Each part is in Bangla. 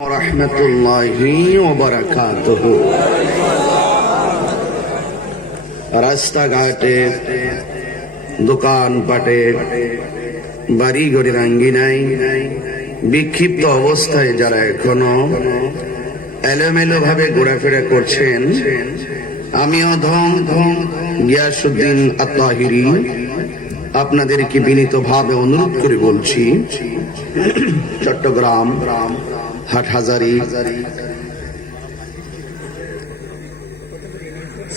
রাহমাতুল্লাহি ওয়া বারাকাতুহু। রাস্তাঘাটে, দোকানপাটে, বাড়ি ঘরের আঙ্গিনায় বিক্ষিপ্ত অবস্থায় যারা এখনো এলোমেলো ভাবে ঘোরাফেরা করছেন, আমিও গিয়াসউদ্দিন আত-তাহিরি আপনাদেরকে বিনীত ভাবে অনুরোধ করে বলছি, চট্টগ্রাম হাটহাজারী,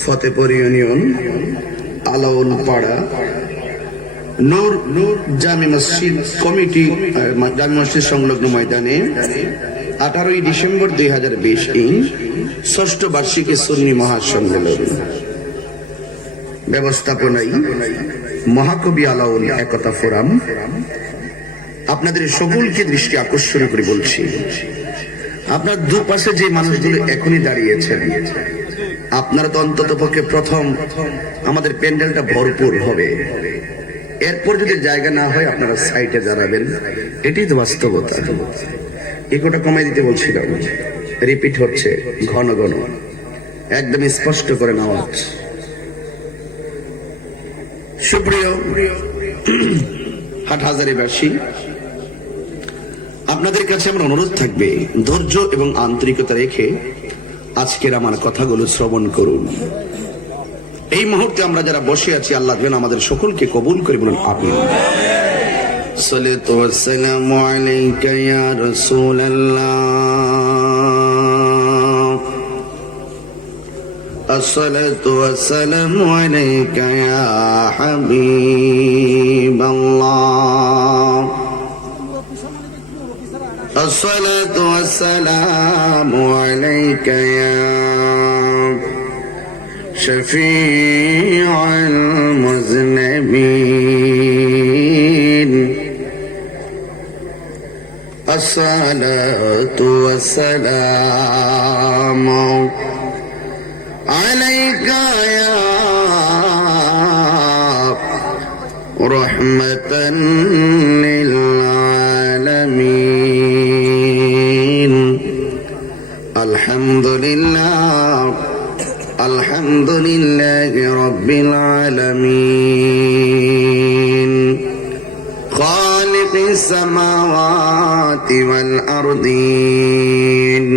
ফতেপুর ইউনিয়ন, আলাউল পাড়া, নূর জামি মসজিদ কমিটি, জামি মসজিদ সংলগ্ন ময়দানে 18ই ডিসেম্বর 2020 ষষ্ঠ বার্ষিকী সুন্নি মহাসম্মেলন ব্যবস্থাপনায় মহাকবি আলাউল একতা ফোরাম আপনাদের সকলকে দৃষ্টি আকর্ষণ করে বলছি, আপনার দুপাশে যে মানুষগুলো এখনই দাঁড়িয়েছেন, আপনারা তো অন্তত পক্ষে প্রথম আমাদের প্যান্ডেলটা ভরপুর হবে, এরপর যদি জায়গা না হয় আপনারা সাইডে দাঁড়াবেন। এটাই তো বাস্তবতা। ইকোটা কমাই দিতে বলছিলাম, রিপিট হচ্ছে ঘন ঘন, একদম স্পষ্ট করে আওয়াজ। সুপ্রিয় হাটহাজারীবাসী, আপনাদের কাছে আমার অনুরোধ থাকবে, ধৈর্য এবং আন্তরিকতা রেখে আজকের আমার কথাগুলো শ্রবণ করুন। এই মুহূর্তে আমরা যারা বসে আছি, আল্লাহ যেন আমাদের সকলকে কবুল করে, বলুন আমিন। সাল্লাতু ওয়াসসালামু আলাইকা ইয়া রাসূলুল্লাহ, আসসালাতু ওয়াসসালামু আলাইকা ইয়া হাবিবাল্লাহ, الصلاة والسلام عليك يا شفيع المذنبين، الصلاة والسلام عليك يا رحمة للعالمين. الحمد لله رب العالمين، خالق السماوات والأرضين،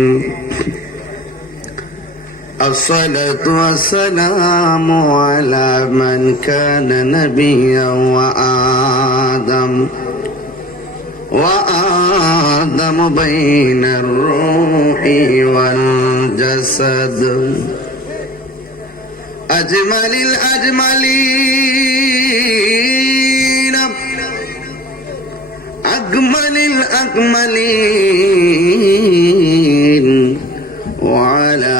الصلاة والسلام على من كان نبيا وآدم بين الروح والجسد، أجمل الأجملين، أكمل الأكملين، وعلى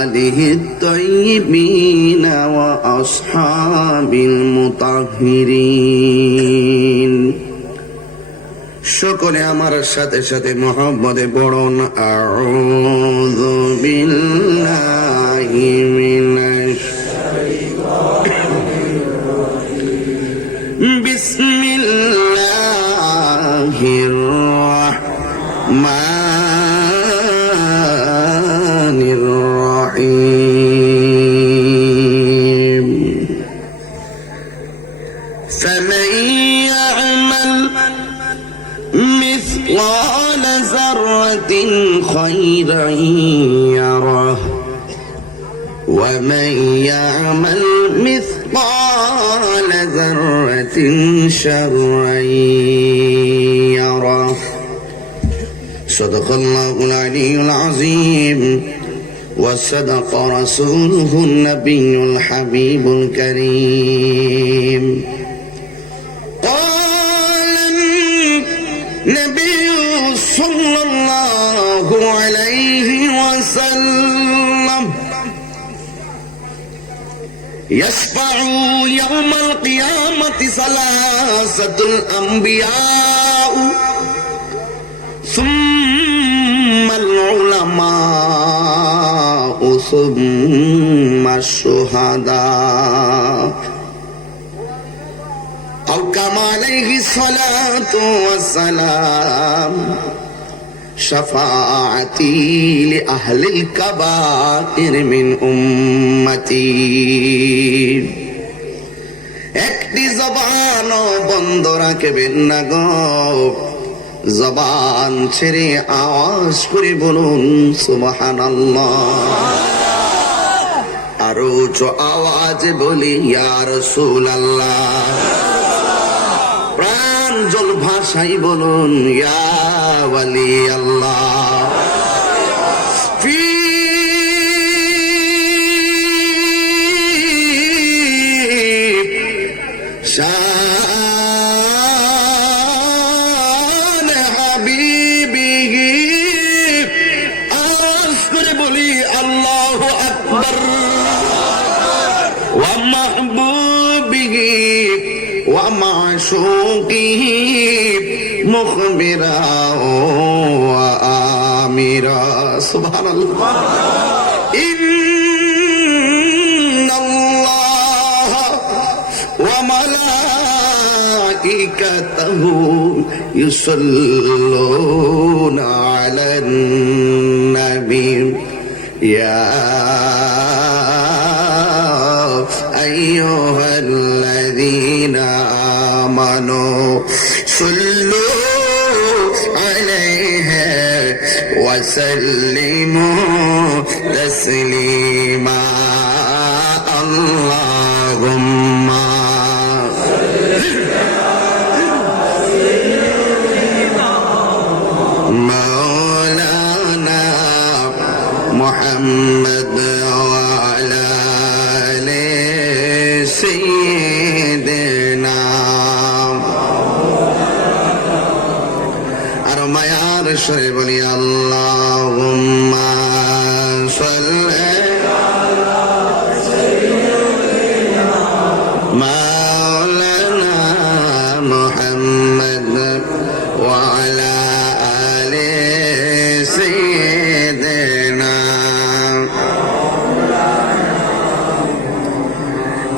آله الطيبين وأصحاب المطهرين। সকলে আমার সাথে সাথে মুহাম্মদে পড়ুন, আউযু বিল্লাহি মিনাশ বিসমিল্লাহির রাহমানির রাহিম। ফামান ইয়া'মাল مثقال ذرة خيرا يره، ومن يعمل مثقال ذرة شرا يره. صدق الله العلي العظيم، وصدق رسوله النبي الحبيب الكريم. نبي صلى الله عليه وسلم يشفع يوم القيامة ثلاثة الأنبياء ثم العلماء ثم الشهداء، أو كما عليه الصلاة والسلام। শাফাআতি লিআহলিল কাবাইর মিন উম্মতি। একটি জবান বন্ধ রাখবেন না গো, জবান ছেড়ে আওয়াজ করে বলুন সুবহানাল্লাহ। আরো উচ্চ আওয়াজে বলি ইয়া রাসূলুল্লাহ। প্রাঞ্জল ভাষায় বলুন ইয়া ওয়ালি আল্লাহ। শান হাবিবিহি আওয়াজ করে বলি আল্লাহু আকবার। ওয়া মাহবুবিহি ওয়া মাশুকিহি মুখবিরা ওয়া আমিরা। সুবহানাল্লাহ। ইন্নাল্লাহ ওয়া মালাইকাতাহু ইউসাল্লুনা আলান নবী ইয়া আইয়ুহাল্লাযীনা আমানু সাল্লু আলাইহি ওয়া সাল্লিমু তাসলিমা। আল্লাহুম্মা মাওলানা মুহাম্মদ ওয়া আলা আলি সাইয়্যিদিনা। আর মায়ার সরে বলি আল্লাহুম্মা সাল্লি মাওলানা মুহাম্মদ ওয়া আলা আলি সাইয়্যিদিনা।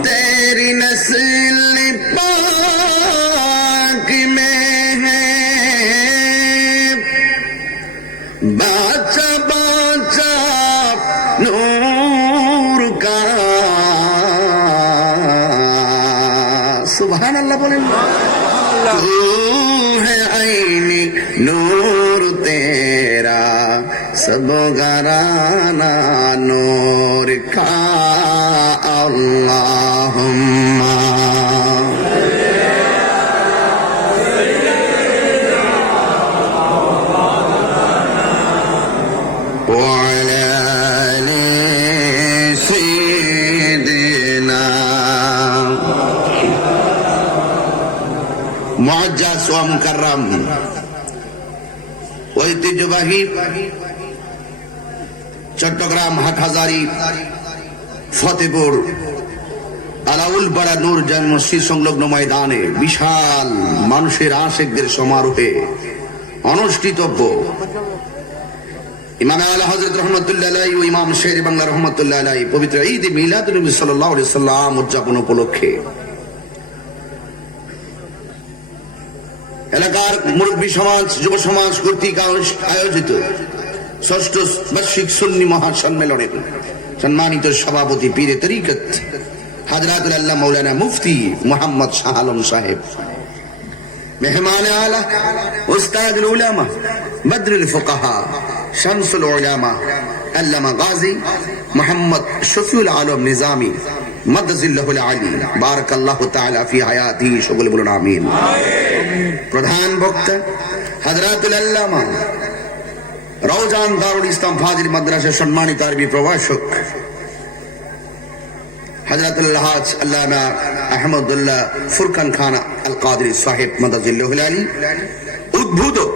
तेरी नस्ल पाक में है बाचा बाचा नूर का। सुभान अल्लाह बोले। तू है आईनी नूर तेरा सब घराना नूर का। अल्लाहुम्मा وعلى آل سيدنا মুআজ্জাজ ওয়া মুকাররম ঐতিহ্যবাহী চট্টগ্রাম হাটহাজারী ফতেপুর আলাউল পাড়া নূর জামে মসজিদ সংলগ্ন ময়দানে বিশাল মানুষের আশেকদের সমারোহে অনুষ্ঠিতব্য ইমাম আলা হযরত রাহমাতুল্লাহ আলাইহি ও ইমাম শের বাংলা রাহমাতুল্লাহ আলাইহি পবিত্র ঈদ মিলাদুন নবী সাল্লাল্লাহু আলাইহি সাল্লাম উদযাপন উপলক্ষে এলাকার মুরব্বী সমাজ যুব সমাজ কর্তৃক আয়োজিত ষষ্ঠ বার্ষিক সুন্নি মহাসম্মেলনের সম্মানিত সভাপতি পীরে তরিকত হযরতুল আল্লাহ মাওলানা মুফতি মুহাম্মদ শাহ আলম সাহেব, মেহমান আলা উস্তাদুল উলামা বদরুল ফুকাহা শামসুল উলামা আল্লামা গাজী মুহাম্মদ শফিউল আলম নিজামী মাদাজিল্লাহুল আলী বারাকাল্লাহু তাআলা ফি হায়াতিহি, সকলে বলুন আমিন। প্রধান বক্তা হযরতুল আল্লামা রওজান দারুল ইসলাম ফাজিল মাদ্রাসার সম্মানিত আরবি প্রভাষক হযরতুল হাজ আল্লামা আহমদুল্লাহ ফুরকান খান আল কাদরি সাহেব মাদাজিল্লাহুল আলী, উদ্বোধক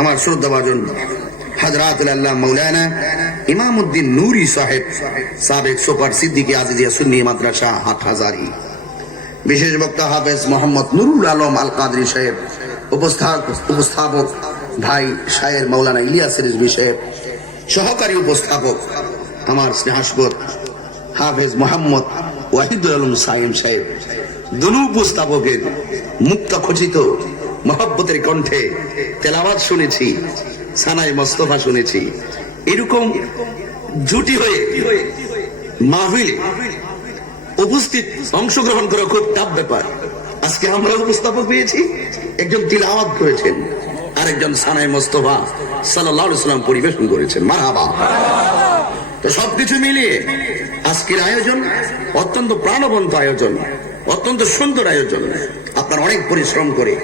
আমার শ্রদ্ধাভাজন হযরতুল আল্লাহ মাওলানা ইমামউদ্দিন নূরী সাহেব, সাবেক সুপার সিদ্দিকী আজিজিয়া সুন্নি মাদ্রাসা হাটহাজারী, বিশেষ বক্তা হাফেজ মোহাম্মদ নুরুল আলম আল কাদরি সাহেব, উপস্থাপক ভাই শায়ের মাওলানা ইলিয়াস রিজভী সাহেব, সহকারী উপস্থাপক আমার স্নেহাস্পদ হাফেজ মোহাম্মদ ওয়াহিদুল আলম সাইম সাহেব, দুনু উপস্থাপকের মুক্ত খচিত মহব্বতের কণ্ঠে তেলাওয়াত শুনেছি। সানাই মোস্তফা শুনেছি। এরকম জুটি হয়ে মাহফিলে উপস্থিত অংশগ্রহণ করা খুব টাফ ব্যাপার। আজকে আমরা উপস্থাপক পেয়েছি, একজন তিলাওয়াত করেছেন, আরেকজন সানাই মোস্তফা সাল্লাল্লাহু আলাইহি ওয়াসাল্লাম পরিবেশন করেছেন। মারহাবা। তো সবকিছু মিলিয়ে আজকের আয়োজন অত্যন্ত প্রাণবন্ত আয়োজন, অত্যন্ত সুন্দর আয়োজন। আপনারা অনেক পরিশ্রম করে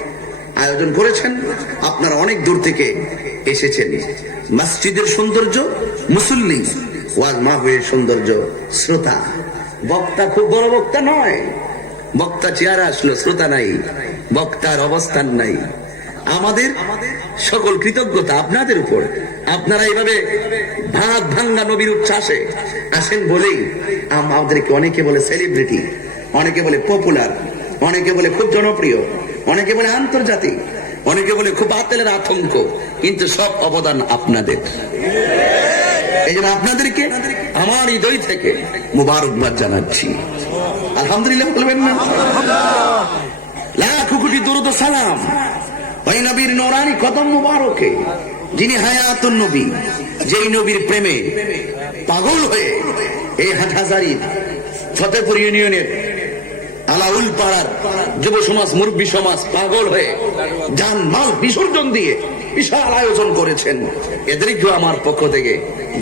আয়োজন করেছেন, আপনারা অনেক দূর থেকে এসেছেন। মসজিদের সৌন্দর্য, মুসল্লি, ওয়াজ মাহফিলের সৌন্দর্য, শ্রোতা। বক্তা খুব বড় বক্তা নয়, বক্তা চেয়ারে আসলো, শ্রোতা নাই, বক্তার অবস্থান নাই। আমাদের সকল কৃতজ্ঞতা আপনাদের উপর। আপনারা এইভাবে ভাত ভাঙ্গা নবীর উচ্ছ্বাসে আসেন বলেই আমাদেরকে অনেকে বলে সেলিব্রিটি, অনেকে বলে পপুলার, অনেকে বলে খুব জনপ্রিয়, অনেকে বলে আন্তর্জাতিক, অনেকে বলে খুব আতেলের আতঙ্ক, কিন্তু সব অবদান আপনাদের। এই জন্য আপনাদেরকে আমার হৃদয় থেকে মুবারকবাদ জানাচ্ছি। আলহামদুলিল্লাহ বলবেন না? লাখ কোটি দরুদ ও সালাম ওই নবীর নূরানি কদম মুবারকে, যিনি হায়াতুন নবী, যেই নবীর প্রেমে পাগল হয়ে এই হাটহাজারী ফতেপুর ইউনিয়নের আলাউল পাড়ার যুব সমাজ, মুরব্বী সমাজ পাগল হয়ে জান মাল বিসর্জন দিয়ে বিশাল আয়োজন করেছেন। এদেরকেও আমার পক্ষ থেকে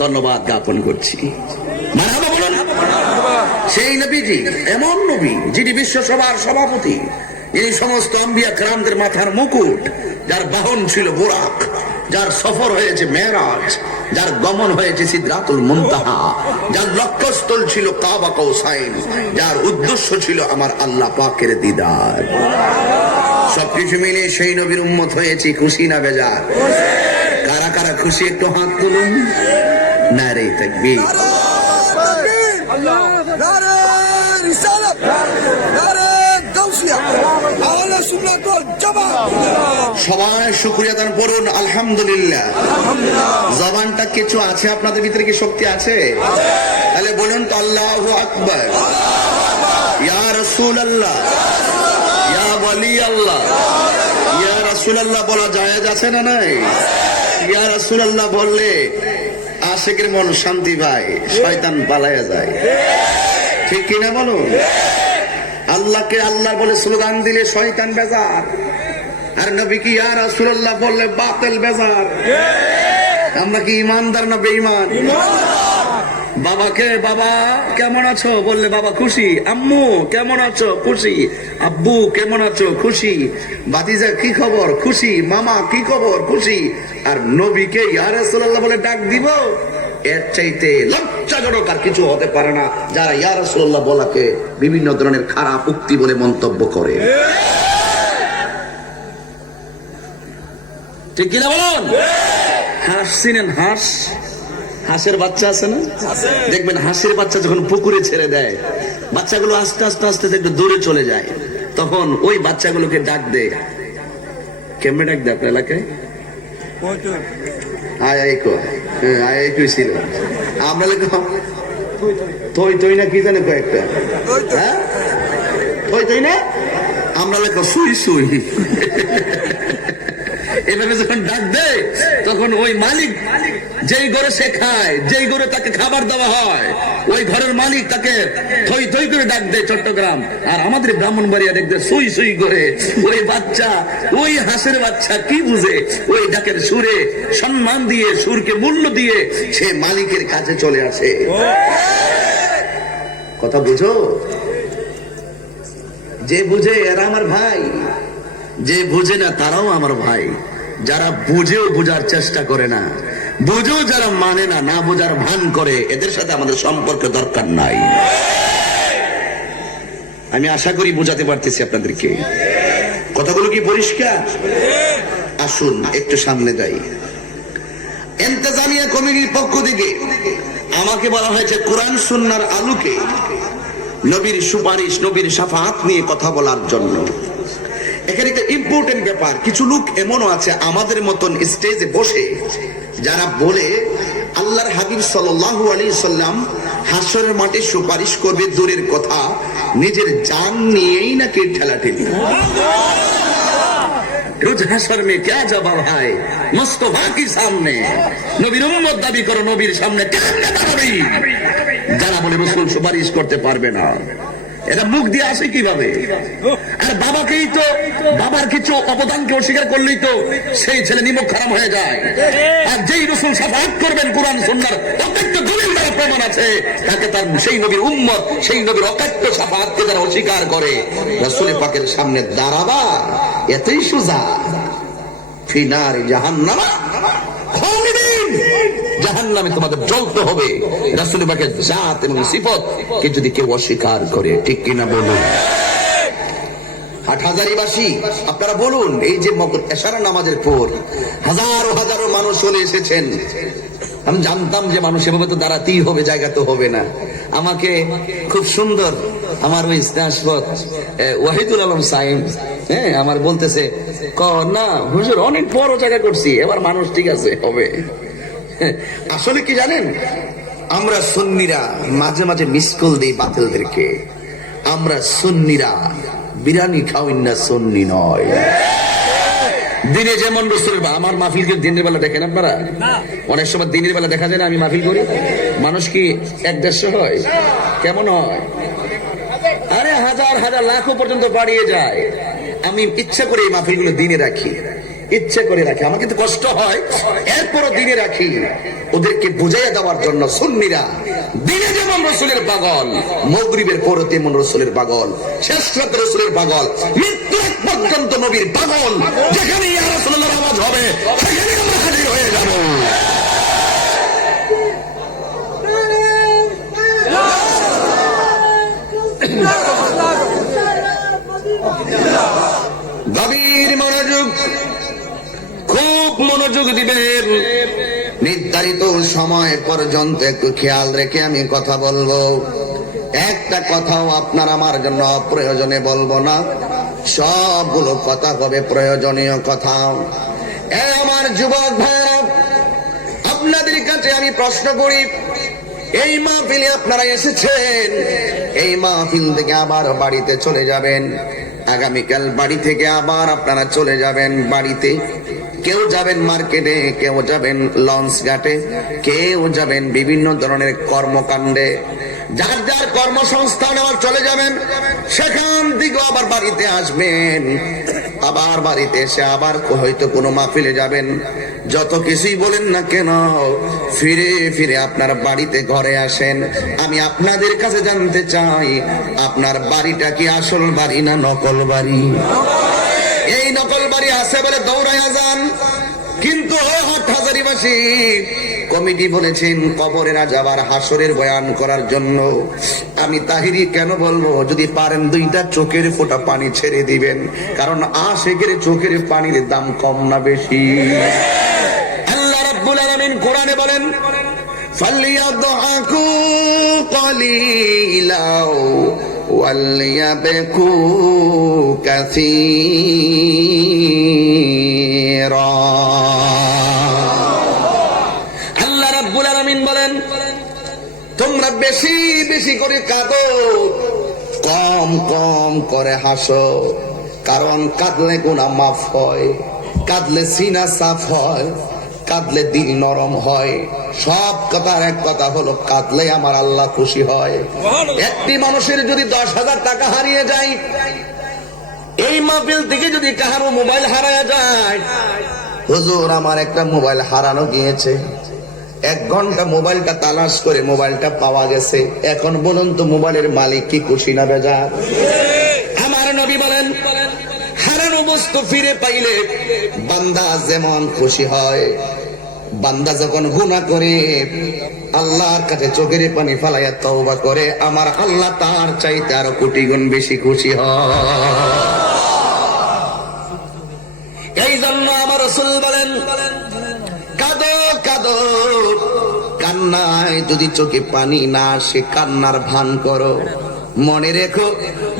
ধন্যবাদ জ্ঞাপন করছি। মারহাবা বলুন। সেই নবীজি এমন নবী যিনি বিশ্বসভার সভাপতি, যিনি সমস্ত আম্বিয়া কেরামদের মাথার মুকুট, যার বাহন ছিল বুরাক, যার সফর হয়েছে মেরাজ, যার গমন হয়েছে সিদরাতুল মুনতাহা, যার লক্ষ্যস্থল ছিল কাবা কৌসাইন, যার উদ্দেশ্য ছিল আমার আল্লাহ পাকের দিদার। সবকিছু মিলে সেই নবীর উম্মত হয়েছি, খুশি না বেজার? কারা কারা খুশি একটু হাত তুলুন। নারে তাকবীর, নারে রিসালাত, নারে গাউসিয়া, আহলে সুন্নাত ওয়াল জামাত। সবাই শুকরিয়া দান করুন আলহামদুলিল্লাহ। জবানটা কিছু আছে আপনাদের ভিতরে, কি শক্তি আছে? তাহলে বলুন তো আল্লাহু আকবার, ইয়া রাসূলুল্লাহ, ইয়া ওয়ালি আল্লাহ, ইয়া রাসূলুল্লাহ বলা জায়েজ আছে না নাই? ইয়া রাসূলুল্লাহ বললে আশিকের মন শান্তি পায়, শয়তান পালায়া যায়। ঠিক কিনা বলুন? আল্লাহকে আল্লাহ বলে স্লোগান দিলে শয়তান বেজার, আর নবীকে ইয়া রাসূলুল্লাহ বললে বাতিল বেজার। আমরা কি ইমানদার না বেঈমান? বাবাকে বাবা কেমন আছো বললে বাবা খুশি, আম্মু কেমন আছো খুশি, আব্বু কেমন আছো খুশি, ভাতিজা কি খবর খুশি, মামা কি খবর খুশি। আর নবীকে ইয়া রাসূলুল্লাহ বলে ডাক দিব, এর চাইতে লজ্জাজনক আর কিছু হতে পারে না, যারা ইয়া রাসূলুল্লাহ বলাকে বিভিন্ন ধরনের খারাপ উক্তি বলে মন্তব্য করে। ঠিক কিনা বলুন? হাঁস চিনেন? হাঁস, হাঁসের বাচ্চা আছে না? দেখবেন হাঁসের বাচ্চা যখন পুকুরে ছেড়ে দেয়, বাচ্চাগুলো আস্তে আস্তে আস্তে একটু দূরে চলে যায়, তখন ওই বাচ্চাগুলোকে ডাক দেয়। কেমনে ডাক দেয় আপনার এলাকায়? আয় আয় কো, আয় আয় কই ছিল। আমরা লেখো থই থই না কি জানে কয়েকটা, হ্যাঁ থই থই না, আমরা লেখো সুই সুই। এভাবে যখন ডাক দেয় তখন ওই মালিক, যেই ঘরে সে খায়, যেই ঘরে তাকে খাবার দেওয়া হয়, ওই ঘরের মালিক তাকে থই থই করে ডাক দেয় চট্টগ্রাম। আর আমাদের ব্রাহ্মণবাড়িয়া দেখতে সুই সুই করে ওই বাচ্চা, ওই হাঁসের বাচ্চা কি বুঝে, ওই ডাকের সুরে সম্মান দিয়ে, সুরকে মূল্য দিয়ে সে মালিকের কাছে চলে আসে। কথা বুঝো? যে বুঝে এরা আমার ভাই, যে বুঝে না তারাও আমার ভাই। যারা বুঝেও বোঝার চেষ্টা করে না, বুঝেও যারা মানে না, না বোঝার ভান করে, এদের সাথে আমাদের সম্পর্ক দরকার নাই। আমি আশা করি বোঝাতে পারতেছি আপনাদেরকে। কথাগুলো কি পরিষ্কার? আসুন একটু সামনে যাই। ইন্তেজামিয়া কমিটির পক্ষ থেকে আমাকে বলা হয়েছে কোরআন সুন্নাহর আলোকে নবীর সুপারিশ, নবীর শাফাআত নিয়ে কথা বলার জন্য। এখানে একটা ইম্পর্টেন্ট ব্যাপার, কিছু লোক এমনও আছে আমাদের মতন স্টেজে বসে যারা বলে আল্লাহর হাবিব সাল্লাল্লাহু আলাইহি সাল্লাম হাসরের মাঠে সুপারিশ করবে, দূরের কথা নিজের জান নিয়েই নাকি ঠেলাঠেলি। রোজ হাসর মে ক্যা জবাব হায় মুস্তফা কি সামনে, নবীর উম্মত দাবি করো, নবীর সামনে কেমনে দাঁড়াবি? যারা বলে রাসূল সুপারিশ করতে পারবে না, এটা মুখ দিয়ে আসে কিভাবে? আর বাবাকেই তো, বাবার কিছু অবদানকে অস্বীকার করলেই তো সেই ছেলে নিমক খারাপ হয়ে যায়। আর যেই রাসূল শাফাআত করবেন কোরআন সুন্নাহর প্রত্যেকটা দলিল দ্বারা প্রমাণ আছে, তাকে তার সেই নবীর উম্মত, সেই নবীর অকাট্য শাফাআতকে যারা অস্বীকার করে, রাসূল পাকের সামনে দাঁড়াবা এতই সোজা। ফি নারি জাহান্নাম খালিদিন, জাহান্নামে তোমাদের জ্বলতে হবে। রাসূল পাকের জাত এবং সিফত কে যদি কেউ অস্বীকার করে, ঠিক কিনা বলুন? হাটহাজারীবাসী আপনারা বলুন, এই যে এশারা নামাজের পর হাজারো হাজারো মানুষ চলে এসেছেন। আমি জানতাম যে মানুষ এভাবে তো দাঁড়াতেই হবে, জায়গা তো হবে না। আমাকে খুব সুন্দর আমার ওই স্নেহাসপদ ওয়াহিদুল আলম সাইম, হ্যাঁ, আমার বলতেছে না হুজুর অনেক বড় জায়গা করছি, এবার মানুষ ঠিক আছে হবে। আসলে কি জানেন, আমরা সুন্নিরা মাঝে মাঝে মিস কল দিই বাতিলদেরকে। আমরা সুন্নিরা বিরিয়ানি খাওয়াই না, সুন্নি নয়। দিনে যেমন রাসূলের, আমার মাহফিলকে দিনের বেলা দেখেন আপনারা? অনেক সময় দিনের বেলা দেখা যায় না আমি মাহফিল করি, মানুষ কি 1-150 হয়? কেমন হয়? আরে হাজার হাজার লাখো পর্যন্ত বাড়িয়ে যায়। আমি ইচ্ছা করে এই মাহফিলগুলো দিনে রাখি, ইচ্ছা করে রাখি, আমার কিন্তু কষ্ট হয়, এরপরও দিনে রাখি ওদেরকে বুঝাইয়া দেওয়ার জন্য। সুন্নিরা দিনে যেমন রাসূলের পাগল, মাগরিবের পরে তেমন রাসূলের পাগল, শেষ রাতে রাসূলের পাগল, মৃত্যু পর্যন্ত নবীর পাগল। যেখানে ইয়া রাসূলুল্লাহর আওয়াজ হবে সেখানে আমরা হাজির হয়ে যাব। গভীর মনোযোগ, খুব মনোযোগ দিবেন। নির্ধারিত সময় পর্যন্ত একটু খেয়াল রেখে আমি কথা বলবো। একটা কথাও আপনার আমার জন্য অপ্রয়োজনে বলবো না, সবগুলো কথা হবে প্রয়োজনীয় কথা। আমার যুবক ভাইরা, আপনাদের কাছে আমি প্রশ্ন করি, এই মাহফিলে আপনারা এসেছেন, এই মাহফিল থেকে আবার বাড়িতে চলে যাবেন। আগামীকাল বাড়ি থেকে আবার আপনারা চলে যাবেন বাড়িতে। কেউ যাবেন মার্কেটে, কেউ যাবেন লঞ্চ ঘাটে, কেউ যাবেন বিভিন্ন ধরনের কর্মকাণ্ডে, যার যার কর্মসংস্থানে আবার চলে যাবেন। সেখান থেকে আবার বাড়িতে আসবেন, আবার বাড়িতে এসে আবার হয়তো কোনো মাহফিলে যাবেন। যত কিছুই বলেন না কেন, ফিরে ফিরে আপনার বাড়িতে ঘরে আসেন। আমি আপনাদের কাছে জানতে চাই, আপনার বাড়িটা কি আসল বাড়ি না নকল বাড়ি? এই নকল বাড়ি আছে বলে দৌড়াইয়া যান, কিন্তু হাটহাজারীবাসী কমিটি বলেছেন কবরের আযাব আর হাসরের বয়ান করার জন্য। আমি তাহিরি কেন বলবো, যদি পারেন 2টা চোখের ফোঁটা পানি ছেড়ে দিবেন, কারণ আশিকের চোখের পানির দাম কম না বেশি? আল্লাহ রাব্বুল আলামিন কোরআনে বলেন, ফালিয়াদহাকু ক্বালিলাও ওয়ালিয়াবকু কাসীরা। আল্লাহ রাব্বুল আলামিন বলেন, তোমরা বেশি বেশি করে কাঁদো, কম কম করে হাসো, কারণ কাঁদলে গুনাহ মাফ হয়, কাঁদলে সিনা সাফ হয়, কাঁদলে দিল নরম হয়। সব কথার এক কথা হলো, কাঁদলে আমার আল্লাহ খুশি হয়। একটি মানুষের যদি 10,000 টাকা হারিয়ে যায়, এই মাহফিল থেকে যদি কাহারো মোবাইল হারায় যায়, হুজুর আমার একটা মোবাইল হারানো গিয়েছে, 1 ঘন্টা মোবাইলটা তালাশ করে মোবাইলটা পাওয়া গেছে, এখন বলুন তো মোবাইলের মালিক কি খুশি না বেজার? আমার নবী বলেন, হারানো বস্তু ফিরে পাইলে বান্দা যেমন খুশি হয়, বান্দা যখন গুনাহ করে আল্লাহর কাছে চোখের পানি ফালাইয়া তওবা করে, আমার আল্লাহ তার চাইতে আরো কোটি গুণ বেশি খুশি হয়। এই জন্য আমার রাসূল বলেন, কাঁদো কাঁদো, কান্নায় যদি চোখে পানি না আসে কান্নার ভান করো। মনে রেখো,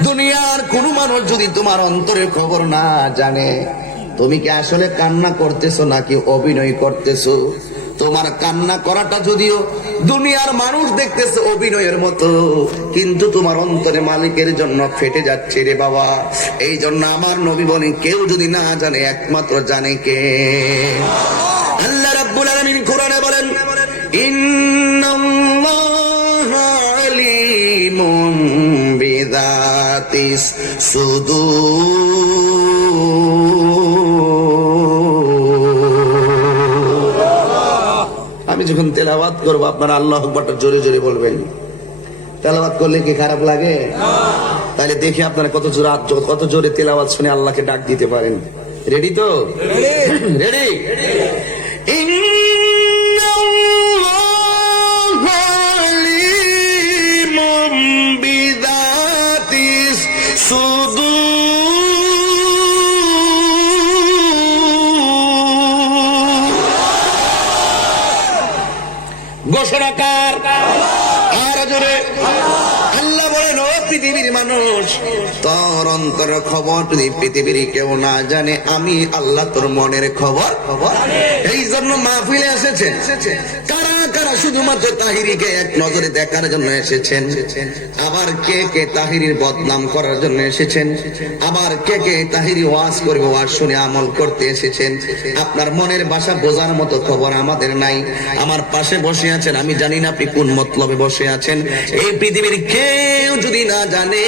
দুনিয়ার কোন মানুষ যদি তোমার অন্তরের খবর না জানে, তুমি কি আসলে কান্না করতেছো নাকি অভিনয় করতেছো, তোমার কান্না করাটা যদিও দুনিয়ার মানুষ দেখতেছে অভিনয়ের মতো, কিন্তু তোমার অন্তরে মালিকের জন্য ফেটে যাচ্ছে রে বাবা। এই জন্য আমার নবী বলেন, কেউ যদি না জানে একমাত্র জানে কে? আল্লাহ রাব্বুল আলামিন কোরআনে বলেন, ইন্নাল্লাহা আলিমুম বিযাতিস সুদূর। আমি যখন তেলাওয়াত করব আপনারা আল্লাহু আকবারটা জোরে জোরে বলবেন। তেলাওয়াত করলে কি খারাপ লাগে? তাহলে দেখি আপনারা কত জোরে তেলাওয়াত শুনে আল্লাহকে ডাক দিতে পারেন। রেডি তো? রেডি? ঘোষণাকার আর জোরে আল্লাহ বলেন, ও পৃথিবীর মানুষ, তোর অন্তর খবর যদি পৃথিবীর কেউ না জানে, আমি আল্লাহ তোর মনের খবর। এই জন্য মাহফিলে এসেছেন কারা কারা শুধুমাত্র তাহিরিকে এক নজরে দেখার জন্য এসেছেন, আবার কে কে তাহিরির বদনাম করার জন্য এসেছেন, আবার কে কে তাহিরি ওয়াজ করবে, ওয়াজ শুনে আমল করতে এসেছেন। আপনার মনের ভাষা বোঝার মতো খবর আমাদের নাই। আমার পাশে বসে আছেন, আমি জানি না আপনি কোন মতলবে বসে আছেন। এই পৃথিবীর কেউ যদি না জানে,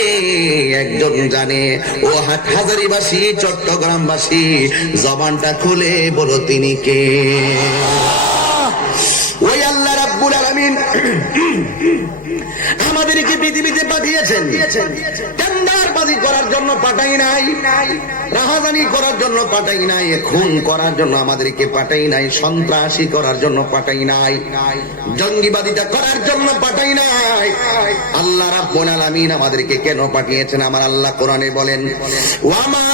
একজন জানে, ও হাটহাজারীবাসী, চট্টগ্রামবাসী, জবানটা খুলে বলো তিনি কে? ওই আল্লাহ রাব্বুল আলামিন আমাদেরকে পৃথিবীতে পাঠিয়েছেন টেন্ডারবাজি করার জন্য পাঠাই নাই, রাহাজানি করার জন্য পাঠাই নাই, খুন করার জন্য আমাদেরকে পাঠাই নাই, সন্ত্রাসী করার জন্য পাঠাই নাই, জঙ্গিবাদিতা করার জন্য পাঠাই নাই। আল্লাহ রাব্বুল আলামিন আমাদেরকে কেন পাঠিয়েছেন? আমার আল্লাহ কোরআনে বলেন, ওয়ামা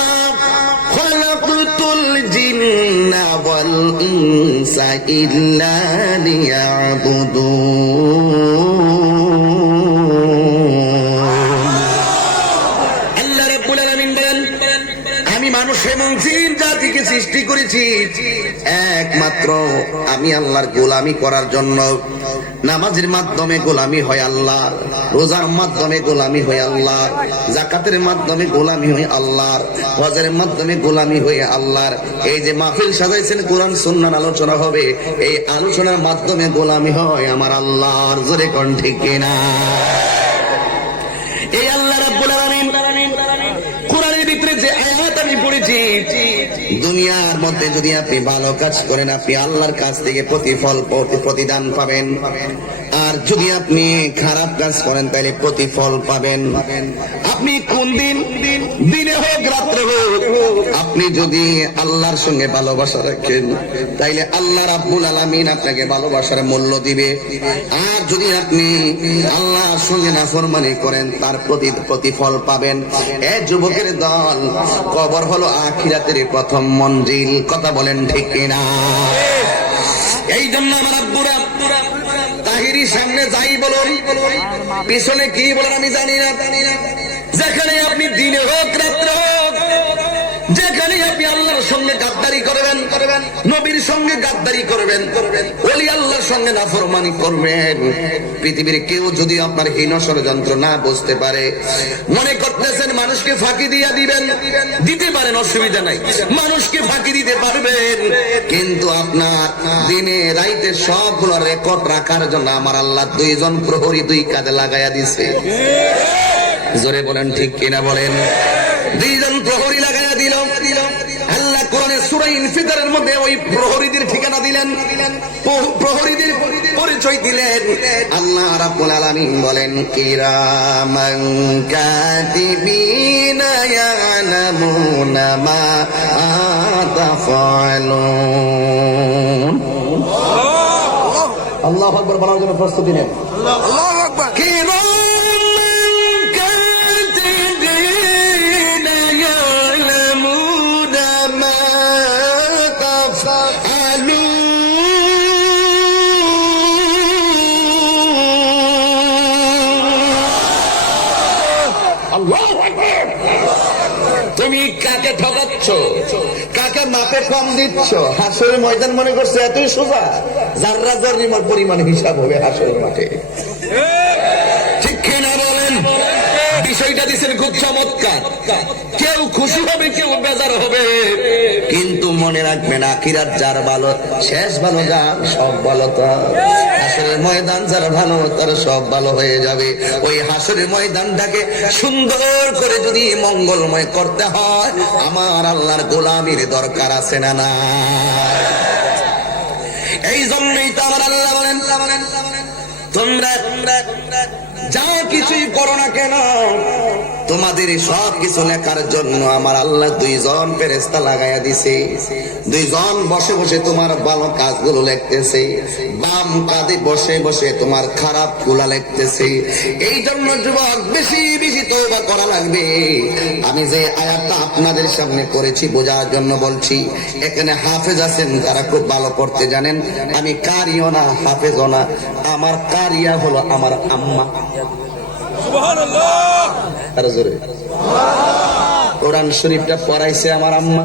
খালাকতুল জিন্না ওয়াল ইনসা ইল্লা লিয়াবুদুন। আল্লাহ রাব্বুল আলামিন বলেন, আমি মানুষ এবং জিন জাতিকে সৃষ্টি করেছি একমাত্র আমি আল্লাহর গোলামি করার জন্য। নামাজের মাধ্যমে গোলামি হয় আল্লাহ, রোজার মাধ্যমে গোলামি হয় আল্লাহ, যাকাতের মাধ্যমে গোলামি হয় আল্লাহর, হজের মাধ্যমে গোলামি হয় আল্লাহর। এই যে মাহফিল সাজাইছেন, কোরআন সুন্নাহ আলোচনা হবে, এই আলোচনার মাধ্যমে গোলামি হয় আমার আল্লাহর। জোরে কোন ঠিক কিনা? এই আল্লাহ রাব্বুল আলামিন কোরআনের ভিতরে যে আয়াত আমি পড়েছি, দুনিয়ার মধ্যে যদি আপনি ভালো কাজ করেন, আপনি আল্লাহর কাছ থেকে প্রতিদান পাবেন, আর যদি আপনি খারাপ কাজ করেন তাহলে প্রতিফল পাবেন। আপনি কোন দিন, দিনে হোক রাত্রে হোক, আপনি যদি আল্লাহর সঙ্গে ভালোবাসা রাখেন তাইলে আল্লাহ রাব্বুল আলামিন আপনাকে ভালোবাসার মূল্য দিবে। আর যদি আপনি আল্লাহর সঙ্গে নাফরমানি করেন, তার প্রতিফল পাবেন। এ যুবকের দল, কবর হলো আখিরাতের প্রথম মঞ্জিল। কথা বলেন ঠিক কিনা? এই জন্য আমার আব্বুরা তাহিরি সামনে যাই বলুন, পিছনে কি বলেন আমি জানি না, যেখানে আপনি দিনে হোক রাত্রে হোক, যেখানে আপনি আল্লাহর সঙ্গে গাদ্দারি করবেন, নবীর সঙ্গে গাদ্দারি করবেন, ওলি আল্লাহর সঙ্গে নাফরমানি করবেন, পৃথিবীর কেউ যদি আপনার হীন ষড়যন্ত্র না বুঝতে পারে, মনে করতেছেন মানুষকে ফাঁকি দিয়া দিবেন, দিতে পারেন, অসুবিধা নাই, মানুষকে ফাঁকি দিতে পারবেন, কিন্তু আপনার দিনে রাইতে সবগুলো রেকর্ড রাখার জন্য আমার আল্লাহ দুইজন প্রহরী দুই কাজে লাগাইয়া দিছে। জোরে বলেন ঠিক কিনা বলেন? দুইজন প্রহরী লাগাইয়া দিল। আল্লাহ কোরআনে সূরা ইনফিতারের মধ্যে ওই প্রহরীদের ঠিকানা দিলেন, প্রহরীদের পরিচয় দিলেন। আল্লাহ রাব্বুল আলামিন বলেন, কিরামান কাতিবিনা ইয়ালামুনা মা তাফআলুন। আল্লাহু আকবার বলার জন্য প্রস্তুতি নেন। আল্লাহু আকবার। তুমি কাকে ঠকাচ্ছ, কাকে মাপে কম দিচ্ছ, হাসরের ময়দান মনে করছে এতই সোজা, জাররা জরিমার পরিমাণ হিসাব হবে হাসরের মাঠে। ঠিক কিনা বলেন? বিষয়টা দিচ্ছেন খুব চমৎকার। কেউ খুশি হবে, কেউ বেজার হবে, কিন্তু মনে রাখবেন আখিরাত যার ভালো, শেষ ভালো যার, সব ভালো তার। হাসরের ময়দান যার ভালো, তার সব ভালো হয়ে যাবে। ওই হাসরের ময়দানটাকে সুন্দর করে যদি মঙ্গলময় করতে হয়, আমার আল্লাহর গোলামির দরকার আছে না না? এই জন্যই তো আমার আল্লাহ বলেন, তোমরা যা কিছুই করো না কেন, তোমাদের সব কিছু লেখার জন্য আমার আল্লাহ দুইজন ফেরেশতা লাগাইয়া দিছে। দুইজন বসে বসে তোমার ভালো কাজগুলো লিখতেছে, বাম কাঁধে বসে বসে তোমার খারাপ গুলা লিখতেছে। এই জন্য যুবক বেশি বেশি তওবা করা লাগবে। আমি যে আয়াতটা আপনাদের সামনে করেছি বোঝার জন্য বলছি। এখানে হাফেজ আছেন, তারা খুব ভালো পড়তে জানেন। আমি কারিও না, হাফেজও না। আমার কারিয়া হলো আমার আম্মা। কোরআন শরীফটা পড়াইছে আমার আম্মা,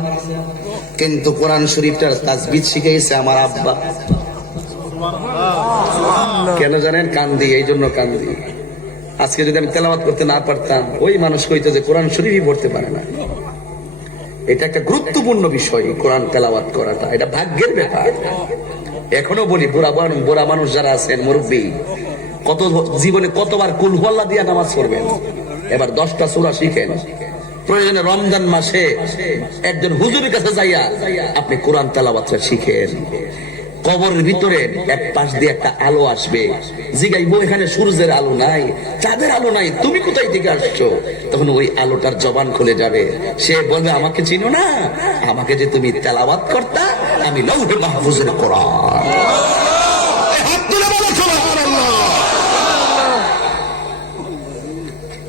কিন্তু কোরআন শরীফটার তাজবিদ শিখাইছে আমার আব্বা। কেন জানেন? কান্দি, এই জন্য কান্দি। আজকে যদি আমি তেলাওয়াত করতে না পারতাম, ওই মানুষ কইতো যে কোরআন শরীফই পড়তে পারে না। এটা একটা গুরুত্বপূর্ণ বিষয়, কোরআন তেলাওয়াত করাটা। এটা ভাগ্যের ব্যাপার। এখনো বলি, বুড়া মানুষ যারা আছেন, মুরব্বী, কত জীবনে কতবার কুল হুয়াল্লাহ দিয়া নামাজ পড়বেন? এবার 10টা সূরা শিখেন। প্রয়োজনে রমজান মাসে একজন হুজুরের কাছে যাইয়া আপনি কোরআন তেলাওয়াতটা শিখেন। কবরের ভিতরে এক পাশ দিয়ে একটা আলো আসবে, জিগাইবো এখানে সূর্যের আলো নাই, চাঁদের আলো নাই, তুমি কোথায় থেকে আসছো? তখন ওই আলোটার জবান খুলে যাবে। সে বলবে, আমাকে চিনো না? আমাকে যে তুমি তেলাওয়াত করতা, আমি লৌহে মাহফুজের কোরআন।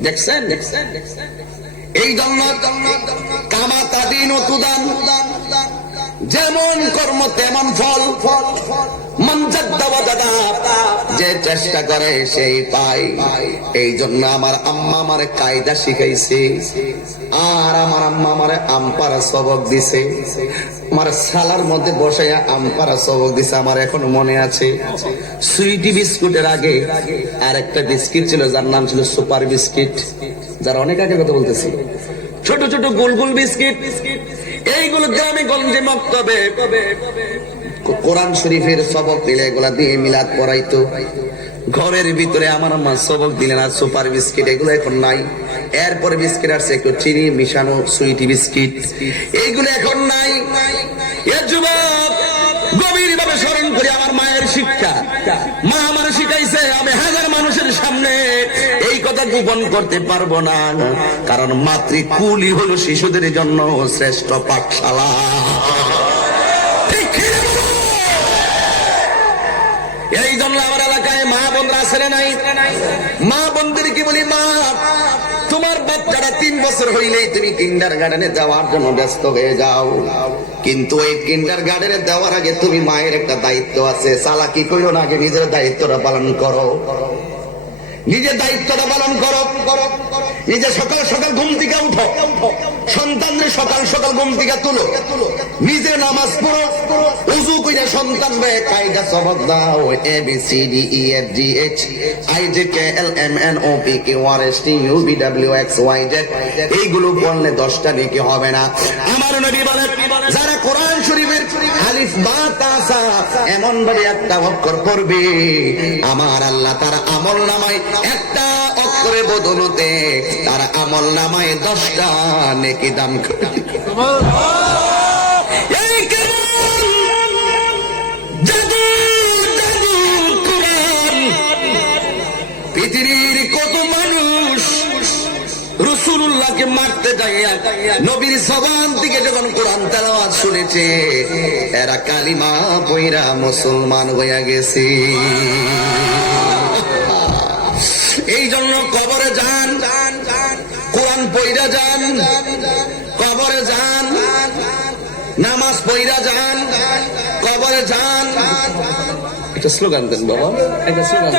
দেখছেন? এই জন্য কামাতা দিন তুদান, যেমন কর্ম তেমন ফল। যে চেষ্টা করে সেই পায়। এই জন্য আমার আম্মা আমারে কায়দা শিখাইছে, আর আমার আম্মা আমারে আমপারা সবক দিছে। আমার সালার মধ্যে বসাইয়া আমপারা সবক দিছে, আমার এখন মনে আছে। সুইটি বিস্কুটের আগে আর একটা বিস্কিট ছিল, যার নাম ছিল সুপার বিস্কিট। যারা অনেক আগে কথা বলতেছি, ছোট ছোট গোল গোল বিস্কিট। এইগুলো গ্রামে গঞ্জে মক্তবে কোরআন শরীফের সবক দিলে এগুলা দিয়ে মিলাদ পড়াইতো। ঘরের ভিতরে আমার আম্মা সবক দিলেন, আর সুপার বিস্কিট এগুলো এখন নাই। এরপরে বিস্কিট আসছে একটু চিনি মিশানো সুইটি বিস্কিট, এইগুলো এখন নাই। এ যুবক, গভীর ভাবে স্মরণ করি আমার মায়ের শিক্ষা। মা আমার শিখাইছে, আমি হাজার মানুষের সামনে এই কথা গোপন করতে পারবো না, কারণ মাতৃকুলই হলো শিশুদের জন্য শ্রেষ্ঠ পাঠশালা। এই জন্য আমার এলাকায় মা বোনরা আছে না নাই? মা বোনদের কি বলি, মা তোমার বাচ্চারা 3 বছর হইলেই তুমি কিন্ডার গার্ডেনে যাওয়ার জন্য ব্যস্ত হয়ে যাও, কিন্তু এই কিন্ডার গার্ডেনে দেওয়ার আগে তুমি মায়ের একটা দায়িত্ব আছে। চালাকি কইরো না, আগে নিজের দায়িত্বটা পালন করো। নিজের দায়িত্বটা পালন করো। নিজে সকাল সকাল ঘুম থেকে উঠো, সন্তানদের সকাল সকাল ঘুম থেকে তুলো, নিজে নামাজ পড়ো, উযু কইরা সন্তানরে কায়দা সবক দাও। ABCDEFGH IJKLMNOPQRSTUVWXYZ এইগুলো পড়লে 10টা নেকি হবে না। আমার নবী বলেন, যারা কোরআন শরীফের আলিফ বা তা সা এমন ভাবে একটা অক্ষর পড়বে, আমার আল্লাহ তার আমলনামায় একটা অক্ষরে বদলতে তার আমলনামায় 10টা নেকি দান করে। পৃথিবীর কত মানুষ রাসূলুল্লাহকে মারতে যাইয়া নবীর জবান থেকে যখন কোরআন তেলাওয়াত শুনেছে, এরা কালিমা পয়রা মুসলমান হইয়া গেছে। এই জন্য কবরে যান, কোরআন পয়রা যান, কবরে যান, নামাজ পয়রা যান, কবরে যান। একটা স্লোগান দেন বাবা, একটা স্লোগান।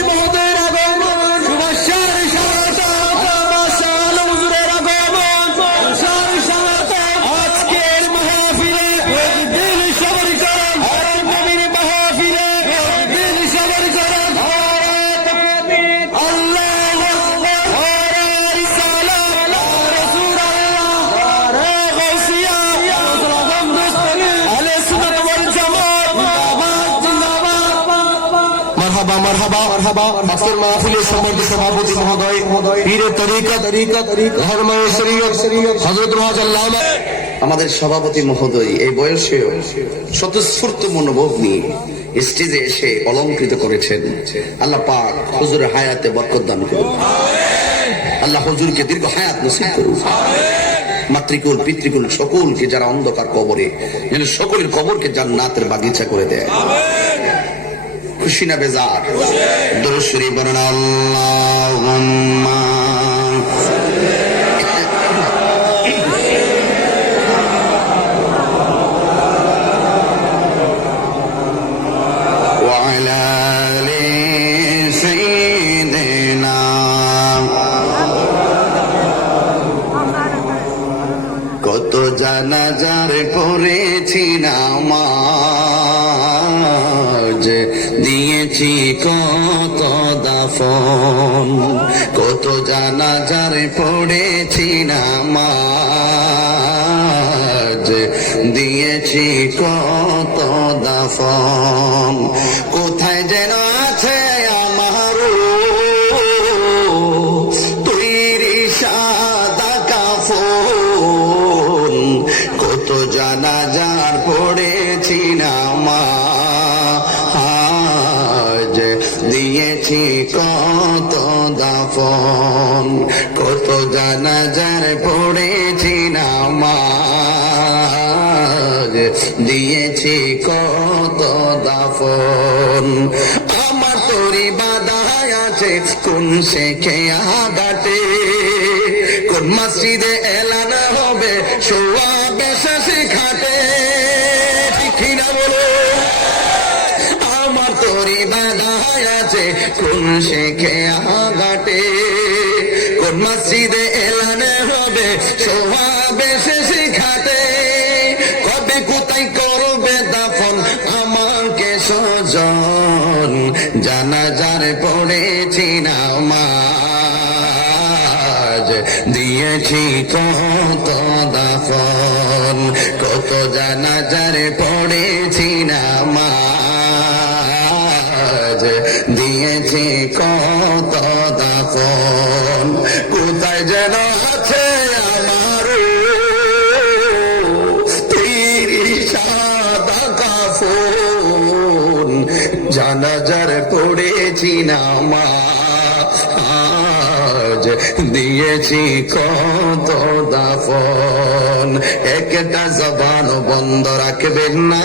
সভাপতি মহোদয়ের আগমন, শুভেচ্ছার স্বাগত, মাশাআল হুজুরের আগমন, শুভেচ্ছার স্বাগত। আজকের মাহফিলে দিল সবর করেন, নবীর মাহফিলে দিল সবর করেন। আল্লাহু আকবার, রিসালাত রাসূলুল্লাহ, গাউসিয়া, আহলে সুন্নাত ওয়াল জামাত, জিন্দাবাদ। মারহাবা মারহাবা মারহাবা। আজকের মাহফিলের সম্মানিত সভাপতি মহোদয়, পীরে তরিকত ধর্মায় শরীয়ত হযরত আল্লামা আমাদের সভাপতি মহোদয় এই বয়সেও স্বতঃস্ফূর্ত মনোভাব নিয়ে স্টেজে এসে অলংকৃত করেছেন। আল্লাহ পাক হুজুরের হায়াতে বরকত দান করুন, আল্লাহ হুজুরকে দীর্ঘ হায়াত নসিব করুন। মাতৃকুল পিতৃকুল সকলকে যারা অন্ধকার কবরে, যেন সকলের কবরকে জান্নাতের বাগিচা করে দেয়। খুশি না বেজার? দরুদ শরীফ বলেন আল্লাহুম্মা ওয়া আলা আলি সাইয়্যিদিনা। কত জানাজার পড়েছি নামাজ, দিয়েছি কত দাফন। কত জানাজার পড়েছি নামাজ, দিয়েছি কত দাফন। কোথায় যেন আছে আমার তৈরি সাদা কাফন। কত জানাজার পড়েছি নামাজ, দিয়েছি কত দাফন। কত জানাজার পড়েছি নামাজ, দিয়েছি কত দাফন। আমার তোরি বাধায় আছে কোন শেখে আগাটে, কোন মসজিদে এলান হবে সোয়াবে শেষে খাটে। ঠিক না বলো? আমার তোরি বাধায় আছে কোন শেখে আগাটে, কোন মসজিদে এলান হবে সোয়াবে শেষে খাটে। কবে কোথায় করবে দাফন আমাকে স্বজন, জানাজার পড়েছি নামাজ, দিয়েছি কত দাফন। কত জানাজার পড়েছি নামাজ, দিয়েছি কত দাফন। কোথায় যেন আছে আমার তৈরি সাদা কাফন। জানাজার পড়েছি নামাজ, দিয়েছি কত দাফন। একটা জবান বন্ধ রাখবেন না,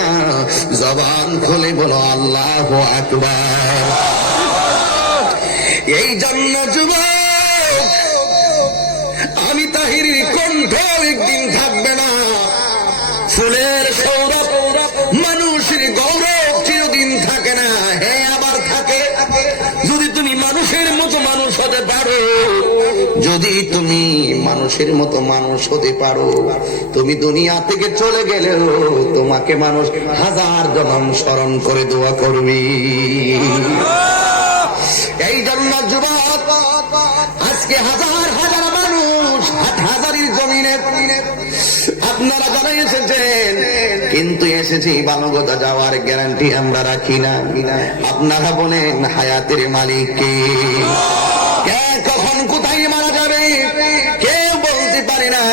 জবান খুলে বলো আল্লাহু আকবার। এই জন্য যুবক, আমি তাহিরির কণ্ঠ একদিন থাকবে না। ফুলের সৌরভ, মানুষের গৌরব চিরদিন থাকে না, হে আবার থাকে যদি তুমি মানুষের মতো মানুষ হতে পারো। যদি তুমি মানুষের মতো মানুষ হতে পারো, তুমি দুনিয়া থেকে চলে গেলেও তোমাকে মানুষ হাজার জনম স্মরণ করে দোয়া করবি। এই জন্য যুবক, আজকে হাজার হাজার মানুষ হাটহাজারির জমিনে আপনারা যারা এসেছেন, কিন্তু এসেছি বানগদা যাওয়ার গ্যারান্টি আমরা রাখি না। আপনারা বলেন হায়াতের মালিক কে? কে কখন কোথায় মারা যাবে কেউ বলতে পারে না।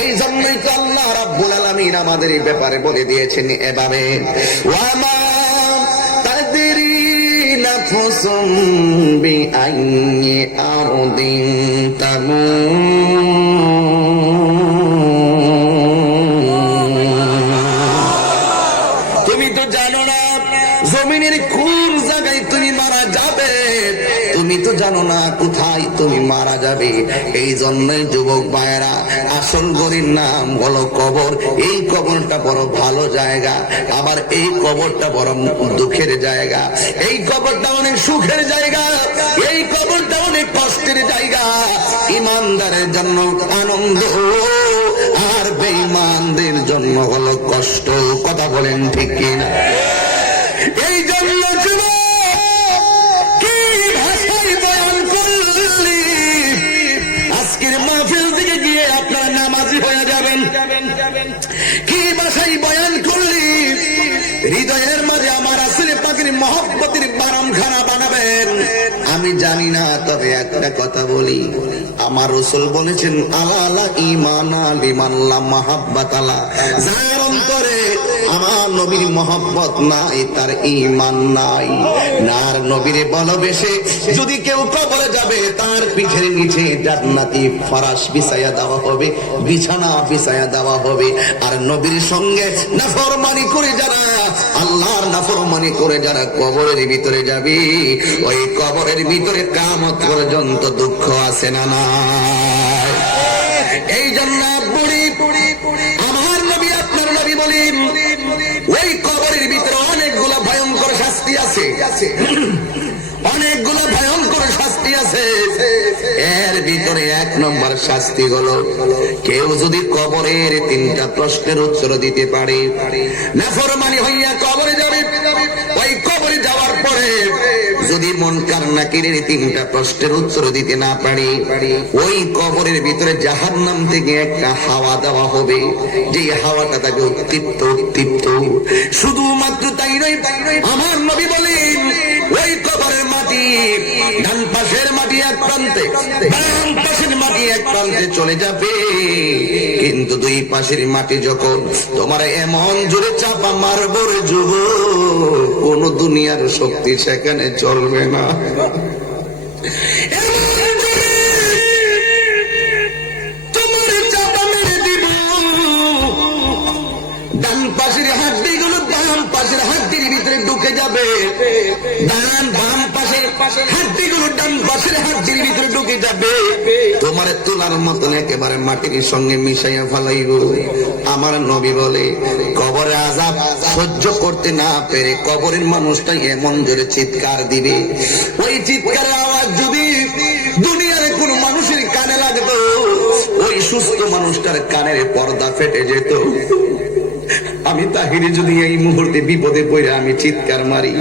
এই জন্যই তো আল্লাহ রাব্বুল আলামিন আমাদের এই ব্যাপারে বলে দিয়েছেন এভাবে, ওয়ামা তাদরি নাফসুম বিআইয়ি আরদিন তামুত। তুমি তো জানো না জমিনের কোন জায়গায় তুমি মারা যাবে। তুমি তুমি তো জানো না কোথায় তুমি মারা যাবে। এই জন্যই যুবক ভাইয়েরা, আসল গরির নাম হলো কবর। এই কবরটা বড় ভালো জায়গা, আবার এই কবরটা বড় দুঃখের জায়গা। এই কবরটা অনেক সুখের জায়গা, এই কবরটা অনেক কষ্টের জায়গা। ইমানদারের জন্য আনন্দ, আর বেঈমানদের জন্য হলো কষ্ট। কথা বলেন ঠিক কিনা? এই জন্য কি ভাষায় বয়ান করলি, আজকের মাহফিল থেকে গিয়ে আপনারা নামাজি হয়ে যাবেন। কি ভাষায় বয়ান করলি, হৃদয়ের মাঝে আমার রাসূল পাকের মহব্বতের বারামখানা বানাবেন। আমি জানি না, তবে একটা কথা বলি, আমার রাসূল বলেছেন আলা ঈমানা লিমান লা মাহাব্বাত আলা, যার অন্তরে আমার নবীর মহব্বত নাই তার ঈমান নাই। নার নবীরে ভালোবেসে যদি কেউ কবরে যাবে, তার পিঠের নিচে জান্নাতি ফরাশ বিছায়া দেওয়া হবে, বিছানা বিছায়া দেওয়া হবে। আর নবীর সঙ্গে নাফরমানি করে যারা, আল্লাহর নাফরমানি করে যারা কবরের ভিতরে যাবে, ওই কবরের ভিতরে কিয়ামত পর্যন্ত দুঃখ আছে না নাই? এই জন্য বুড়ি আমার নবী আপনার নবী বলেন, ওই কবরের ভিতরে অনেকগুলো ভয়ঙ্কর শাস্তি আছে, অনেকগুলো ভয়ঙ্কর শাস্তি আছে। এর ভিতরে এক নম্বর শাস্তি হলো, কেউ যদি কবরের 3টা প্রশ্নের উত্তর দিতে পারে, নাফরমানি হইয়া কবরে যাবে, ওই কবরে যাওয়ার পরে যদি মুনকার নাকিরের 3টা প্রশ্নের উত্তর দিতে না পারে, ওই কবরের ভিতরে জাহান্নাম থেকে একটা হাওয়া দেওয়া হবে, যে হাওয়াটা তাকে উত্তপ্ত উত্তপ্ত। শুধুমাত্র তাই নয়, আমার নবী বলেন ওই কবরের মাটি, ডান পাশের মাটি এক প্রান্তে, বাম পাশের মাটি এক প্রান্তে চলে যাবে, কিন্তু দুই পাশের মাটি যখন তোমার এমন জোরে চাপা মারবো রে যুবক, কোন দুনিয়ার শক্তি সেখানে চলবে না। তোমার চাপা মেরে দিব, ডান পাশের হাড্ডিগুলো বাম পাশের হাড্ডির ভিতরে ঢুকে যাবে, ডান বাম পাশের হাড্ডিগুলো ডান পাশের হাড্ডির ভিতরে ঢুকে যাবে, তোমার তোলার মতন একেবারে মাটির সঙ্গে মিশাইয়া ফেলাইব। আমার নবী বলে, কবরে আযাব সহ্য করতে না পেরে কবরের মানুষটাই এমন জোরে চিৎকার দিবে, ওই চিৎকারের আওয়াজ যদি দুনিয়ার কোন মানুষের কানে লাগতো, ওই সুস্থ মানুষটার কানের পর্দা ফেটে যেত। আমি তাহিরি যদি এই মুহূর্তে বিপদে পড়ে আমি চিৎকার মারি,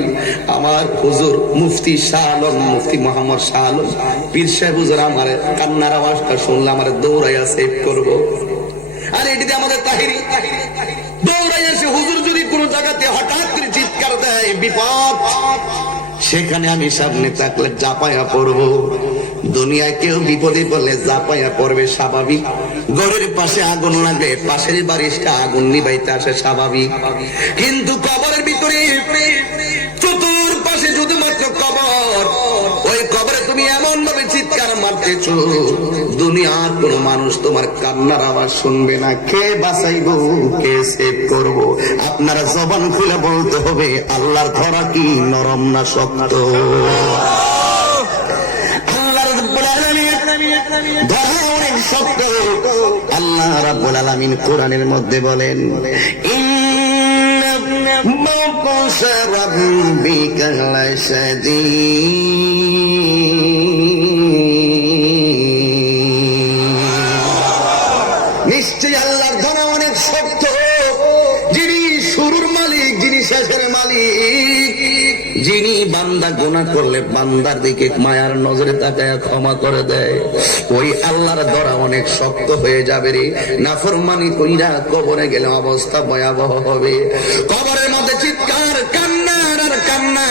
আমার হুজুর মুফতি শাহ আলম, মুফতি মোহাম্মদ শাহ আলম পীর সাহেব হুজুর আমার কান্নার আওয়াজটা শুনলে আমার দৌড়াইয়া সেভ করবো। আর এটিতে আমাদের তাহিরি দৌড়াইয়া এসে হুজুর যদি কোন জায়গাতে হঠাৎ করে চিৎকার দেয় বিপদ, সেখানে আমি সামনে থাকলে জাপায়া পড়বো। দুনিয়ায় কেউ বিপদে পড়লে জাপায়া পড়বে স্বাভাবিক, ঘরের পাশে আগুন লাগবে পাশের বাড়িটা আগুন নিবাইতে আসে স্বাভাবিক, কিন্তু কবরের ভিতরে চতুর্পাশে শুধুমাত্র কবর, ওই কবরে তুমি এমন ভাবে চিৎকার মারতেছো, দুনিয়ার কোন মানুষ তোমার কান্নার আওয়াজ শুনবে না। কে বাঁচাইবো, কে সেভ করবো? আপনারা জবান খুলে বলতে হবে, আল্লাহর ধরা কি নরম না শক্ত? আল্লাহ রাব্বুল আলামিন কোরআনের মধ্যে বলেন, ইন্না বাতাশা রাব্বিকা লাশাদীদ, নিশ্চয় আল্লাহর ধরা অনেক শক্ত। যিনি শুরুর মালিক, যিনি শেষের মালিক, যিনি বান্দা গুনাহ করলে বান্দার দিকে মায়ার নজরে তাকায় ক্ষমা করে দেয়, ওই আল্লাহর ধরা অনেক শক্ত হয়ে যাবে রে। নাফরমানি কইরা কবরে গেলে অবস্থা ভয়াবহ হবে। কবরের মধ্যে চিৎকার, কান্না আর কান্না।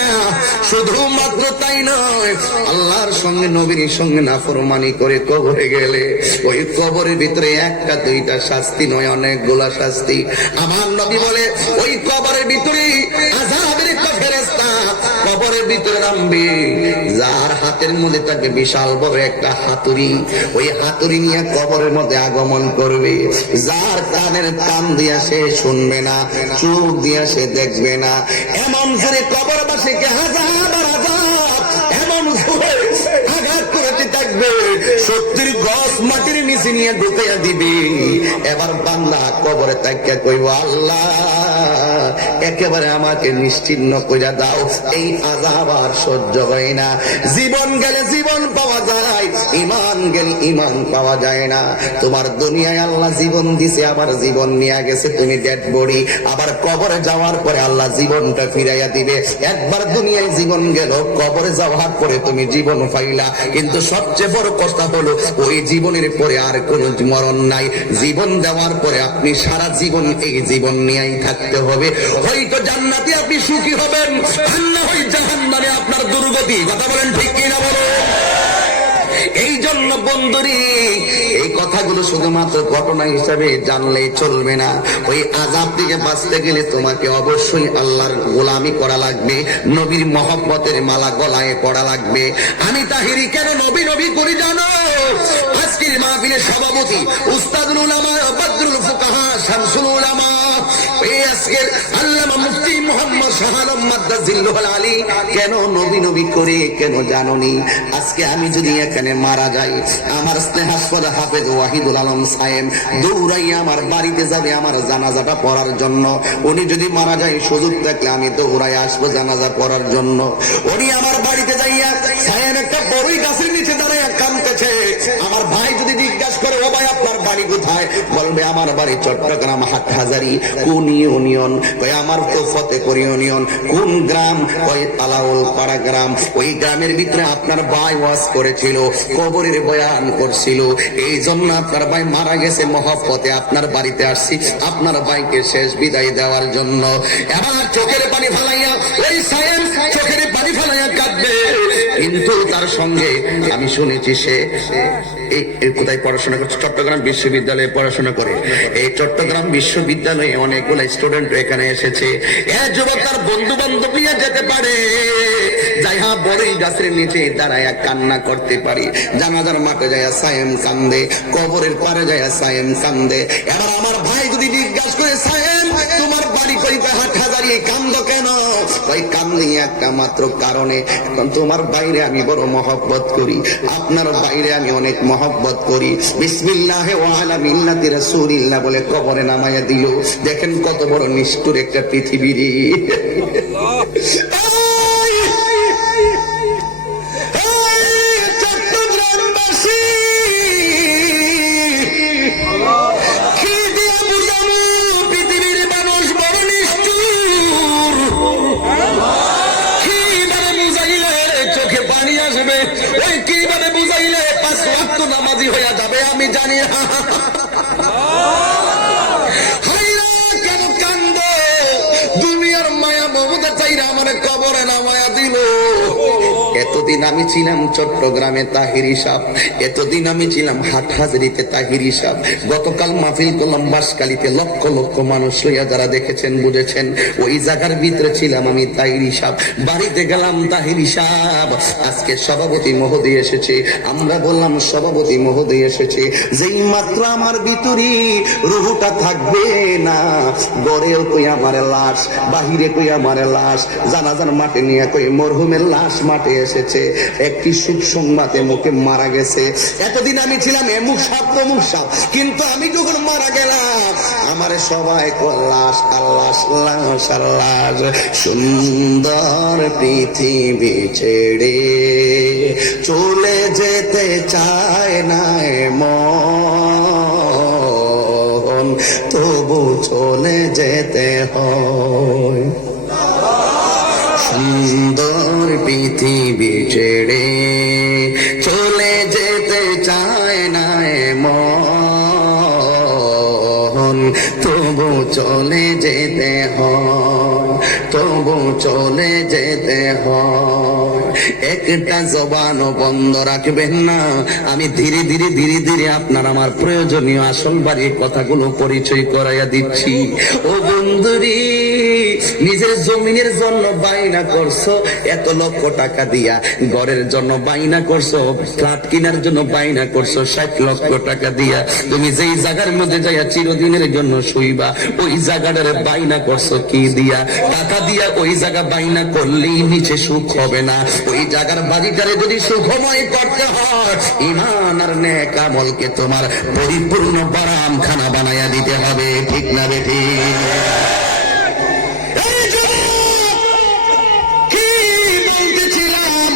শুধুমাত্র তাই নয়, আল্লাহর সঙ্গে নবীর সঙ্গে নাফরমানি করে কবরে গেলে ওই কবরের ভিতরে একটা দুইটা শাস্তি নয়, অনেকগুলা শাস্তি। আমার নবী বলে, ওই কবরের ভিতরে আযাবের একটা ফেরেশতা কবরের ভিতরে নামবে, যার হাতের মধ্যে থাকবে বিশাল বড় একটা হাতুড়ি। ওই হাতুড়ি নিয়ে কবরের মধ্যে আগমন করবে। যার কানের কান দিয়া সে শুনবে না, চোখ দিয়া সে দেখবে না, এমন জোরে কবরবাসীকে হাজার হাজার, এমন জোরে গস মাটির নিচে নিয়ে ঢুকাইয়া দিবে। এবার বান্দা কবরে তাকিয়া কইব, আল্লাহ একেবারে আমাকে নিশ্চিহ্ন কইরা দাও, এই আযাব আর সহ্য হয় না। জীবন গেলে জীবন পাওয়া যায়, ঈমান গেলে ঈমান পাওয়া যায় না। তোমার দুনিয়ায় আল্লাহ জীবন দিছে, আবার জীবন নিয়ে গেছে, তুমি ডেড বডি। আবার কবরে যাওয়ার পরে আল্লাহ জীবনটা ফিরাইয়া দিবে। একবার দুনিয়ায় জীবন গেল, কবরে যাওয়ার পরে তুমি জীবন পাইলা। কিন্তু সবচেয়ে বড় কথা হলো ওই জীবনের পরে আর কোন মরণ নাই। জীবন দেওয়ার পরে আপনি সারা জীবন এই জীবন নিয়েই থাকতে হবে। হয়তো জান্নাতে আপনি সুখী হবেন, আর না হয় জাহান্নামে আপনার দুর্গতি। কথা বলেন ঠিক কিনা বলো? এই জন্য বন্ধুরি, এই কথাগুলো শুধুমাত্র ঘটনা হিসাবে জানলেই চলবে না। ওই আযাব থেকে বাঁচতে গেলে তোমাকে অবশ্যই আল্লাহর গোলামি করা লাগবে, নবীর মহব্বতের মালা গলায় পড়া লাগবে। আমি তাহিরি কেন নবী নবী করি জানো? আজকের মাহফিলের সভাপতি উস্তাদুল উলামা বদরুল ফুকাহা শামসুল উলামা, এই আজকের আল্লামা মুফতি মুহাম্মদ শাহ আলম মাদ্দাজিল্লুহুল আলী কেন নবী নবী করে কেন জানোনি? আজকে আমি যদি এখানে মারা যাই, আমার স্নেহাস্পদ হাফেজ ওয়াহিদুল আলম সাহেব দৌড়াইয়া আমার বাড়িতে যাবে আমার জানাজাটা পড়ার জন্য। উনি যদি মারা যায়, সুযোগ থাকলে আমি দৌড়াই আসবো জানাজা পড়ার জন্য। উনি আমার বাড়িতে যাইয়া সাহেব একটা বড়ই গাছের নিচে দাঁড়াইয়া কাঁদতেছে। আমার ভাই যদি জিজ্ঞাসা করে, ও ভাই আপনার বাড়ি কোথায়? বলবে আমার বাড়ি চট্টগ্রাম হাটহাজারী। কোন ইউনিয়ন? কই আমার তো ফতেপুর ইউনিয়ন। কোন গ্রাম? কই আলাউল পাড়া গ্রাম। ওই গ্রামের ভিতরে আপনার ভাই ওয়াজ করেছিল, কবরের বয়ান করছিল, এই জন্য আপনার ভাই মারা গেছে। মহব্বতে আপনার বাড়িতে আসছি আপনার ভাইকে শেষ বিদায় দেওয়ার জন্য। এবার চোখের পানি ফেলাইয়া ওই সায়েম চোখের পানি ফেলাইয়া কাঁদবে। কিন্তু তার সঙ্গে আমি শুনেছি সে কোথায় পড়াশোনা করছে? চট্টগ্রাম বিশ্ববিদ্যালয়ে পড়াশোনা করে। এই চট্টগ্রাম বিশ্ববিদ্যালয়ে অনেকগুলো স্টুডেন্ট এখানে এসেছে। এ যুবক তার বন্ধু বান্ধব নিয়ে যেতে পারে, যাই হা বড়ই গাছের নিচে দাঁড়ায় কান্না করতে পারি। জানাজার মাঠে যায় সায়েম কান্দে, কবরের পারে যায় সায়েম কান্দে। এবার আমার ভাই যদি জিজ্ঞাসা করে, সায়েম তোমার বাড়ি কই? হাটহাজারী। কান্দ কেন? ওই কান্দি একটা মাত্র কারণে, তোমার বাইরে আমি বড় মহব্বত করি, আপনার বাইরে আমি অনেক মহব্বত করি। বিসমিল্লাহি ওয়া আলা মিল্লাতি রাসূলিল্লাহ বলে কবরে নামায়া দিল। দেখেন কত বড় নিষ্ঠুর একটা পৃথিবী। চট্টগ্রামবাসী কি দিয়ে বুঝাবো পৃথিবীর মানুষ বড় নিষ্ঠুর? কিভাবে বুঝাইলে চোখে পানি আসবে? ওই কিভাবে বুঝাইলে 5 ওয়াক্ত নামাজি হয়ে যাবে? আমি জানি। কেন কান্দ? দুনিয়ার মায়া মমতা চাইরা আমার কবরে নামায়া দিল। এতদিন আমি ছিলাম চট্টগ্রামে তাহিরি সাহেব, এতদিন আমি ছিলাম হাটহাজারীতে তাহিরি সাহেব। গতকাল মাহফিল করলাম বাঁশখালীতে, লক্ষ লক্ষ মানুষ হইয়া যারা দেখেছেন বুঝেছেন, ওই জায়গার ভিতরে ছিলাম আমি তাহিরি সাহেব। বাড়িতে গেলাম তাহিরি সাহেব, আজকে সভাপতি মহোদয় এসেছে। আমরা বললাম সভাপতি মহোদয় এসেছে, যেই মাত্র আমার ভিতরে রুহুটা থাকবে না, গড়েও কই আমার লাশ, বাহিরে কই আমার লাশ, জানাজার মাঠে নিয়ে কই মরহুমের লাশ মাঠে এসেছে। একটি সুখ সংবাদে মুখে মারা গেছে। এতদিন আমি ছিলাম এমুক সাপ তমুক সাপ, কিন্তু আমি যখন মারা গেলাম আমার সবাই লাশ আল্লাহ লাশ আল্লাহ। সুন্দর পৃথিবী ছেড়ে চলে যেতে চায় না মন, তবু চলে যেতে হয়। সুন্দর পৃথিবী ছেড়ে চলে যেতে চায় না মন, তবু চলে যেতে হয়, তবু চলে যেতে হয়। একটা জবানও বন্ধ রাখবেন না। আমি ধীরে ধীরে ধীরে ধীরে আপনার আমার প্রয়োজনীয় আসল বাড়ির কথাগুলো পরিচয় করাইয়া দিচ্ছি। ও বন্ধুরি, নিজের জমিনের জন্য বাইনা করছো এত লক্ষ টাকা দিয়া, ঘরের জন্য বাইনা করছো, ফ্ল্যাট কেনার জন্য বাইনা করছো 60 লক্ষ টাকা দিয়া। তুমি যেই জায়গার মধ্যে যাইয়া চিরদিনের জন্য শুইবা, ওই জায়গাটারে বাইনা করছো কি দিয়া? টাকা দিয়া। ওই জায়গা বাইনা করলেই নিচে সুখ হবে না। ওই জায়গার বাড়িটারে যদি সুখময় করতে হয়, ঈমান আর নেক আমলকে তোমার পরিপূর্ণ বারাম খানা বানায়া দিতে হবে, ঠিক না বেটি? এই যুবক, কি বলতেছিলাম?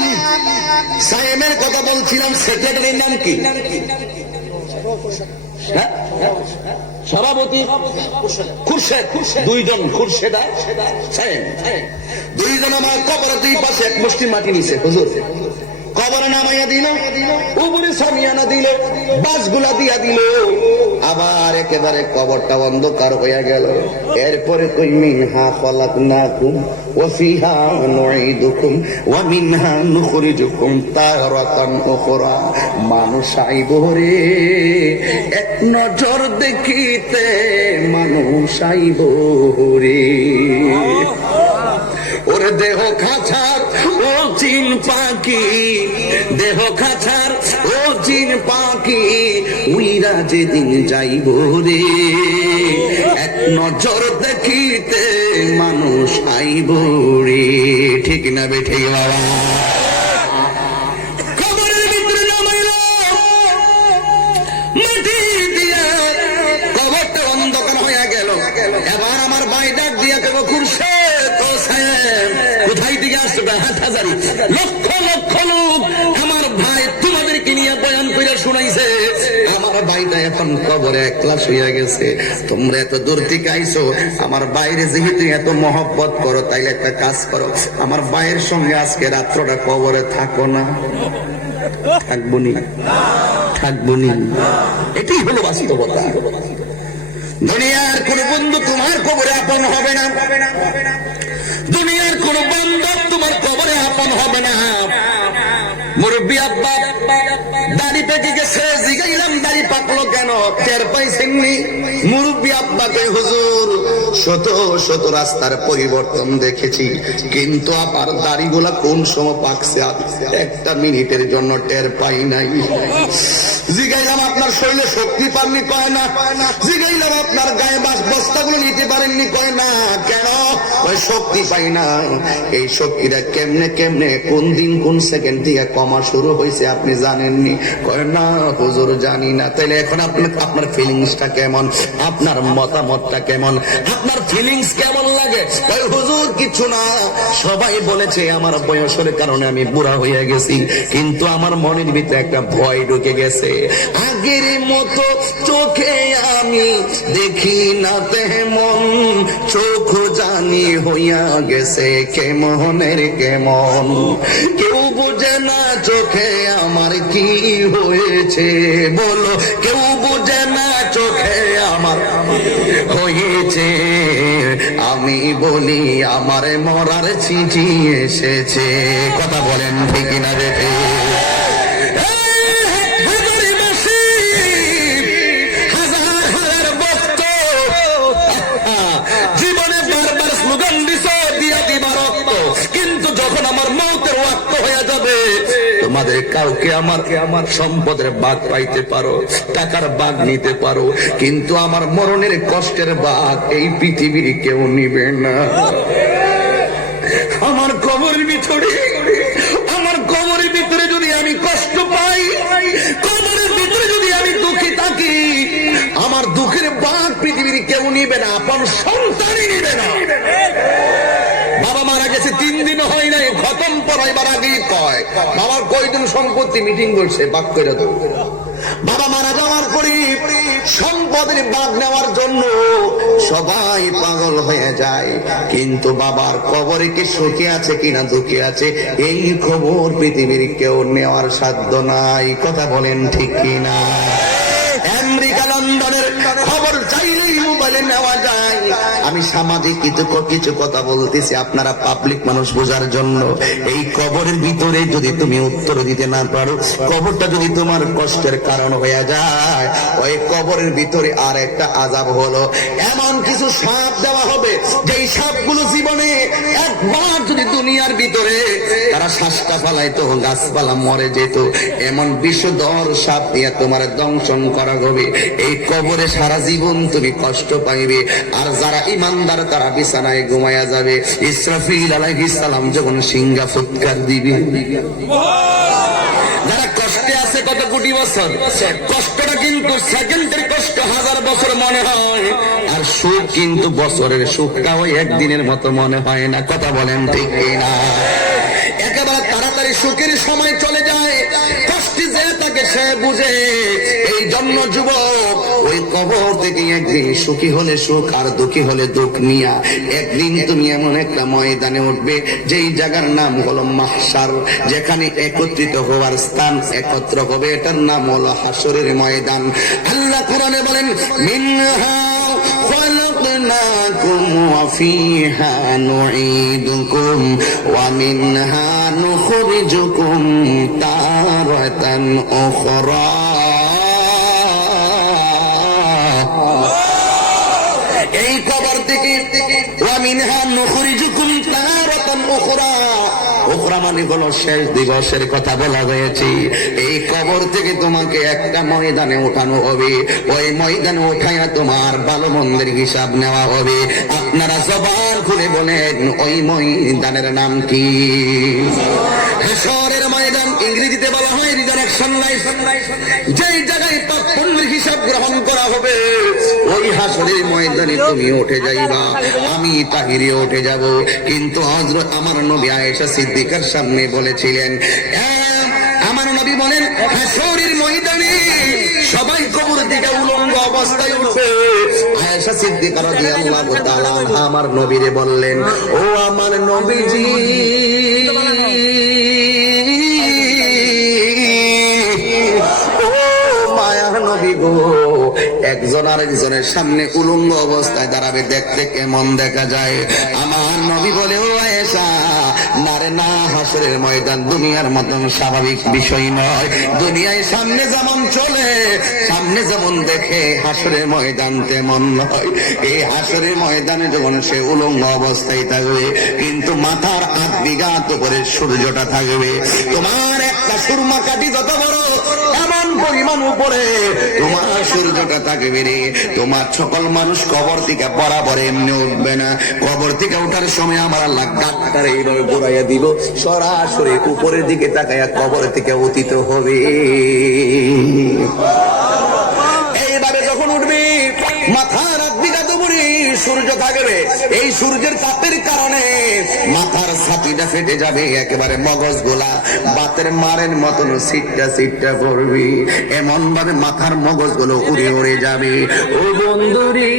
সায়েমের কথা বলছিলাম। সেক্রেটারির নাম কি? হ্যাঁ? সভাপতি খুরশেদ। দুইজন খুরশেদ আর সায়েম, দুইজন আমার কবরের দুই পাশে এক মুষ্টি মাটি নিছে। হুজুর কবরে নামাইয়া দিল, উপরে সামিয়ানা দিল, বাসগুলা দিয়া দিল, আবার একেবারে কবরটা অন্ধকার হইয়া গেল। এরপরে কই মিনহা খলাকনাকুম ওয়া ফিহা নুঈদুকুম ওয়া মিনহা নুখরিজুকুম তারাতান উখরা। মানুষ আইব রে এক নজর দেখিতে, মানুষ আইব রে। ওরে দেহ খাঁচার ও চিন পাখি, দেহ খাঁচার ও চিন পাখি, উইরা যেদিন যাইব রে এক নজর দেখিতে, মানুষ আইব রে, ঠিক না বেঠে বাবা? কবরের ভিতরে নামাইল মাটি দিয়া, কবরটা অন্ধকার হয়ে গেল। এবার আমার ভাই ডাক দিয়া কেব খুরশেদ, কোথায় দিকে আসছো? হাটহাজারি। লক্ষ লক্ষ লোক আমার ভাই তোমাদেরকে নিয়ে বয়ান করে শুনাইছে। আমার ভাইটা এখন কবরে একলা শুয়ে গেছে, তোমরা এত দূর থেকে আইছো। আমার বাইরে যেহেতু এত মহব্বত করো, তাইলে একটা কাজ করো, আমার ভাইয়ের সঙ্গে আজকে রাত্রটা কবরে থাকো না? থাকবো নি? থাকবো নি? এটাই হলো বাস্তবতা। দুনিয়ার কোন বন্ধু তোমার কবরে আপন হবে না, দুনিয়ার কোন বান্ধব তোমার কবরে আপন হবে না। মুরব্বী আব্বা দাড়ি পেকে গেছে, জিগাইলাম দাড়ি পাকলো কেন? টের পাইছেননি? মুরব্বী আব্বাকে হুজুর শত শত রাস্তার পরিবর্তন দেখেছি, কিন্তু আবার দাড়িগুলা কোন সময় পাকছে একটা মিনিটের জন্য টের পাই নাই। জিগাইলাম আপনার শরীরে শক্তি পাননি? কয় না। জিগাইলাম আপনার গায়ে বস্তাগুলো নিতে পারেননি? কয় না। কেন? ওই শক্তি পাই না। এই শক্তিটা কেমনে কেমনে কোন দিন কোন সেকেন্ড দিয়ে কমা শুরু হয়েছে আপনি জানেননি? কয় না হুজুর জানি না। তাহলে এখন আপনার ফিলিংসটা কেমন? আপনার মতামতটা কেমন? আপনার ফিলিংস কেমন লাগে? কয় হুজুর কিছু না, সবাই বলেছে আমার বয়সের কারণে আমি বুড়া হয়ে গেছি, কিন্তু আমার মনের ভিতরে একটা ভয় ঢুকে গেছে। আগের মতো চোখে আমি দেখি না তেমন, চোখ জানি হইয়া গেছে কেমনের কেমন। কেউ বুঝে না চোখে আমার কি হয়েছে, বলো কেউ বুঝে না চোখে আমার হয়েছে। আমি বলি আমার মরার চিঠি এসেছে। কথা বলেন ঠিক না রেখে? জীবনে বারবার স্লোগান দিছ দিয়া দিবা রক্ত, কিন্তু যখন আমার মৌতের ওয়াক্ত হয়ে যাবে, তোমাদের কাউকে আমার সম্পদের ভাগ পাইতে পারো, টাকার ভাগ নিতে পারো, কিন্তু আমার মরণের কষ্টের ভাগ এই পৃথিবীর কেউ নিবে না। আমার কবরের ভিতরে, আমার কবরের ভিতরে যদি আমি কষ্ট পাই, কবরের ভিতরে যদি আমি দুঃখী থাকি, আমার দুঃখের ভাগ পৃথিবীর কেউ নিবে না, আপন সন্তানই নিবে না। বাবা মারা গেছে 3 দিন হয় নাই, খতম পড়াইবার আগেই কয় বাবার কয়দিন সম্পত্তি মিটিং করছে ভাগ করে দাও। বাবা মারা যাওয়ার পরে সম্পদের ভাগ নেওয়ার জন্য সবাই পাগল হয়ে যায়, কিন্তু বাবার কবরে কি সুখে আছে কিনা দুঃখে আছে এই খবর পৃথিবীর কেউ নেওয়ার সাধ্য নাই। কথা বলেন ঠিক কিনা? আমেরিকা লন্ডনের খবর চাইলেই মোবাইলে নেওয়া যায়। আমি সামাজিক কিছু কথা বলতেছি, আপনারা পাবলিক মানুষ বোঝার জন্য। এই কবরের ভিতরে যদি তুমি উত্তর দিতে না পারো, কবরটা যদি তোমার কষ্টের কারণ হয়ে যায়, ওই কবরের ভিতরে আর একটা আযাব হলো, এমন কিছু সাপ দেওয়া হবে যেই সাপগুলো জীবনে একবার যদি দুনিয়ার ভিতরে তারা শ্বাসটা ফালাইতো, গাছপালা মরে যেত, এমন বিষধর সাপ দিয়ে তোমার দংশন করা হবে। এই কবরে সারা জীবন তুমি কষ্ট পাইবে। আর যারা ইমানদার তারা বিছানায় ঘুমায়া যাবে, ইসরাফিল আলাইহিস সালাম যখন সিংহা ফুৎকার দিবে। যারা কষ্টে আছে কত কোটি বছর, কষ্টটা কিন্তু সেকেন্ডের কষ্ট 1000 বছর মনে হয়, আর সুখ কিন্তু বছরের সুখটা ওই একদিনের মতো মনে হয় না। কথা বলেন ঠিক না? একেবারে তাড়াতাড়ি সুখের সময় চলে যায়, কষ্টে যে তাকে সে বুঝে। এই জন্য যুবক, ওই কবর থেকে একদিন সুখী হলে সুখ আর দুঃখী হলে দুঃখ নিয়া একদিন তুমি এমন একটা ময়দানে উঠবে যেই জায়গার নাম হলো মাহশার, যেখানে একত্রিত হওয়ার স্থান, একত্র হবে, এটার নাম হলো হাসরের ময়দান। আল্লাহ কোরআনে বলেন, মিনহা خلقناكم وفيها نعيدكم ومنها نخرجكم تارة أخرى। এই কবর থেকে ওয়ামিনহা নুখরিজুকুম তারাতান উখরা, উখরা মানে হলো শেষ দিবসের কথা বলা হয়েছে। এই কবর থেকে তোমাকে একটা ময়দানে ওঠানো হবে, ওই ময়দানে ওঠায়া তোমার ভালো মন্দের হিসাব নেওয়া হবে। আপনারা জবান খুলে বলেন, ওই ময়দানের নাম কি? হাসরের ময়দান, ইংরেজিতে বলা হয় রিজারেকশন লাইফ। যেই জায়গায় পাপ পুণ্যের হিসাব গ্রহণ করা হবে, ওই হাসরের ময়দানে তুমি উঠে যাইবা, আমি তাহিরে উঠে যাব। কিন্তু হযরত আমার নবী আয়েশা সিদ্দিকার সামনে বলেছিলেন, আমার নবী বলেন, হাসরের ময়দানে সবাই কবর থেকে উলঙ্গ অবস্থায় উঠবে। আয়েশা সিদ্দিকা রাদিয়াল্লাহু তাআলা আনহা আমার নবীরে বললেন, ও আমার নবীজি, একজন আরেকজনের সামনে উলঙ্গ অবস্থায় দাঁড়াবে, দেখতে কেমন দেখা যায়? আমার নবী বলে, ও আয়েশা, না রে না, হাসরের ময়দান দুনিয়ার মতন স্বাভাবিক বিষয় নয়। দুনিয়ায় সামনে যেমন চলে, সামনে যেমন দেখে, হাসরের ময়দান তেমন নয়। এই হাসরের ময়দানে যখন সে উলঙ্গ অবস্থায় থাকবে, কিন্তু মাথার 8 বিঘা উপরে সূর্যটা থাকবে। তোমার একটা সুরমা কাঠি যত বড়, এমন পরিমাণ উপরে তোমার সূর্যটা থাকবে রে। তোমার সকল মানুষ কবর থেকে বরাবর এমনি উঠবে না। কবর থেকে ওঠার সময় আমার আল্লাহ গাঁটটারে এইভাবে ঘুরাইয়া দিব, সরাসরি উপরের দিকে তাকাইয়া কবর থেকে অতীত হবে। এইভাবে যখন উঠবে, মাথার 8 বিঘা উপরে সূর্য থাকবে। এই সূর্যের তাপের কারণে মাথার ছাতিটা ফেটে যাবে, একেবারে মগজ গোলা বাতের মারের মতন সিটটা সিটটা পড়বে। এমন ভাবে মাথার মগজ গুলো উড়ে উড়ে যাবে। ও বন্ধুরি,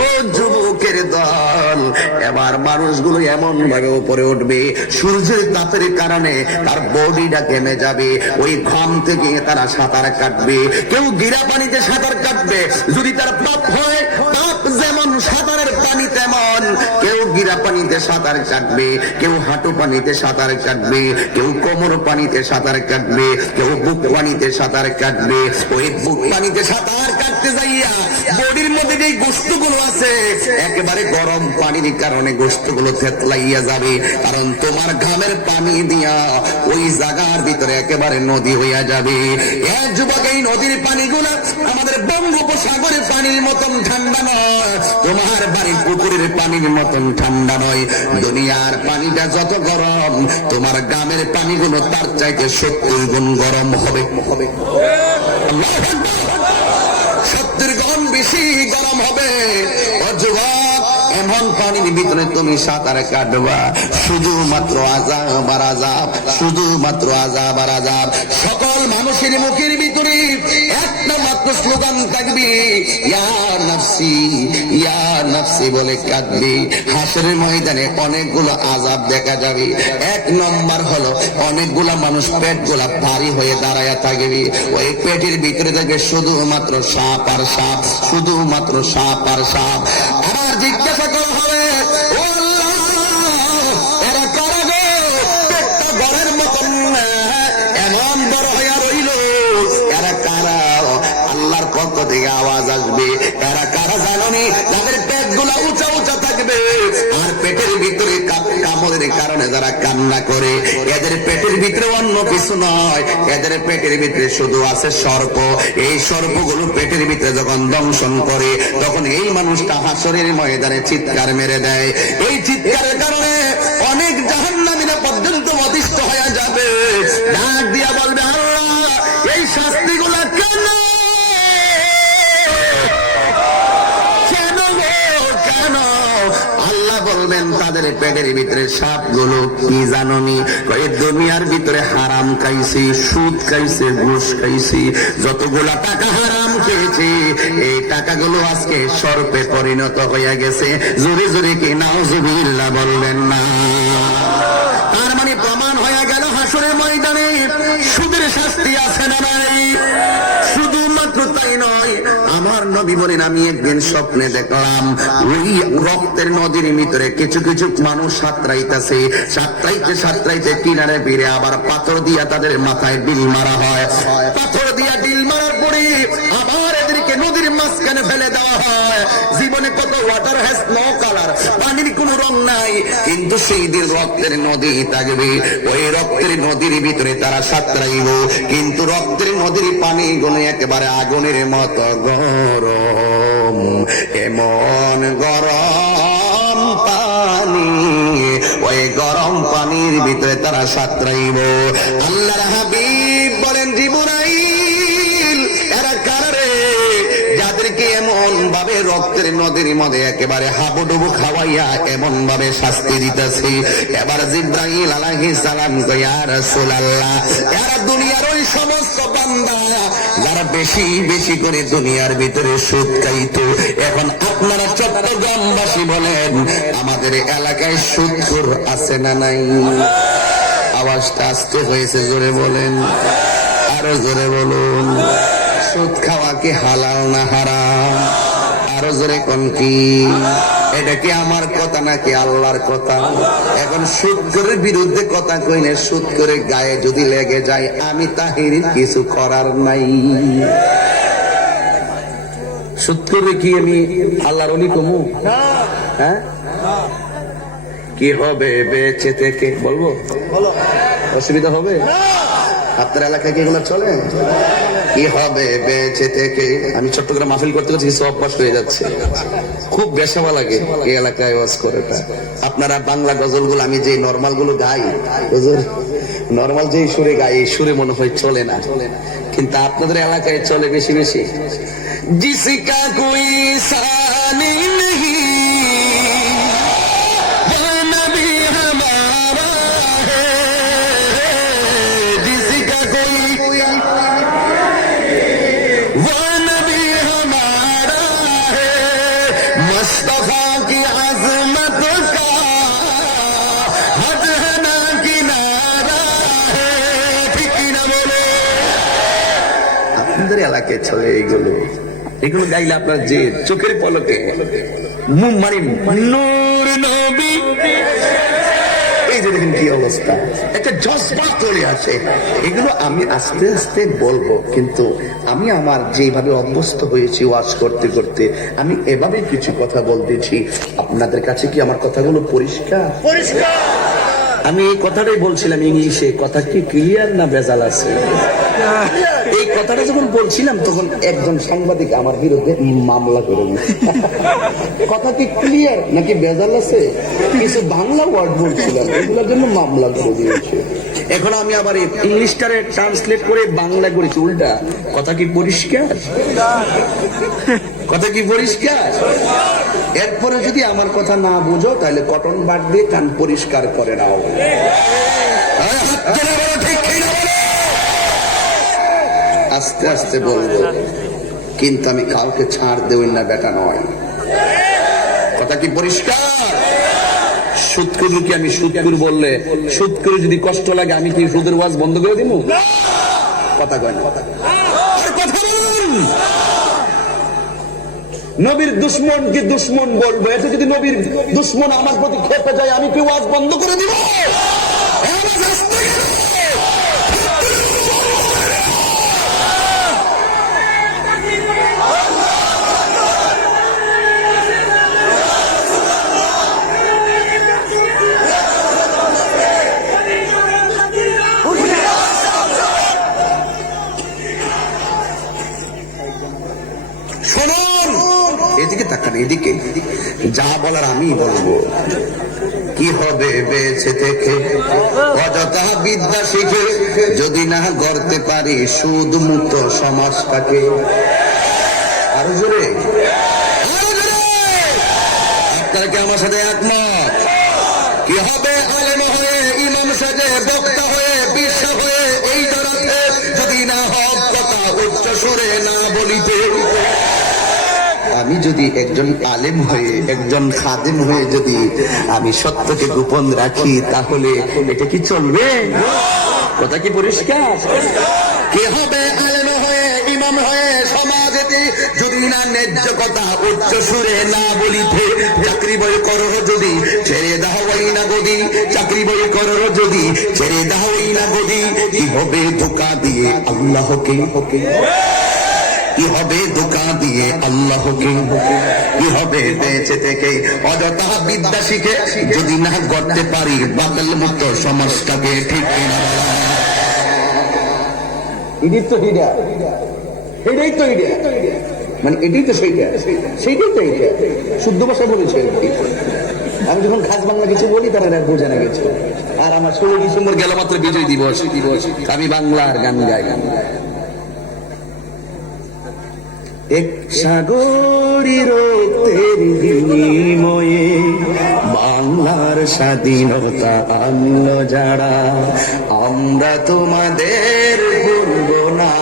ও যুবকের দল, এবার মানুষগুলো এমন ভাবে উপরে উঠবে, সূর্যের তাপের কারণে তার বডিটা ঘেমে যাবে। ওই ঘাম থেকে তারা সাঁতার কাটবে। কেউ গিরা পানিতে সাঁতার কাটবে, যদি তার পাপ হয়, পাপ যেমন সাঁতারের পানি তেমন। কেউ গিরা পানিতে সাঁতার কাটবে, কেউ হাঁটু পানিতে সাঁতার কাটবে, কেউ কোমর পানিতে সাঁতার কাটবে, কেউ বুক পানিতে সাঁতার কাটবে। ওই বুক পানিতে সাঁতার কাটতে যাইয়া বডির মধ্যে যে গোস্তগুলো আছে, একেবারে গরম পানির কারণে গোস্তগুলো থেতলাইয়া যাবে। কারণ তোমার ঘামের পানি দিয়া ওই জায়গার ভিতরে একেবারে নদী হইয়া যাবে। এক যুবক, এই নদীর পানিগুলো আমাদের বঙ্গোপসাগরের পানির মতন ঠান্ডা নয়, তোমার বাড়ির পুকুরের পানির মতন ঠান্ডা নয়। দুনিয়ার পানিটা যত গরম, তোমার গ্রামের পানিগুলো তার চাইতে 70 গুণ গরম হবে। 70 গুণ বেশি গরম হবে। ও যুবক, এমন পানির ভিতরে তুমি সাঁতার কাটবা, শুধুমাত্র আযাব আর আযাব, শুধুমাত্র আযাব আর আযাব। সকল মানুষের মুখের ভিতরে একটা মাত্র স্লোগান থাকবে, ইয়া নাফসি, ইয়া নাফসি বলে কাঁদবে। হাসরের ময়দানে অনেকগুলো আযাব দেখা যাবে। 1 নম্বর হলো, অনেকগুলা মানুষ পেট গুলা ভারী হয়ে দাঁড়ায় থাকবে। ওই পেটের ভিতরে থাকবে শুধুমাত্র সাপ আর সাপ, শুধুমাত্র সাপ আর সাপ। আবার জিজ্ঞাসা করা হবে, ও আল্লাহ, এরা কারা গো? পেটটা ঘরের মতন এমন বড় হইয়া রইল, এরা কারা? আল্লাহর পক্ষ থেকে আওয়াজ আসবে, এরা কারা জানো নি? যাদের পেট গুলা উঁচা উঁচা থাকবে আর পেটের ভিতরে কামড়ের কাফনের কারণে যারা কান্না করে, এদের পেটের ভিতরে অন্য কিছু নয়, এদের পেটের ভিতরে শুধু আছে সর্প। এই সর্পগুলো পেটের ভিতরে যখন দংশন করে, তখন এই মানুষটা হাসরের ময়দানে চিৎকার মেরে দেয়। এই চিৎকারের কারণে অনেক জাহান্নামীরা পর্যন্ত অতিষ্ঠ হয়ে যাবে, ডাক দিয়া বলবে, আল্লাহ এই শাস্তিগুলা কেন, কেন? আল্লাহ বলবেন তাদের পেটের ভিতরে সাপগুলো কি জাননি, এই দুনিয়ার ভিতরে হারাম খাইছি, সুদ খাইছে, ঘুষ খাইছি, যতগুলা টাকা হারাম খেয়েছি, এই টাকাগুলো আজকে সর্পে পরিণত হয়ে গেছে। জোরে জোরে কি নাউজুবিল্লাহ বলবেন না? তার মানে প্রমাণ হয়ে গেল হাসরের ময়দানে সুদের শাস্তি আছে না নাই? শুধুমাত্র তাই নয়, আমার নবী বলেন, আমি একদিন স্বপ্নে দেখলাম ওই রক্তের নদীর ভিতরে কিছু কিছু মানুষ সাঁতরাইতেছে, সাঁতরাইতে কিনারে ফিরে আবার পাথর দিয়া তাদের মাথায় ডিল মারা হয়। পাথর দিয়া ডিল মারার পরে আবার এদেরকে নদীর মাঝখানে ফেলে দেওয়া হয়। জীবনে কত ওয়াটার হ্যাজ নো কালার, পানির কোনো রং নাই, কিন্তু সেই দিন রক্তের নদী থাকবে। ওই রক্তের নদীর ভিতরে তারা সাঁতরাইব, কিন্তু রক্তের নদীর পানি গুলো একেবারে আগুনের মতো গরম, এমন গরম পানি, ওই গরম পানির ভিতরে তারা সাঁতরাইব। আল্লাহর হাবিব বলেন, জিবরাইল এরা কারে, যাদেরকে এমন ভাবে রক্তের নদীর মধ্যে একেবারে হাবুডুবু খাওয়াইয়া এমন ভাবে শাস্তি দিতেছে। এবার জিবরাইল আলাইহিস সালাম কয়, ইয়া রাসূলুল্লাহ, এরা দুনিয়ার ওই সমস্ত বান্দা যারা বেশি বেশি করে দুনিয়ার ভিতরে সুদ খাইতো। এখন আপনারা চট্টগ্রামবাসী বলেন, আমাদের এলাকায় সুদখোর আছে না নাই? আওয়াজটা আসতে হয়েছে, জোরে বলেন, আরো জোরে বলুন। সুদ খাওয়া কি হালাল না হারাম? আরো জোরে কোন কি? এটা কি আমার কথা নাকি আল্লাহর কথা? এখন সুদ করে বিরুদ্ধে কথা কইলে সুদ করে গায়ে যদি লেগে যায়, আমি তাহির কিছু করার নাই। সুদ করে কি আমি আল্লাহর অলি কমু? হ্যাঁ, কি হবে বেঁচে থেকে? বলবো, অসুবিধা হবে? আপনার এলাকায় কি এগুলো চলে? কি হবে বেঁচে থেকে? আমি চট্টগ্রাম মাহফিল করতে করতে কিছু অভ্যাস হয়ে যাচ্ছে, খুব বেশাবা লাগে এই এলাকায় ওয়াজ করে। আপনারা বাংলা গজল গুলো আমি যে নর্মাল গুলো গাই, নর্মাল যে সুরে গাই, এই সুরে মনে হয় চলে না, কিন্তু আপনাদের এলাকায় চলে বেশি বেশি। জিসকা কোই সানি নেহি এলাকায় চলে এইগুলো। এগুলো গাইলে আপনার যে চোখের পলকে মানে নূর নবী, এই যে দেখেন কি অবস্থা, একটা জজবা চলে আসে। এগুলো আমি আস্তে আস্তে বলবো, কিন্তু আমি আমার যেভাবে অভ্যস্ত হয়েছি ওয়াজ করতে করতে, আমি এভাবে কিছু কথা বলতেছি। আপনাদের কাছে কি আমার কথাগুলো পরিষ্কার? পরিষ্কার। আমি এই কথাটাই বলছিলাম ইংলিশে, কথা কি ক্লিয়ার না ভেজাল আছে? এই কথাটা যখন বলছিলাম তখন একজন সাংবাদিক আমার বিরুদ্ধে মামলা করে দিল। কথা কি ক্লিয়ার নাকি ভেজাল আছে? কিছু বাংলা ওয়ার্ড বলছিলাম, এগুলোর জন্য মামলা করে দিয়েছে। এখন আমি আবার ইংলিশটারে ট্রান্সলেট করে বাংলা করেছি উল্টা। কথা কি পরিষ্কার? কথা কি পরিষ্কার? এরপরে যদি আমার কথা না বুঝো তাহলে কটন বাট দিয়ে কান পরিষ্কার করে নাও। আস্তে আস্তে বলবো, কিন্তু আমি কাউকে ছাড় দেই না, বেটা নয়। কথা কি পরিষ্কার? সুদখোর কি আমি সুদখোর বললে, সুদখোর যদি কষ্ট লাগে আমি কি সুদের ওয়াজ বন্ধ করে দিব? কথা কয় না। নবীর দুশ্মন কি দুশ্মন বলবো, এতে যদি নবীর দুশ্মন আমার প্রতি খেপে যায় আমি কি ওয়াজ বন্ধ করে দিব? এখানে এদিকে যা বলার আমি বলবো। কি হবে বেঁচে থেকে অযথা বিদ্যা শিখে যদি না গড়তে পারি সুদ মুক্ত সমাজটাকে? আরো জোরে, আপনারা কি আমার সাথে একমত? কি হবে আলেম হয়ে, ইমাম সাজে, বক্তা হয়ে, বিশ্ব হয়ে এই জগতে যদি না হক কথা উচ্চ সুরে না বলিতে? আমি যদি একজন আলেম হয়ে, একজন খাদেম হয়ে যদি আমি সত্যকে গোপন রাখি, তাহলে এটা কি চলবে? কথা কি পরিষ্কার? কি হবে আলেম হয়ে, ইমাম হয়ে সমাজেতে যদি না ন্যায্য কথা উচ্চ সুরে না বলিতে? চাকরি বই করো যদি ছেড়ে দাও ওই না গদি, চাকরি বই করো যদি ছেড়ে দাও ওই না গদি। কি হবে ধোঁকা দিয়ে আল্লাহকে? কি হবে ধোঁকা দিয়ে আল্লাহকে? কি হবে বেঁচে থেকে অযথা বিদ্যা শিখে যদি না গড়তে পারি বাতিল মুক্ত সমাজটাকে? ঠিক কিনা? এটাই তো হিডা, এটাই তো হিডা, মানে এটাই তো সেইটা, সেইটাই তো এইটা। শুদ্ধ ভাষা বলেছে। আমি যখন খাস বাংলা কিছু বলি তারা বোঝে না কিছু। আর আমার 16 ডিসেম্বর গেল মাত্র বিজয় দিবস, আমি বাংলার গান গাই। এক সাগরীর রক্তের বিনিময়ে বাংলার স্বাধীনতা আনলো যারা, আমরা তোমাদের ভুলবো না,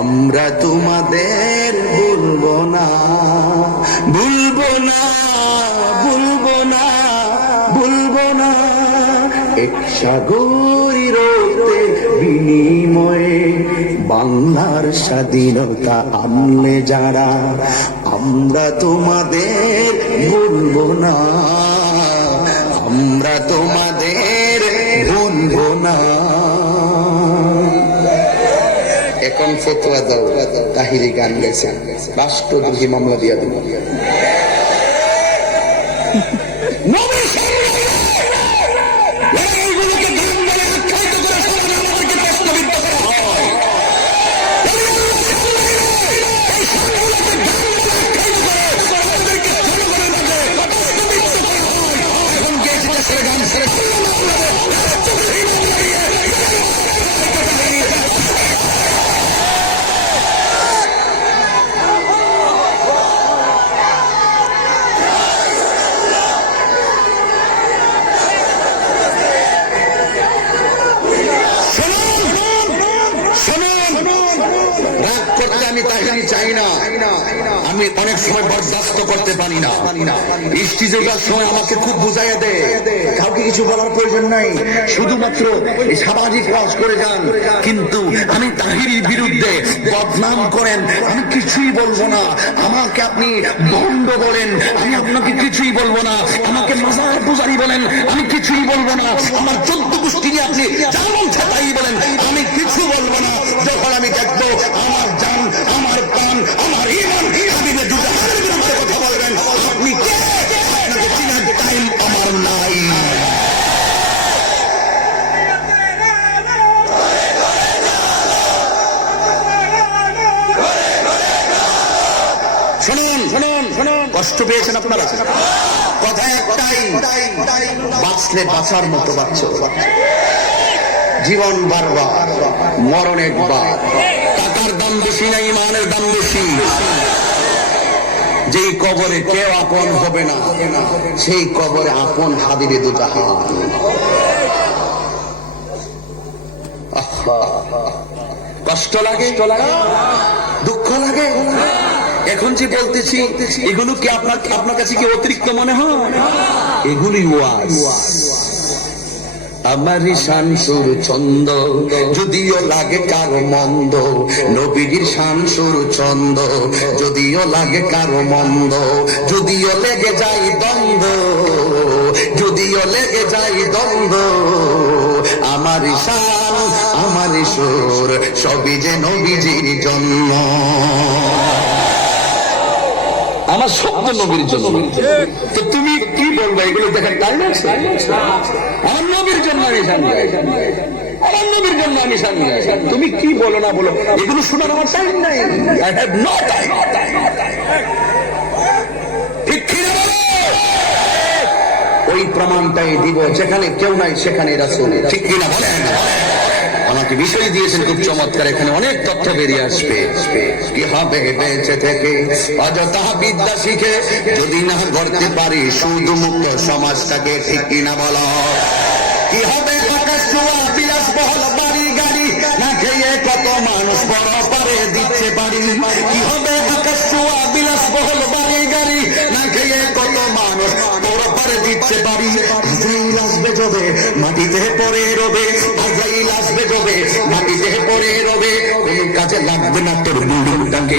আমরা তোমাদের ভুলবো না, ভুলবো না, ভুলবো না, ভুলবো না। এক সাগরীর রক্তের বিনিময়ে বাংলার স্বাধীনতা আনলে যারা, আমরা তোমাদের ভুলবো না, আমরা তোমাদের ভুলবো না। এখন ফতোয়া দাও, তাহিরি গান গেছেন, রাষ্ট্রদ্রোহী মামলা দিয়া দিন। আমি তাহিরি চাই না, আমি অনেক সময় বরদাস্ত করতে পারি না। স্টেজে যাওয়ার সময় আমাকে খুব বুঝাইয়া দেয়, কাউকে কিছু বলার প্রয়োজন নাই, শুধুমাত্র সামাজিক কাজ করে যান। কিন্তু আমি তাহিরির বিরুদ্ধে বদনাম করেন, আমি কিছুই বলবো না। আমাকে আপনি ভণ্ড বলেন, আমি আপনাকে কিছুই বলবো না। আমাকে মাজার পূজারি বলেন, আমি কিছুই বলবো না। আমার 14 গোষ্ঠী নিয়ে আপনি যেমন তাই বলেন, আমি কিছু বলবো না। যখন আমি দেখবো আমার জান, আমার প্রাণ, আমার ঈমান, আমি দুটো হাতের বিরুদ্ধে কথা বলবেন, আপনি কে? আপনাকে চিনার টাইম আমার নাই। শুনুন, শুনুন, শুনুন, কষ্ট পেয়েছেন আপনারা? কথা একটাই, বাঁচলে বাঁচার মতো বাঁচো। জীবন বারবার, মরণ একবার। টাকার দাম বেশি না, ইমানের দাম বেশি। যেই কবরে কেউ আপন হবে না, সেই কবরে আপন হাদিবে দুটা হাত। কষ্ট লাগে, দুঃখ লাগে। এখন যে বলতেছি এগুলো কি আপনার কাছে কি অতিরিক্ত মনে হয়? এগুলি ওয়াজ। আমার শান সুর ছন্দ যদিও লাগে কারো মন্দ, নবীর শান সুর ছন্দ যদিও লাগে কারো মন্দ, যদিও লেগে যায় দ্বন্দ্ব, যদিও লেগে যায় দ্বন্দ্ব, আমার শান আমার সুর সবই যে নবীজির জন্য, আমার শব্দ নবীর জন্য। তো তুমি কি বলবো? এগুলো দেখার টাইম আছে? আমার নবীর জন্য আমি শান গাই, আমার নবীর জন্য আমি শান গাই। তুমি কি বলো না বলো, এগুলো শোনার আমার টাইম নাই। I have no time. ওই প্রমাণটাই দিব যেখানে কেউ নাই সেখানে রাসূল। ঠিক কিনা বলেন? আমাকে বিষয় দিয়েছেন খুব চমৎকার, এখানে অনেক তথ্য বেরিয়ে আসবে। কি হবে বেঁচে থেকে অযথা বিদ্যা শিখে যদি না গড়তে পারি শুধু মুক্ত সমাজটাকে? ঠিক কিনা বলো? কি হবে আকাশ ছোঁয়া বিলাসবহুল বাড়ি গাড়ি না খেয়ে কত মানুষ বড় পারে দিচ্ছে পারি? কি হবে আকাশ ছোঁয়া বিলাসবহুল বাড়ি গাড়ি না খেয়ে কত মানুষ বড় পারে দিচ্ছে পারি? আজরাইল আসবে যবে মাটিতে পড়ে রবে, আজরাইল আসবে যবে মাটিতে পড়ে রবে, কোন কাজে লাগবে না তোর বিল্ডিংটাকে,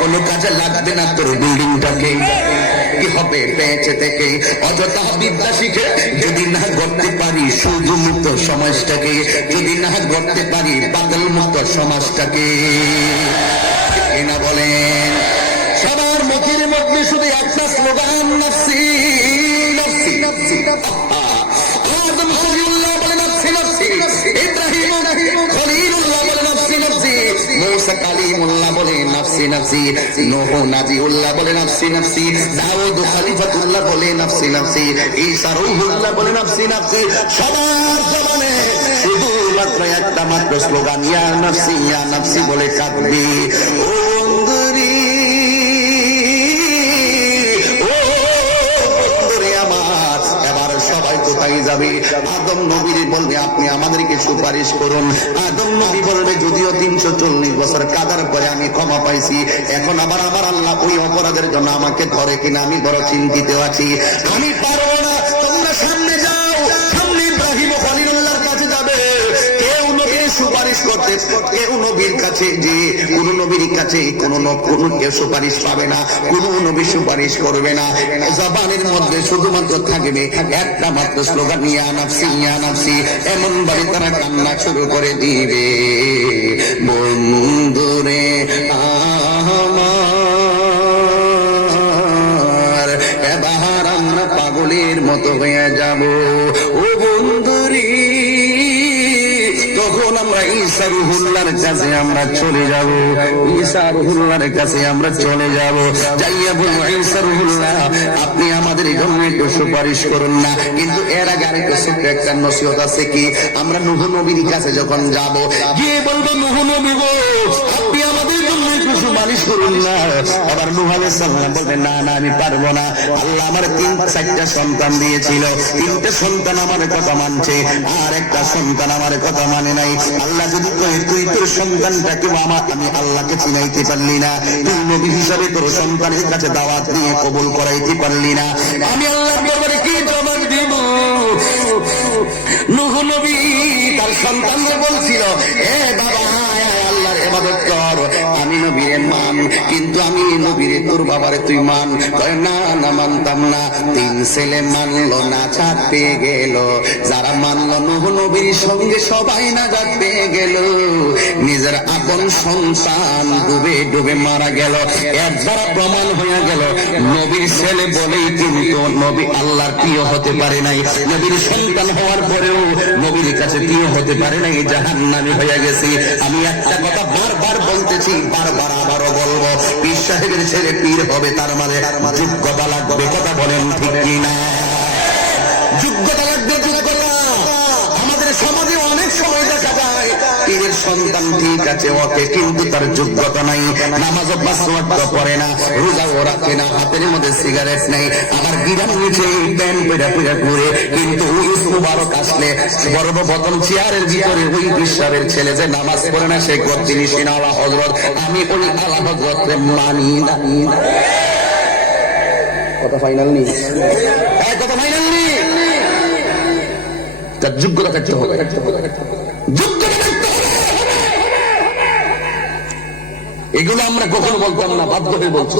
কোন কাজে লাগবে না তোর বিল্ডিংটাকে। কি হবে বেঁচে থেকে অযথা বিদ্যা শিখে যদি না গড়তে পারি শুধু মুক্ত সমাজটাকে, যদি না গড়তে পারি বাদল মুক্ত সমাজটাকে? না বলেন? সবার মুখের মধ্যে শুধু একটা স্লোগান, নাফসি নাফসি নাফসি। আদম খলিলুল্লাহ বলে নাফসি নাফসি, ইব্রাহিম খলিলুল্লাহ বলে নাফসি নাফসি, মুসা কালিমুল্লাহ বলে নাফসি নাফসি, নূহ নাবিউল্লাহ বলে নাফসি নাফসি, দাউদ খলিফাতুল্লাহ বলে নাফসি নাফসি, ঈসা রূহুল্লাহ বলে নাফসি নাফসি। সবার জবানে শুধুমাত্র একটা মাত্র স্লোগান, ইয়া নাফসি বলে কাঁদবি। ও বন্ধুরি, ও বন্ধুরে আমার, এবার সবাই কোথায় যাবে? আদম নবীর বলবে আপনি আমাদেরকে সুপারিশ করুন। আদম নবী বলবে যদিও 340 বছর কাদার পরে আমি ক্ষমা পাইছি, এখন আবার আমার আল্লাহ ওই অপরাধের জন্য আমাকে ধরে কিনা আমি বড় চিন্তিত আছি, আমি পারবো না। তোমরা সামনে যাও, সামনে ইব্রাহিম খলিলুল্লাহর কাছে যাবে। কেউ নবীর সুপারিশ করতে, কেউ নবীর কাছে যে কোন নবীর কাছে কোন কেউ সুপারিশ পাবে না, কোন নবী সুপারিশ করবে না। জবানের মধ্যে শুধুমাত্র থাকবে একটা মাত্র স্লোগান, ইয়া নাফসি ইয়া নাফসি। এমন ভাবে তারা কান্না শুরু করে দিবে, বন্ধুরে আমার এবার আমরা পাগলের মতো হয়ে যাব। ও বন্ধুরে, তখন আমরা ঈসা রূহুল্লাহর কাছে আমরা চলে যাব, ঈসা রূহুল্লাহর কাছে আমরা চলে যাব। যাইয়া বলবো, ঈসা রূহুল্লাহ আপনি আমাদের জন্য একটু সুপারিশ করুন না। কিন্তু এর আগে আরেকটা ছোট্ট একটা নসিহত আছে, কি আমরা নূহ নবীর কাছে যখন যাব, গিয়ে বলবো নূহ নবী গো আপনি আমাদের জন্য একটু সুপারিশ করুন না। আবার নূহ আলাইহিস সালাম বলবেন না না আমি পারবো না, আল্লাহ আমার 3-4টা সন্তান দিয়েছিল, 3টে সন্তান আমার কথা মানছে, আর একটা সন্তান আমার কথা মানে নাই। আল্লাহ যদি তুই তোর সন্তানটাকে আমি আল্লাহকে চিনাইতে পারলি না, তুই নবী হিসাবে তোর সন্তানের কাছে দাওয়াত নিয়ে কবুল করাইতে পারলি না, আমি আল্লাহর দরবারে কি জবাব দেব? নূহ নবী তার সন্তানকে বলছিল, এ বাবা আল্লাহর ইবাদত কর, আমি নবীরে মান, কিন্তু আমি নবীরে তোর বাবারে তুই মান। কয় না না মানতাম না। 3 ছেলে মানলো না, ছাদ পেয়ে গেল। যারা মানলো নূহ নবীর সঙ্গে সবাই নাজাত পেয়ে গেল, নিজের আপন সন্তান ডুবে ডুবে মারা গেল। এর দ্বারা প্রমাণ হয়ে গেল নবীর ছেলে বলেই কিন্তু নবী আল্লাহর প্রিয় হতে পারে নাই, নবীর সন্তান হওয়ার পরেও নবীর কাছে প্রিয় হতে পারে নাই, জাহান্নামী হয়ে গেছে। আমি একটা কথা বারবার বলতেছি, বারবার আবারও বলবো, পীর সাহেবের ছেলে পীর হবে তার মানে যোগ্যতা লাগবে। কথা বলেন ঠিক কিনা? যোগ্যতা লাগবে, যোগ্যতা। আমাদের সমাজে অনেক সময় দেখা যায় পীরের সন্তান ঠিক আছে ওকে, কিন্তু তার যোগ্যতা নাই, নামাজ অভ্যাস পড়ে না, রোজাও রাখে না, হাতের মধ্যে সিগারেট নেই, আবার বিরাম নিচে প্যান পেড়া পেড়া করে, কিন্তু ওই মুবারক আসলে সর্বপ্রথম চেয়ারের ভিতরে ওই বিশ্বাবের ছেলে যে নামাজ পড়ে না সে তিনি সিনা আলা হযরত, আমি ওই আলা হযরতকে মানি না। কথা ফাইনাল নেই, কথা ফাইনাল নেই। তার যোগ্যতা থাকতে হবে, যোগ্যতা থাকতে হবে। এগুলো আমরা কখনো বলতাম না, বাধ্য হয়ে বলছি।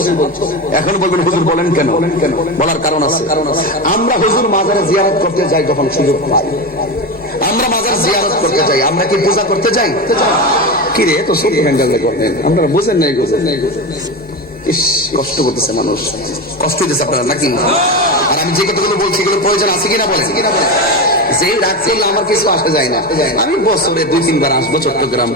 এখন বলবেন হুজুর বলেন কেন? বলার কারণ আছে। আমরা হুজুর মাজারে জিয়ারত করতে যাই যখন সুযোগ পাই, আমরা মাজার জিয়ারত করতে যাই, আমরা কি পূজা করতে যাই? কি রে তো ছোট হ্যান্ডেল করতেন আপনারা, বুঝেন নাই? ইস, কষ্ট করতেছে মানুষ, কষ্ট হইতেছে আপনারা নাকি? আর আমি যে কথাগুলো বলছি এগুলো প্রয়োজন আছে কিনা বলেন? যে রাগ করলে আমার কিছু আসে যায় না। আমি বছরে 2-3 বার আসবো চট্টগ্রাম।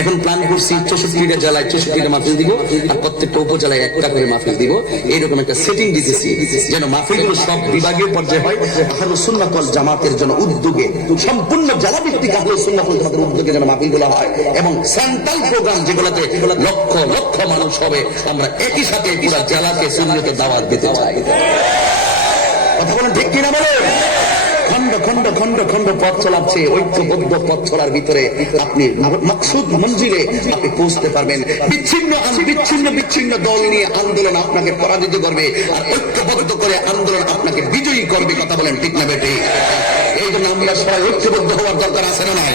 এখন প্ল্যান করছি 64টা জেলায় 64টা মাহফিল দিব, আর প্রত্যেকটা উপজেলায় একটা করে মাহফিল দিব। এইরকম একটা সেটিং দিতেছি যেন মাহফিলগুলো সব বিভাগীয় পর্যায়ে হয়। আহলুস সুন্নাত ওয়াল জামাতের জন্য উদ্যোগে, সম্পূর্ণ জেলা ভিত্তিক আহলুস সুন্নাত ওয়াল জামাতের উদ্যোগে যেন মাহফিলগুলো হয়, এবং সেন্ট্রাল প্রোগ্রাম যেগুলোতে লক্ষ লক্ষ মানুষ হবে, আমরা একই সাথে পুরো জেলাকে সুন্নতের দাওয়াত দিতে চাই। কথা বলেন ঠিক কিনা বলেন? খন্ড খন্ড খন্ড খন্ড পথ চলাচ্ছে, ঐক্যবদ্ধ পথ চলার ভিতরে আপনি মাকসুদ মঞ্জিলে আপনি পৌঁছতে পারবেন। বিচ্ছিন্ন বিচ্ছিন্ন বিচ্ছিন্ন দল নিয়ে আন্দোলন আপনাকে পরাজিত করবে, আর ঐক্যবদ্ধ করে আন্দোলন আপনাকে বিজয়ী করবে। কথা বলেন ঠিক না বেটি? এই জন্য আমরা সবাই ঐক্যবদ্ধ হওয়ার দরকার আছে না নাই?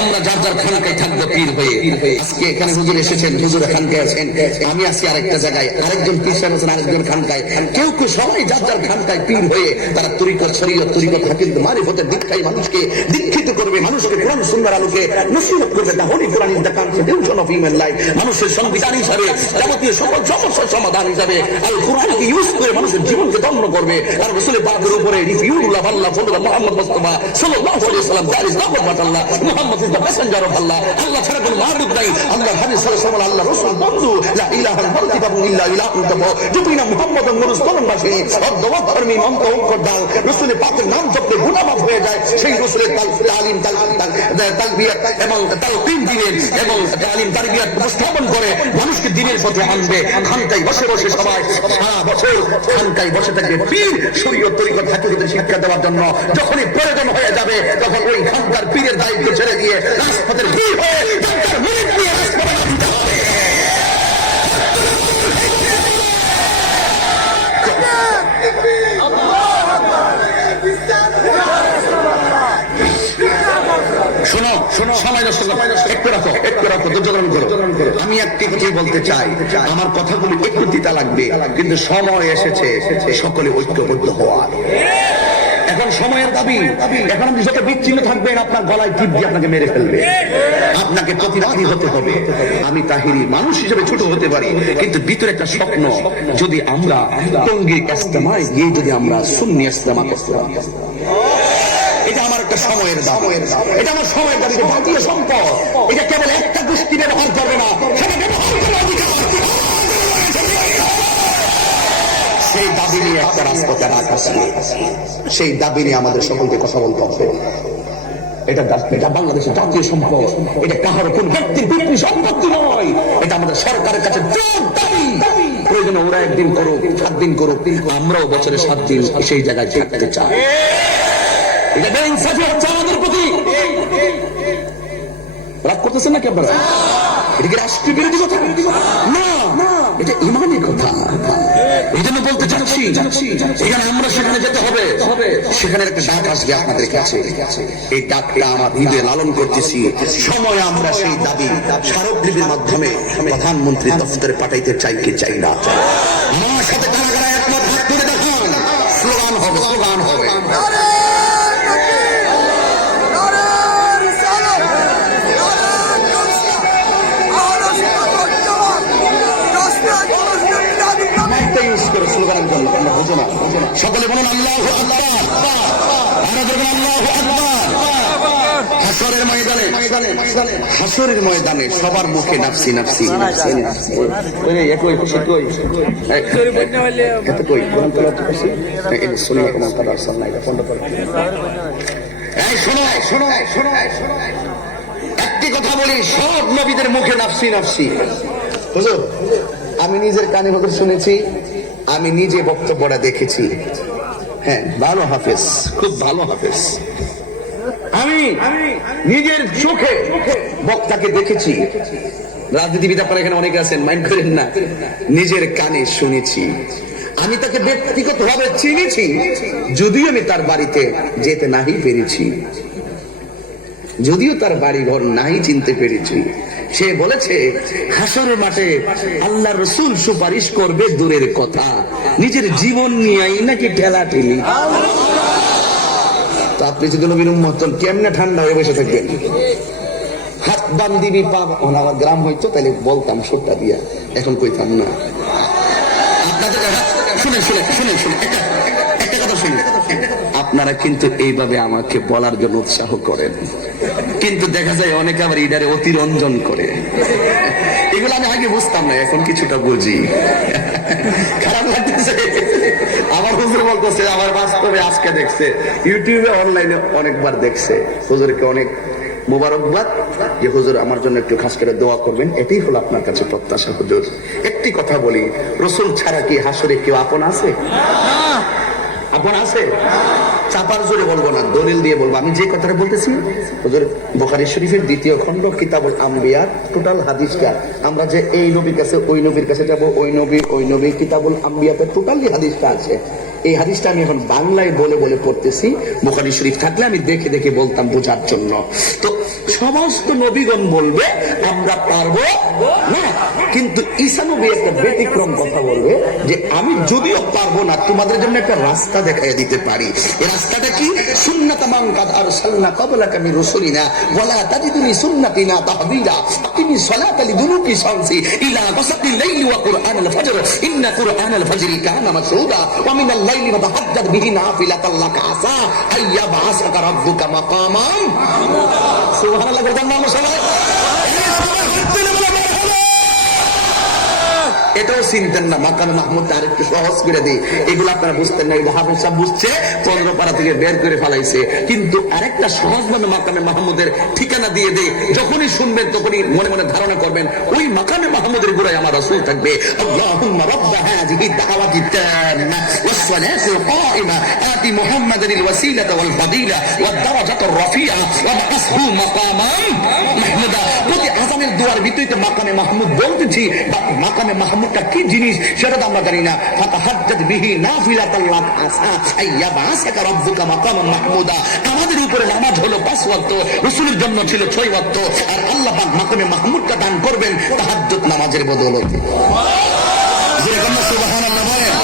আমরা যার যার খানকায় থাকবো পীর হয়ে। আজকে এখানে হুজুর এসেছেন, হুজুর খানকায় আছেন, আমি আছি আরেকটা জায়গায়, আরেকজন পীর সাহেব আছেন আরেকজন খানকায়। কেউ কেউ সবাই যার যার খানকায় পীর হয়ে তারা তরিকত শরীয়ত তরিকত হাকিম মারিফতের দীক্ষায় মানুষকে দীক্ষিত করবে, মানুষকে কোরআন সুন্নাহর আলোকে নসিহত করবে। The holy Quran is the constitution of human life. মানুষের সংবিধান হিসাবে, যাবতীয় সকল সমস্যার সমাধান হিসাবে আল কোরআনকে ইউজ করে মানুষের জীবনকে ধন্য করবে। আর রাসূলের পাকের উপরে রিফিউল্লাহ আল্লাহ ফজল মুহাম্মদ মুস্তাফা সাল্লাল্লাহু আলাইহি ওয়াসাল্লাম that is not Allah, Muhammad is the messenger of Allah. Allah ছাড়া কোনো মাবুদ নাই। আল্লাহ হাবিব সাল্লাল্লাহু আলাইহি ওয়াসাল্লাম আল্লাহ রাসূল বন্ধু, লা ইলাহা ইল্লাল্লাহ ইলাহুন তাবা যতই না মুহাম্মদুর রাসূলুল্লাহ বাসী অদ্দওয়াত ফরমি মন্ত উকর দাও। রাসূলের পাকের নাম জপলে গুনাহ মাফ হয়ে যায়। সেই রাসূলের তালিম তালবিয়াত এবং তালকিন দিলেন এবং তালিম তারবিয়াত উপস্থাপন করে মানুষকে দ্বীনের পথে আনবে। খানকায় বসে বসে সবাই সারা বছর খানকায় বসে থাকবে পীর শরীয়ত তরিকত হাকিকতের শিক্ষা দেওয়ার জন্য। যখনই প্রয়োজন হয়ে যাবে তখন ওই খানকার পীরের দায়িত্ব ছেড়ে দিয়ে রাজপথের পীর হয়ে তার মুরিদ নিয়ে রাজপথে নামতে হবে। শোনো শোনো, সময় নষ্ট করো, একটু রাখো একটু রাখো, ধৈর্য ধারণ করো। আমি একটি কথাই বলতে চাই, আমার কথাগুলি একটু তিতা লাগবে, কিন্তু সময় এসেছে সকলে ঐক্যবদ্ধ হওয়ার। এখন সময়ের দাবি। এখন আপনি যত বিচ্ছিন্ন থাকবেন আপনার গলায় টিপ দিয়ে আপনাকে মেরে ফেলবে। আপনাকে প্রতিবাদী হতে হবে। আমি তাহিরি মানুষ হিসেবে ছোট হতে পারি, কিন্তু ভিতরে একটা স্বপ্ন, যদি আমরা টঙ্গীর ইজতেমায় গিয়ে যদি আমরা সুন্নি ইজতেমা করতে পারি, এটা আমার একটা সময়ের দাবি। এটা আমার সময়ের দাবি। জাতীয় সম্পদ, এটা কেবল একটা গোষ্ঠী ব্যবহার করবে না, সেটা ব্যবহার করার অধিকার। সেই দাবি নিয়ে একটা রাজপথে রাখ আছে, সেই দাবি নিয়ে আমাদের সকলকে কথা বলতে হবে। এটা বাংলাদেশের জাতীয় সম্পদ, এটা কাহার কোন ব্যক্তির ব্যক্তি সম্পত্তি নয়, এটা আমাদের সরকারের কাছে দাবি। প্রয়োজনে ওরা একদিন করুক, 7 দিন করুক, আমরাও বছরে 7 দিন সেই জায়গায় থাকতে চাই। এটা বেইনসাফি হচ্ছে আমাদের প্রতি। রাগ করতেছেন না কি আপনারা? এটা কি রাষ্ট্রীয় বিরোধী কথা? না, এটা ইমানি কথা। এই জন্য বলতে চাচ্ছি, এখানে আমরা সেখানে যেতে হবে, সেখানে একটা ডাক আসবে আপনাদের কাছে। এই ডাকটা আমার হৃদয়ে লালন করতেছি। সময় আমরা সেই দাবি স্মারকলিপির মাধ্যমে প্রধানমন্ত্রী দফতরে পাঠাইতে চাই কি চাই না। আমার সাথে কারা কারা একমত হাত তুলে দেখান। স্লোগান হবে, স্লোগান হবে। সকলে বলুন আল্লাহু আকবার। আল্লাহু আকবার। হাসরের ময়দানে সবার মুখে নাফসি নাফসি। একটি কথা বলি, সব নবীদের মুখে নাফসি নাফসি। হুজুর, আমি নিজের কানে হুজুর শুনেছি, আমি নিজে বক্তব্যটা দেখেছি। হ্যাঁ, ভালো হাফেজ, খুব ভালো হাফেজ। আমি নিজের চোখে বক্তাকে দেখেছি। রাজনীতিবিদ আপনারা এখানে অনেকে আছেন, মাইন্ড করেন না। নিজের কানে শুনেছি, আমি তাকে ব্যক্তিগতভাবে চিনেছি, যদিও আমি তার বাড়িতে যেতে নাহি পেরেছি, যদিও তার বাড়ি ঘর নাই চিনতে পেরেছি। সে বলেছে হাসরের মাঠে আল্লাহ রসুল সুপারিশ করবে দূরের কথা, নিজের জীবন নিয়েই নাকি ঠেলা ঠেলি। তো আপনি যদি নবীর উম্মত হন, কেমনে ঠান্ডা হয়ে বসে থাকবেন? হাত বান দিবি পা। আমার গ্রাম হইতো তাহলে বলতাম সুরটা দিয়া, এখন কইতাম না। আপনাদের শুনেন শুনেন শুনেন শুনেন একটা কথা শুনেন। আপনারা কিন্তু এইভাবে আমাকে বলার জন্য উৎসাহ করেন, কিন্তু দেখা যায় অনেকে আবার ইডারে অতিরঞ্জন করে। এগুলো আমি আগে বুঝতাম না, এখন কিছুটা বুঝি। খারাপ লাগতেছে। আমার হুজুর বলতেছে, আমার বাস্তবে আজকে দেখছে, ইউটিউবে অনলাইনে অনেকবার দেখছে। হুজুরকে অনেক মোবারকবাদ যে হুজুর আমার জন্য একটু খাস করে দোয়া করবেন, এটাই হলো আপনার কাছে প্রত্যাশা। হুজুর একটি কথা বলি, রসুল ছাড়া কি হাসরে কেউ আপন আছে? আপন আছে? চাপার জোরে বলবো না, দলিল দিয়ে বলবো। আমি যে কথাটা বলতেছি, হুজুর বুখারী শরীফের 2য় খণ্ড কিতাবুল আম্বিয়া টোটাল হাদিসটা, আমরা যে এই নবীর কাছে ওই নবীর কাছে যাব, ওই নবী কিতাবুল আম্বিয়াতে টোটালি হাদিসটা আছে। এই হাদিসটা আমি এখন বাংলায় বলে বলে পড়তেছি, বুখারী শরীফ থাকলে আমি দেখে দেখে বলতাম বোঝার জন্য। তো সমস্ত নবীগণ বলবে আমরা পারবো না, কিন্তু ঈসা নবী একটা ব্যতিক্রম কথা বলবে যে আমি যদিও পারবো না, তোমাদের জন্য একটা রাস্তা দেখাই দিতে পারি। এই রাস্তাটা কি? সুন্নাতা মান কাদ আরসালনা ক্বাবলাকা মির রাসূলিনা ওয়ালা তাজিদুনি সুন্নাতিনা তাহদিদা আকিমিস সালাতা লিদুনুকি শামসি ইলা গাসাকিল লাইলি ওয়া কুরআনাল ফাজর ইন্না কুরআনাল ফাজরি কানা মাশহুদা ওয়া মিনাল লাইলি ফাতাহাজ্জাদ বিহি নাফিলাতাল লাকা আসা আইয়া বাসাকা রাব্বুকা মাকামান সুবহানাল্লাহ। এটাও চিনতেন না, মাকামে মাহমুদ আরেকটু সহজ করে দিই, এগুলো আপনারা বুঝতেন না। এই হাফেজ সাহেব বুঝছে, 15 পারা থেকে বের করে ফেলাইছে, কিন্তু আরেকটা সহজ ভাবে মাকামে মাহমুদের ঠিকানা দিয়ে দেয়। যখনই শুনবেন তখনই মনে মনে ধারণা করবেন ওই মাকামে মাহমুদের গোড়ায় আমার রাসূল থাকবে। আল্লাহুম্মা রাব্বা হাযিহি দাওয়াতি তাম্মা ওয়াস সালাতু কাইমা আতি মুহাম্মাদানিল ওয়াসিলাতা ওয়াল ফাদিলা ওয়াদ দারাজাতুর রাফিআ ওয়া বাসহু মাকামান মাহমুদা। প্রতি আযানের দোয়ার ভিতরে তো মাকামে মাহমুদ বলতেছি, মাকামে মাহমুদ কি জিনিস সেটা তো আমরা জানি না। ফাতাহাজ্জাদ বিহি নাফিলাতাল লাক আসা আইয়া বাসাকা রাব্বুকা মাকামান মাহমুদা। আমাদের উপরে নামাজ হলো 5 ওয়াক্ত, রাসূলের জন্য ছিল 6 ওয়াক্ত, আর আল্লাহ পাক মাকামে মাহমুদকে দান করবেন তাহাজ্জুদ নামাজের বদৌলতে। সুবহানাল্লাহ বলেন।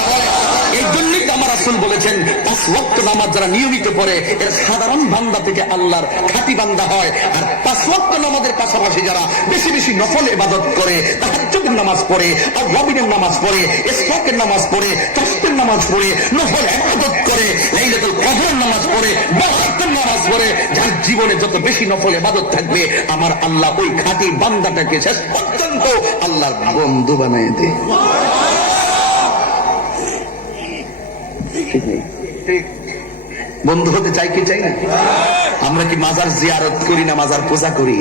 এই জন্যই তো আমার রাসূল বলেছেন 5 ওয়াক্ত নামাজ যারা নিয়মিত পড়ে এর সাধারণ বান্দা থেকে আল্লাহর খাঁটি বান্দা হয়। আর 5 ওয়াক্ত নামাজের পাশাপাশি যারা বেশি বেশি নফল ইবাদত করে, তাহাজ্জুদের নামাজ পড়ে, আর রবিনের নামাজ পড়ে, ইসফাকের নামাজ পড়ে, তাসবিহের নামাজ পড়ে, নফল ইবাদত করে, লাইলাতুল কদরের নামাজ পড়ে, বরকতের নামাজ পড়ে, যার জীবনে যত বেশি নফল ইবাদত থাকবে আমার আল্লাহ ওই খাঁটি বান্দাটাকে শেষ পর্যন্ত আল্লাহর বন্ধু বানায় দেয়। বন্ধু হতে চাই কি চাই না? আমরা কি মাজার জিয়ারত করি না মাজার পূজা করি?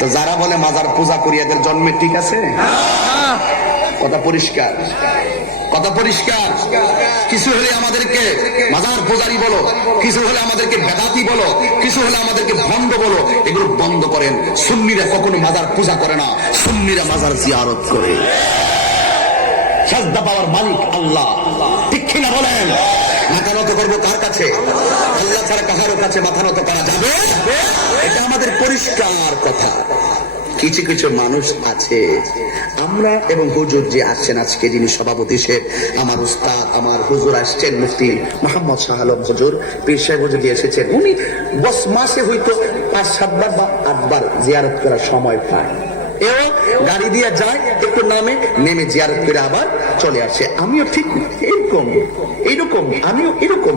তো যারা বলে মাজার পূজা করি এদের জন্মে ঠিক আছে? কথা পরিষ্কার, কথা পরিষ্কার। কিছু হলে আমাদেরকে মাজার পূজারি বলো, কিছু হলে আমাদেরকে বেদাতি বলো, কিছু হলে আমাদেরকে ভণ্ড বলো, এগুলো বন্ধ করেন। সুন্নিরা কখনো মাজার পূজা করে না, সুন্নিরা মাজার জিয়ারত করে। সাজদা পাওয়ার মালিক আল্লাহ, ঠিক কিনা বলেন? মাথা নত করবো কার কাছে? আল্লাহ ছাড়া কাহারও কাছে মাথা নত করা যাবে? এটা আমাদের পরিষ্কার কথা। কিছু কিছু মানুষ আছে, আমরা এবং হুজুর যে আসছেন আজকে, যিনি সভাপতি সাহেব, আমার উস্তাদ, আমার হুজুর আসছেন মুফতি মোহাম্মদ শাহ আলম হুজুর, পীর সাহেব হুজুর দিয়ে এসেছেন। উনি বস মাসে হয়তো 5-7 বার বা 8 বার জিয়ারত করার সময় পায়। এও গাড়ি দিয়ে যায়, একটু নেমে জিয়ারত করে আবার চলে আসে। আমিও ঠিক এইরকম আমিও এরকম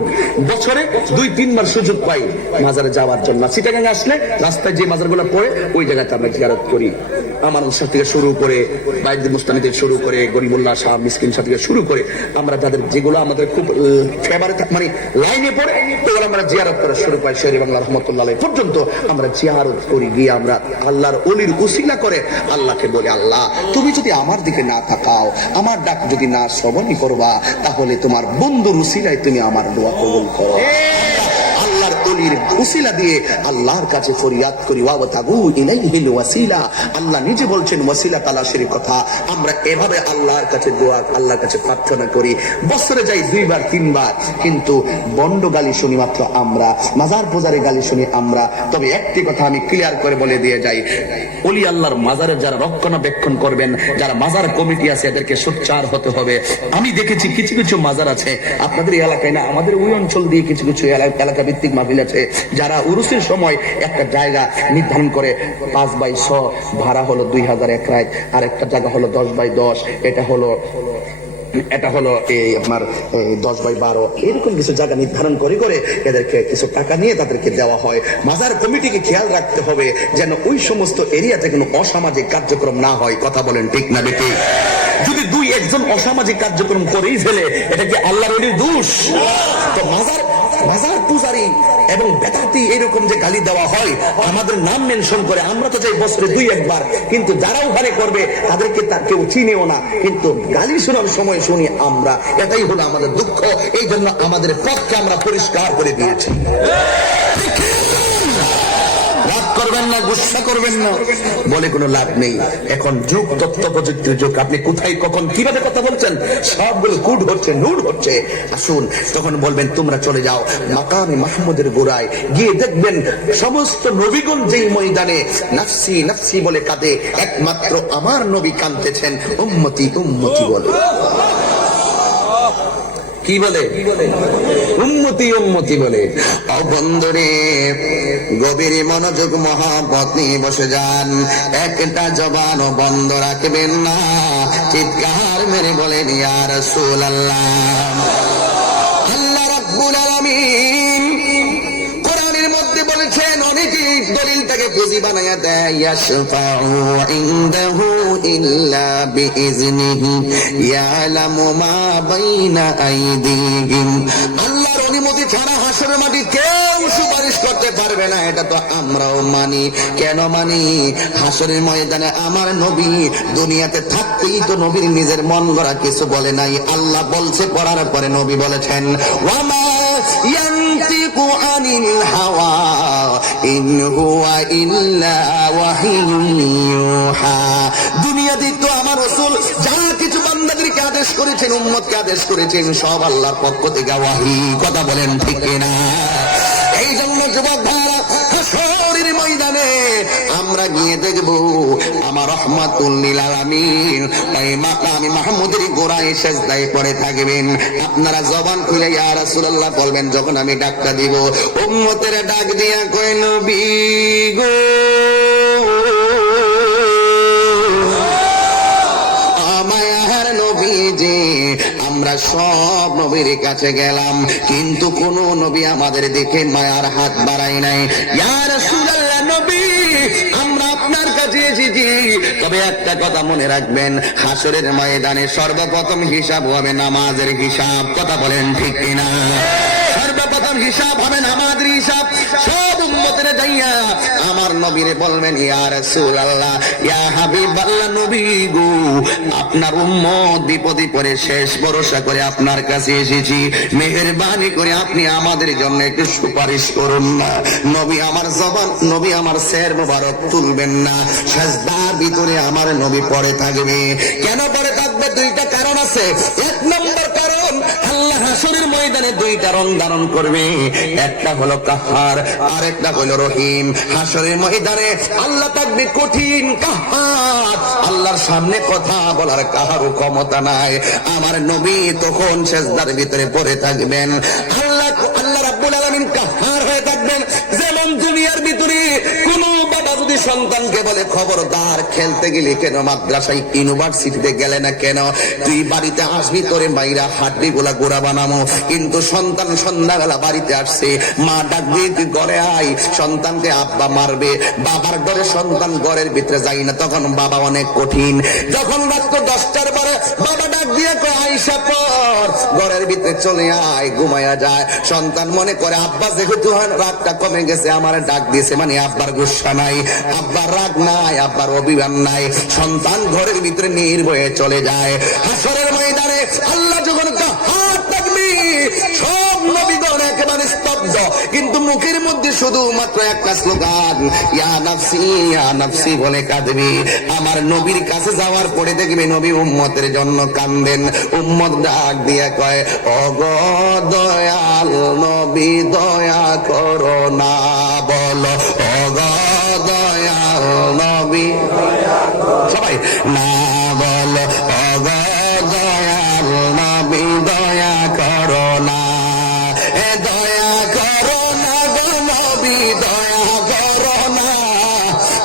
বছরে 2-3 বার সুযোগ পাই মাজারে যাওয়ার জন্য। চিটাগাং আসলে রাস্তায় যে মাজারগুলো পড়ে ওই জায়গাতে আমরা জিয়ারত করি। আমার উৎসাহ থেকে শুরু করে, বাইদ মুস্তানি থেকে শুরু করে, গরিবুল্লাহ শাহ মিসকিন শাহ থেকে শুরু করে, আমরা যাদের যেগুলো আমাদের খুব ফেভারে মানে লাইনে পড়ে ওগুলো আমরা জিয়ারত করা শুরু পাই। শের বাংলা রহমতুল্লাহ আলাইহি পর্যন্ত আমরা জিয়ারত করি। গিয়ে আমরা আল্লাহর ওলির উসিলা করে আল্লাহকে বলি, আল্লাহ তুমি যদি আমার দিকে না তাকাও, আমার ডাক যদি না শ্রবণই করবা, তাহলে তোমার বন্ধুর উসিলায় তুমি আমার দোয়া কবুল করো। আল্লাহর ওলির উসিলা দিয়ে আল্লাহর কাছে ফরিয়াদ করি, ওয়াবতাগু ইলাইহিল ওয়াসিলা। আল্লাহ নিজে বলছেন ওয়াসিলা তালাশের কথা। আমরা এভাবে আল্লাহর কাছে দোয়া, আল্লাহর কাছে প্রার্থনা করি। বছরে যাই 2 বার 3 বার, কিন্তু বন্ড গালি শুনি মাত্র আমরা, মাজার পূজারে গালি শুনি আমরা। তবে একটি কথা আমি ক্লিয়ার করে বলে দিয়ে যাই, ওলি আল্লাহর মাজারে যারা রক্ষণাবেক্ষণ করবেন, যারা মাজার কমিটি আছে, এদেরকে সোচ্চার হতে হবে। আমি দেখেছি কিছু কিছু মাজার আছে আপনাদের এলাকায় না, আমাদের ওই অঞ্চল দিয়ে কিছু কিছু এলাকা ভিত্তিক মাহফিল আছে, যারা উরুসের সময় একটা জায়গা নির্ধারণ করে 5/100 ভাড়া হলো 2000 এক রাত, আর একটা জায়গা হলো 10/10, এটা হলো এটা হলো এই আপনার 10/12 এরকম কিছু জায়গা নির্ধারণ করে করে এদেরকে কিছু টাকা নিয়ে তাদেরকে দেওয়া হয়। মাজার কমিটিকে খেয়াল রাখতে হবে যেন ওই সমস্ত এরিয়াতে কোনো অসামাজিক কার্যক্রম না হয়। কথা বলেন ঠিক না বেটি? যদি 2-1 অসামাজিক কার্যক্রম করেই ফেলে, এটা কি আল্লাহর ওলির দোষ? তো মাজার পূজারী এবং বেদাতি এরকম যে গালি দেওয়া হয়, আমাদের নাম মেনশন করে, আমরা তো যাই বছরে 2-1 বার, কিন্তু যারা ওখানে করবে তাদেরকে কেউ চিনেও না, কিন্তু গালি শোনার সময় শুনি আমরা। এটাই হলো আমাদের দুঃখ। এই জন্য আমাদের পথকে আমরা পরিষ্কার করে দিয়েছি। রাগ করবেন না, গুসা করবেন না, বলে কোনো লাভ নেই। এখন যুগ তথ্য প্রযুক্তির যুগ। আপনি কোথায় কখন কিভাবে কথা বলছেন সবগুলো কুড হচ্ছে, নুড হচ্ছে। আসুন, তখন বলবেন তোমরা চলে যাও মাকামে মাহমুদের গোড়ায়, গিয়ে দেখবেন সমস্ত নবীগণ যেই ময়দানে নাফসি নাফসি বলে কাঁদে, একমাত্র আমার নবী কাঁদতেছেন উম্মতি উম্মতি বলে। কি বলে? উম্মতি উম্মতি বলে। বন্ধুরে, গভীর মনোযোগ মহাব্বত নিয়ে বসে যান, একটা জবান বন্ধ রাখবেন না, চিৎকার মেরে বলেন ইয়া রাসূলুল্লাহ। আল্লাহ রাব্বুল আলামিন কোরআনের মধ্যে বলেছেন, অনেকেই দলিলটাকে পুঁজি বানায়া দেয়, ইয়াশফাউ ইনদাহু ইল্লা বিইজনিহি ইয়ালামু মা বাইনা আইদিহিম। আল্লাহর অনুমতি ছাড়া হাসরের মাটি কেউ সুপারিশ করতে পারবে না। এটা তো আমরাও মানি। কেন মানি? হাসরের ময়দানে আমার নবী দুনিয়াতে থাকতেই তো নবীর নিজের মন গড়া কিছু বলে নাই। আল্লাহ বলছে, পড়ার পরে নবী বলেছেন, ওয়ামা ইয়ানতিকু আনিল হাওয়া ইন হুয়া ইল্লা ওয়াহিয়ুন ইউহা। দুনিয়াতে তো আমার রাসূল যা কিছু বান্দাদেরকে আদেশ করেছেন, উম্মতকে আদেশ করেছেন, সব আল্লাহর পক্ষ থেকে ওয়াহী। কথা বলেন ঠিক কিনা? এই জন্য যুবক ভাইরা, হাসরের ময়দানে আমরা গিয়ে দেখব আমার রহমাতুল লিল আলামিন এই মাকামে মাহমুদের গোড়ায় সেজদায় পড়ে থাকবেন। আপনারা জবান খুলে ইয়া রাসূলুল্লাহ বলবেন, যখন আমি ডাকটা দিব, উম্মতের ডাক দিয়া কয়, নবী গো, আমার নবীজি। আমরা সব নবীর কাছে গেলাম, কিন্তু কোন নবী আমাদের দেখে মায়ার হাত বাড়ায় নাই। ইয়া রাসূলুল্লাহ, নবী, আমরা আপনার কাছে এসেছি, তবে একটা কথা মনে রাখবেন, হাসরের ময়দানে সর্বপ্রথম হিসাব হবে নামাজের হিসাব। কথা বলেন ঠিক কিনা? সর্বপ্রথম হিসাব হবে নামাজের হিসাব। সব উম্মতের যাইয়া আমার নবীরে বলবেন, ইয়া রাসূলুল্লাহ, ইয়া হাবিবাল্লাহ, নবী গো, আপনার উম্মত বিপদে পড়ে শেষ ভরসা করে আপনার কাছে এসেছি, মেহেরবানি করে আপনি আমাদের জন্য একটু সুপারিশ করুন না। নবী আমার জবান, নবী আমার সের মোবারক তুলবেন না, সাজদার ভিতরে আমার নবী পড়ে থাকবে। কেন পড়ে থাকবে? 2টা কারণ আছে। 1 নম্বর কারণ, আল্লাহ হাসরের ময়দানে 2টা রং ধারণ করবে, একটা হলো কাহার, আর একটা হলো রহিম। হাসরের ময়দানে আল্লাহ থাকবে কঠিন কাহার, আল্লাহর সামনে কথা বলার কাহারও ক্ষমতা নাই। আমার নবী তখন সেজদার ভিতরে পড়ে থাকবেন। আল্লাহ রাব্বুল আলামিন কাহার হয়ে থাকবেন। যেমন দুনিয়ার ভিতরে কোন বাবা যদি সন্তানকে বলে, খবরদার, খেলতে গেলে কেন, মাদ্রাসায় ইউনিভার্সিটিতে গেলে না কেন, তুই বাড়িতে আসবি, তোরে মাইরা হাড্ডি গুলা গোড়া বানামো। কিন্তু সন্তান সন্ধ্যাবেলা বাড়িতে আসছে, মা ডাক দিয়ে তুই ঘরে আয়, সন্তানকে আব্বা মারবে, বাবার ডরে সন্তান ঘরের ভিতরে যাই না, তখন বাবা অনেক কঠিন। যখন রাত 10টার পরে বাবা ডাক দিয়ে কয়, আইসা পর, ঘরের ভিতরে চলে আয়, ঘুমায়া যায়। সন্তান মনে করে আব্বা যেহেতু রাগটা কমে গেছে, আমার ডাক দিয়েছে মানে আব্বার গুসা নাই, আব্বার রাগ নাই, আব্বার অভিমান নাই। সন্তান ঘরের ভিতরে নির্ভয়ে চলে যায়। হাসরের ময়দানে আল্লাহ যখন হাত থাকবি, সব নবীগণ একেবারে স্তব্ধ, কিন্তু মুখের মধ্যে শুধুমাত্র একটা স্লোগান, ইয়া নাফসি ইয়া নাফসি বলে কাঁদবি। আমার নবীর কাছে যাওয়ার পরে দেখবি নবী উম্মতের জন্য কান্দেন। উম্মত ডাক দিয়ে কয়, ওগো দয়াল নবী, দয়া করো না, বলো ওগো দয়াল নবী, সবাই না বলো, ওগো দয়াল নবী, দয়া করো না, দয়া করো না গো নবী, দয়া করো না,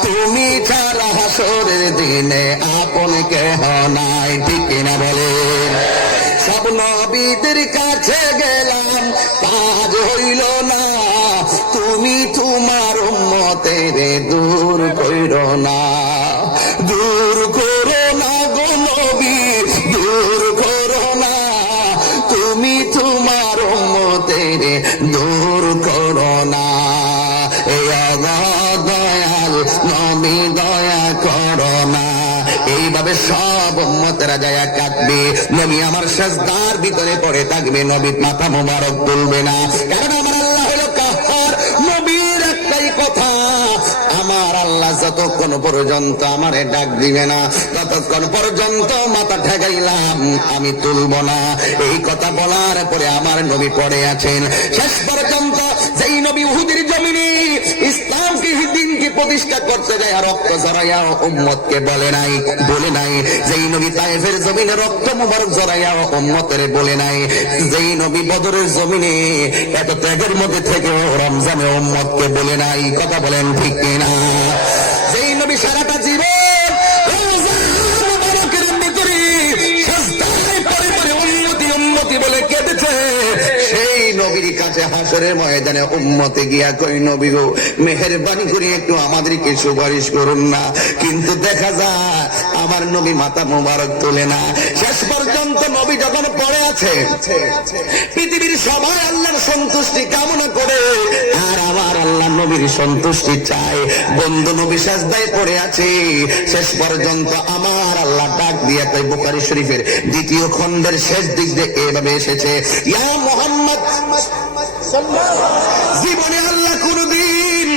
তুমি ছাড়া হাসরের দিনে আপন কেহ নাই। ঠিক কিনা বলে? নবীদের কাছে গেলাম, কাজ হইল না। তুমি তোমার উম্মতের দূর কইরো না, দূর করো না গো নবী, দূর করো না। তুমি তোমার উম্মতের দূর করো না। এই দয়াল নবী দয়া করো না। এইভাবে সব উম্মতেরা যায় কাঁদবে, নবী আমার সাজদার ভিতরে পড়ে থাকবে, নবী মাথা মোবারক তুলবে না। কারণ আমার আল্লাহ হলো কাহ্হার। নবীর একটাই কথা, আমার আল্লাহ যতক্ষণ পর্যন্ত আমারে ডাক দিবে না ততক্ষণ পর্যন্ত মাথা ঠেকাইলাম আমি তুলব না। এই কথা বলার পরে আমার নবী পড়ে আছেন শেষ পর্যন্ত। যেই নবী উহুদের জমিনে ইসলামকে দিনকে প্রতিষ্ঠা করতে যায় রক্ত ঝরাইয়া উম্মতকে বলে নাই। যেই নবী তায়েফের জমিনে রক্ত মুবারক ঝরাইয়া উম্মতের বলে নাই। যেই নবী বদরের জমিনে এত ত্যাগের মধ্যে থেকে রমজানে উম্মতকে বলে নাই। কথা বলেন ঠিক কিনা? যেই নবী সারাটা জীবন রমজান মুবারকের ভিতরে সাজদায় পড়ে পড়ে উম্মতি বলে কেঁদেছে, সেই নবীর কাছে হাসরের ময়দানে উম্মতে গিয়া কই, নবী গো মেহেরবানি করে একটু আমাদেরকে সুপারিশ করুন না। কিন্তু দেখা যায় আমার নবী মাথা মোবারক তোলে না। শেষ পর্যন্ত নবী যখন পড়ে আছে, পৃথিবীর সবাই আল্লাহর সন্তুষ্টি কামনা করে, আর আমার আল্লাহ নবীর সন্তুষ্টি চায়। বন্ধু নবী সাজদায় পড়ে আছে, শেষ পর্যন্ত আমার আল্লাহ ডাক দিয়ে কই, বুখারী শরীফের 2য় খণ্ডের শেষ দিক দিয়ে এভাবে এসেছে, ইয়া মুহাম্মদ। জীবনে আল্লাহ কোনদিন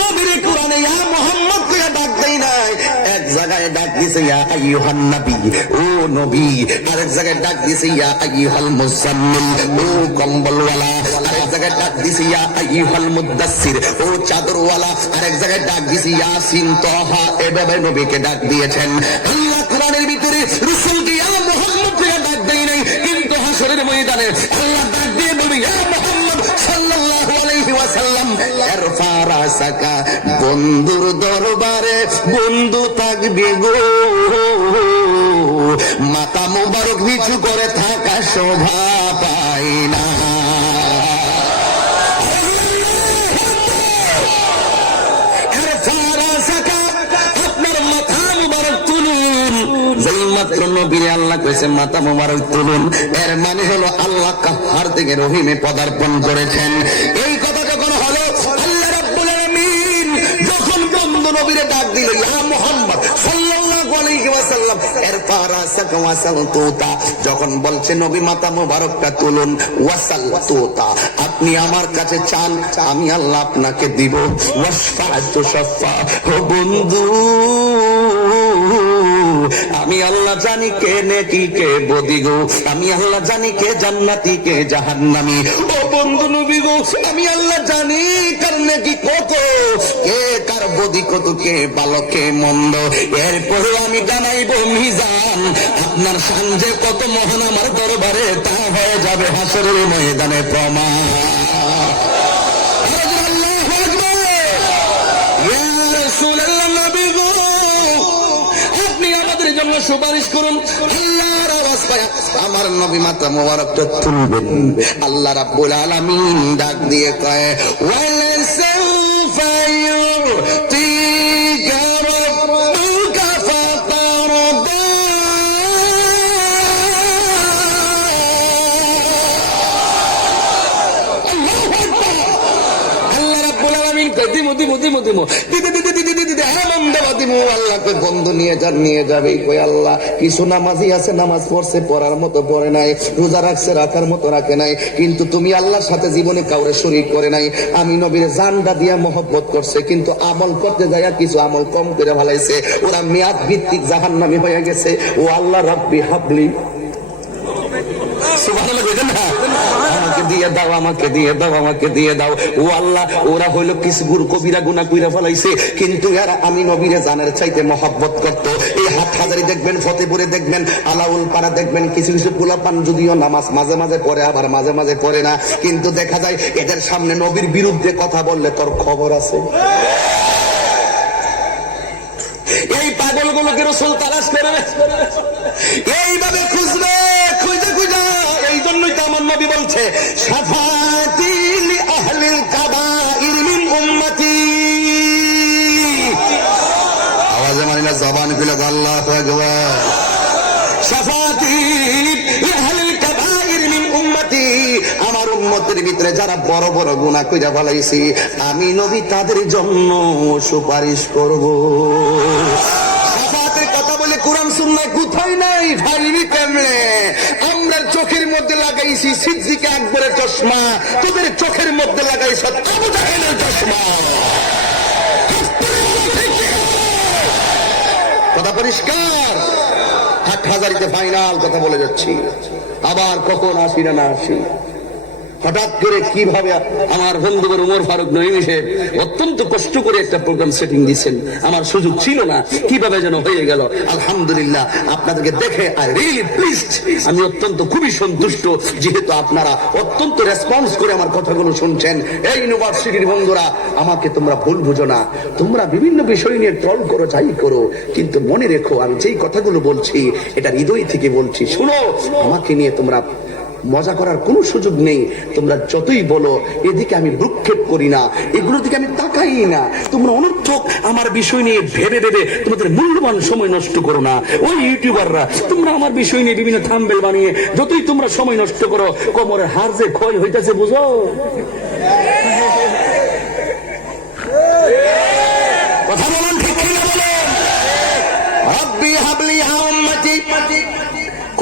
নবীর কোরআনে ইয়া মুহাম্মদ কইয়া ডাক দেয় নাই। এক জায়গায় ডাক দিছে ইয়া আইয়ুহান নবী, ও নবী। আরেক জায়গায় ডাক দিছে ইয়া আইয়ুহাল মুজাম্মিল, ও কম্বলওয়ালা। আরেক জায়গায় ডাক দিছে ইয়া আইয়ুহাল মুদাসসির, ও চাদরওয়ালা। আরেক জায়গায় ডাক দিছে ইয়াসিন তাহা। এভাবে নবীকে ডাক দিয়েছেন আল্লাহ কোরআনের ভিতরে। রাসূলকে ইয়া মুহাম্মদ কইয়া ডাক দেয় নাই, কিন্তু হাসরের ময়দানে আল্লাহ ডাক দিয়ে বলবে ইয়া মুহাম্মদ সাল্লাল্লাহু আলাইহি ওয়াসাল্লাম ইরফা রাসাকা। বন্ধুর দরবারে বন্ধু থাকবে গো, মাথা মোবারক নিচু করে থাকা শোভা পায় না। আপনার মাথা মোবারক তুলুন। যেই মাত্র নবীরে আল্লাহ কইছে মাথা মোবারক তুলুন, এর মানে হলো আল্লাহ কাহ্হার থেকে রহিমে পদার্পণ করেছেন। এই কথা যখন হলো, আল্লাহ রাব্বুল আলামিন যখন বন্ধু নবীরে ডাক দিল ইয়া মুহাম্মদ সাল্লাল্লাহু আলাইহি ওয়াসাল্লাম ইরফা রাসাকা ওয়াসাল তুতা, যখন বলছে নবী মাথা মোবারকটা তুলুন, ওয়াসাল তুতা, আপনি আমার কাছে চান আমি আল্লাহ আপনাকে দিব। ওয়াসফা'তু শাফা, ও বন্ধু আমি আল্লাহ জানি কে নেকি কে বদি গো, আমি আল্লাহ জানি কে জান্নাতি কে জাহান্নামী। ও বন্ধু নবী গো, আমি আল্লাহ জানি কার নেকি কত, কে কার বদি কত, কে ভালো কে মন্দ। এরপরে আমি জানাইব মিজান, আপনার শান যে কত মহান আমার দরবারে তা হয়ে যাবে হাসরের ময়দানে প্রমাণ। সুপারিশ করুন। আল্লাহর আওয়াজ পায় আমার নবী মাথা মোবারকটা তুলবেন। আল্লাহ রাব্বুল আলামিন ডাক দিয়ে কয়, ওয়ালাসাউফা ইউতিকা রাব্বুকা ফাতারদা। আল্লাহ রাব্বুল আলামিন কয়, দিতে আনন্দ দিমু। আল্লাহকে বন্ধু নিয়ে যাবে। কই আল্লাহ কিছু নামাজি আছে নামাজ পড়ছে, পড়ার মতো পড়ে নাই, রোজা রাখছে রাখার মতো রাখে নাই, কিন্তু তুমি আল্লাহর সাথে জীবনে কাউরে শরীক করে নাই। আমি নবীর জানটা দিয়া মহব্বত করছে, কিন্তু আমল করতে যায় কিছু আমল কম করে ফেলাইছে, ওরা মেয়াদ ভিত্তিক জাহান্নামী হয়ে গেছে। ও আল্লাহ রাব্বি হাবলি, সুবহানাল্লাহ বলেন না, আমাকে দিয়ে দাও, আমাকে দিয়ে দাও, আমাকে দিয়ে দাও। ও আল্লাহ, ওরা হইলো কিছু কবিরা গুনাহ কইরা ফেলাইছে, কিন্তু এরা আমি নবীরে জানার চাইতে মহব্বত করত। এই হাটহাজারী দেখবেন, ফতেপুরে দেখবেন, আলাউল পাড়া দেখবেন, কিছু কিছু পোলাপান যদিও নামাজ মাঝে মাঝে পড়ে, আবার মাঝে মাঝে পড়ে না, কিন্তু দেখা যায় এদের সামনে নবীর বিরুদ্ধে কথা বললে তোর খবর আছে। এই পাগলগুলোকে রাসূল তালাশ করবে, এইভাবে খুঁজবে, খুঁজে এই জন্যই শাফাতি লিআহলিল কাবাইর মিন উম্মতি। আওয়াজে মানি না, জবান খুলে আল্লাহু আকবার। শাফাতি লিআহলিল কাবাইর মিন উম্মতি, আমার উম্মতের ভিতরে যারা বড় বড় গুনাহ কইরা ফেলাইছে আমি নবী তাদের জন্য সুপারিশ করব। শাফাতের কথা বলে কোরআন সুন্নাহ কোথায় নাই ভাইবি কেমনে? আমরা চোখের মধ্যে লাগাইছি সিদ্দিক আকবরের চশমা, তোদের চোখের মধ্যে লাগাইছ আবু জাহেলের চশমা। কথা পরিষ্কার। হাটহাজারিতে ফাইনাল কথা বলে যাচ্ছি, আবার কখন আসি না না আসি। হঠাৎ করে কিভাবে আমার বন্ধুবর উমর ফারুক নঈমী সাহেব অত্যন্ত কষ্ট করে একটা প্রোগ্রাম সেটিং দিচ্ছেন, আমার সুযোগ ছিল না, কিভাবে যেন হয়ে গেল। আলহামদুলিল্লাহ, আপনাদেরকে দেখে আই রিয়েলি প্লিজড, আমি অত্যন্ত খুবই সন্তুষ্ট, যেহেতু আপনারা অত্যন্ত রেসপন্স করে আমার কথাগুলো শুনছেন। এই ইউনিভার্সিটির বন্ধুরা, আমাকে তোমরা ভুল বুঝো না, তোমরা বিভিন্ন বিষয় নিয়ে ট্রল করো, যাই করো, কিন্তু মনে রেখো আমি যেই কথাগুলো বলছি এটা হৃদয় থেকে বলছি। শুনো, আমাকে নিয়ে তোমরা মজা করার কোন সুযোগ নেই। তোমরা যতই বলো, এদিকে আমি ভ্রুক্ষেপ করি না, এগুলো দিকে আমি তাকাই না। তোমরা অনর্থক আমার বিষয় নিয়ে ভেবে ভেবে তোমাদের মূল্যবান সময় নষ্ট করো না। ওই ইউটিউবাররা তোমরা আমার বিষয় নিয়ে বিভিন্ন থাম্বনেল বানিয়ে যতই তোমরা সময় নষ্ট করো, কোমরের হাড় যে ক্ষয় হইতেছে বুঝো। কথা বলেন ঠিক কিনা বলেন? রাব্বি হাবলি ইয়া উম্মতি,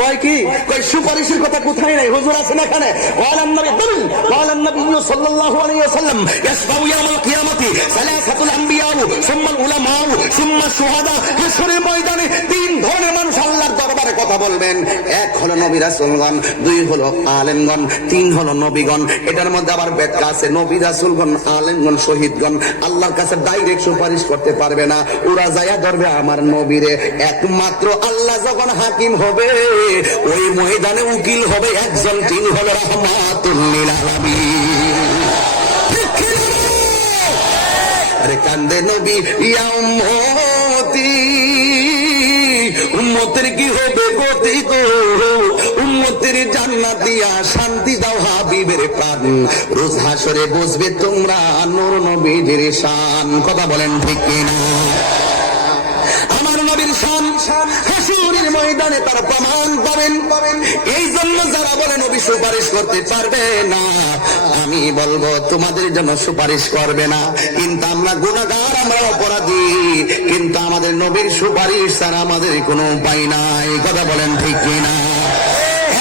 কয় কি কয় সুপারিশের কথা কোথায় নাই? হুজুর আছেন এখানে। ওয়ালান নবী বলেন, ওয়ালান নবী সাল্লাল্লাহু আলাইহি ওয়াসাল্লাম ইয়াসবাউ ইয়াউমাল কিয়ামতি সালাসাতুল আম্বিয়াউ সুম্মাল উলামাউ সুম্মা শুহাদা। হাশরের ময়দানে তিন ধরনের মানুষ আল্লাহর দরবারে কথা বলবেন। এক হলো নবী রাসূলগণ, দুই হলো আলেমগণ, তিন হলো নবীগণ। এটার মধ্যে আবার ব্যাখ্যা আছে, নবী রাসূলগণ, আলেমগণ, শহীদগণ আল্লাহর কাছে ডাইরেক্ট সুপারিশ করতে পারবে না, ওরা যায়া ধরবে আমার নবীরে। একমাত্র আল্লাহ যখন হাকিম হবে ওই ময়দানে উকিল হবে একজন, তিনি হলো রাহমাতুল লিল আলামিন। আরে কান্দে নবী ইয়া উম্মতি, উম্মতের কি হবে গতি গো, উম্মতের জান্নাত দিয়া শান্তি দাও হাবিবের প্রাণ। রোজ হাসরে বসবে তোমরা নূর নবীর শান। কথা বলেন ঠিক কিনা? আমার নবীর শান হাসরের ময়দানে তারা প্রমাণ পাবেন। এই জন্য যারা বলে নবী সুপারিশ করতে পারবে না, আমি বলবো তোমাদের জন্য সুপারিশ করবে না। কিন্তু আমরা গুনাহগার, আমরা অপরাধী, কিন্তু আমাদের নবীর সুপারিশ ছাড়া আমাদের কোনো উপায় নাই। কথা বলেন ঠিক কিনা?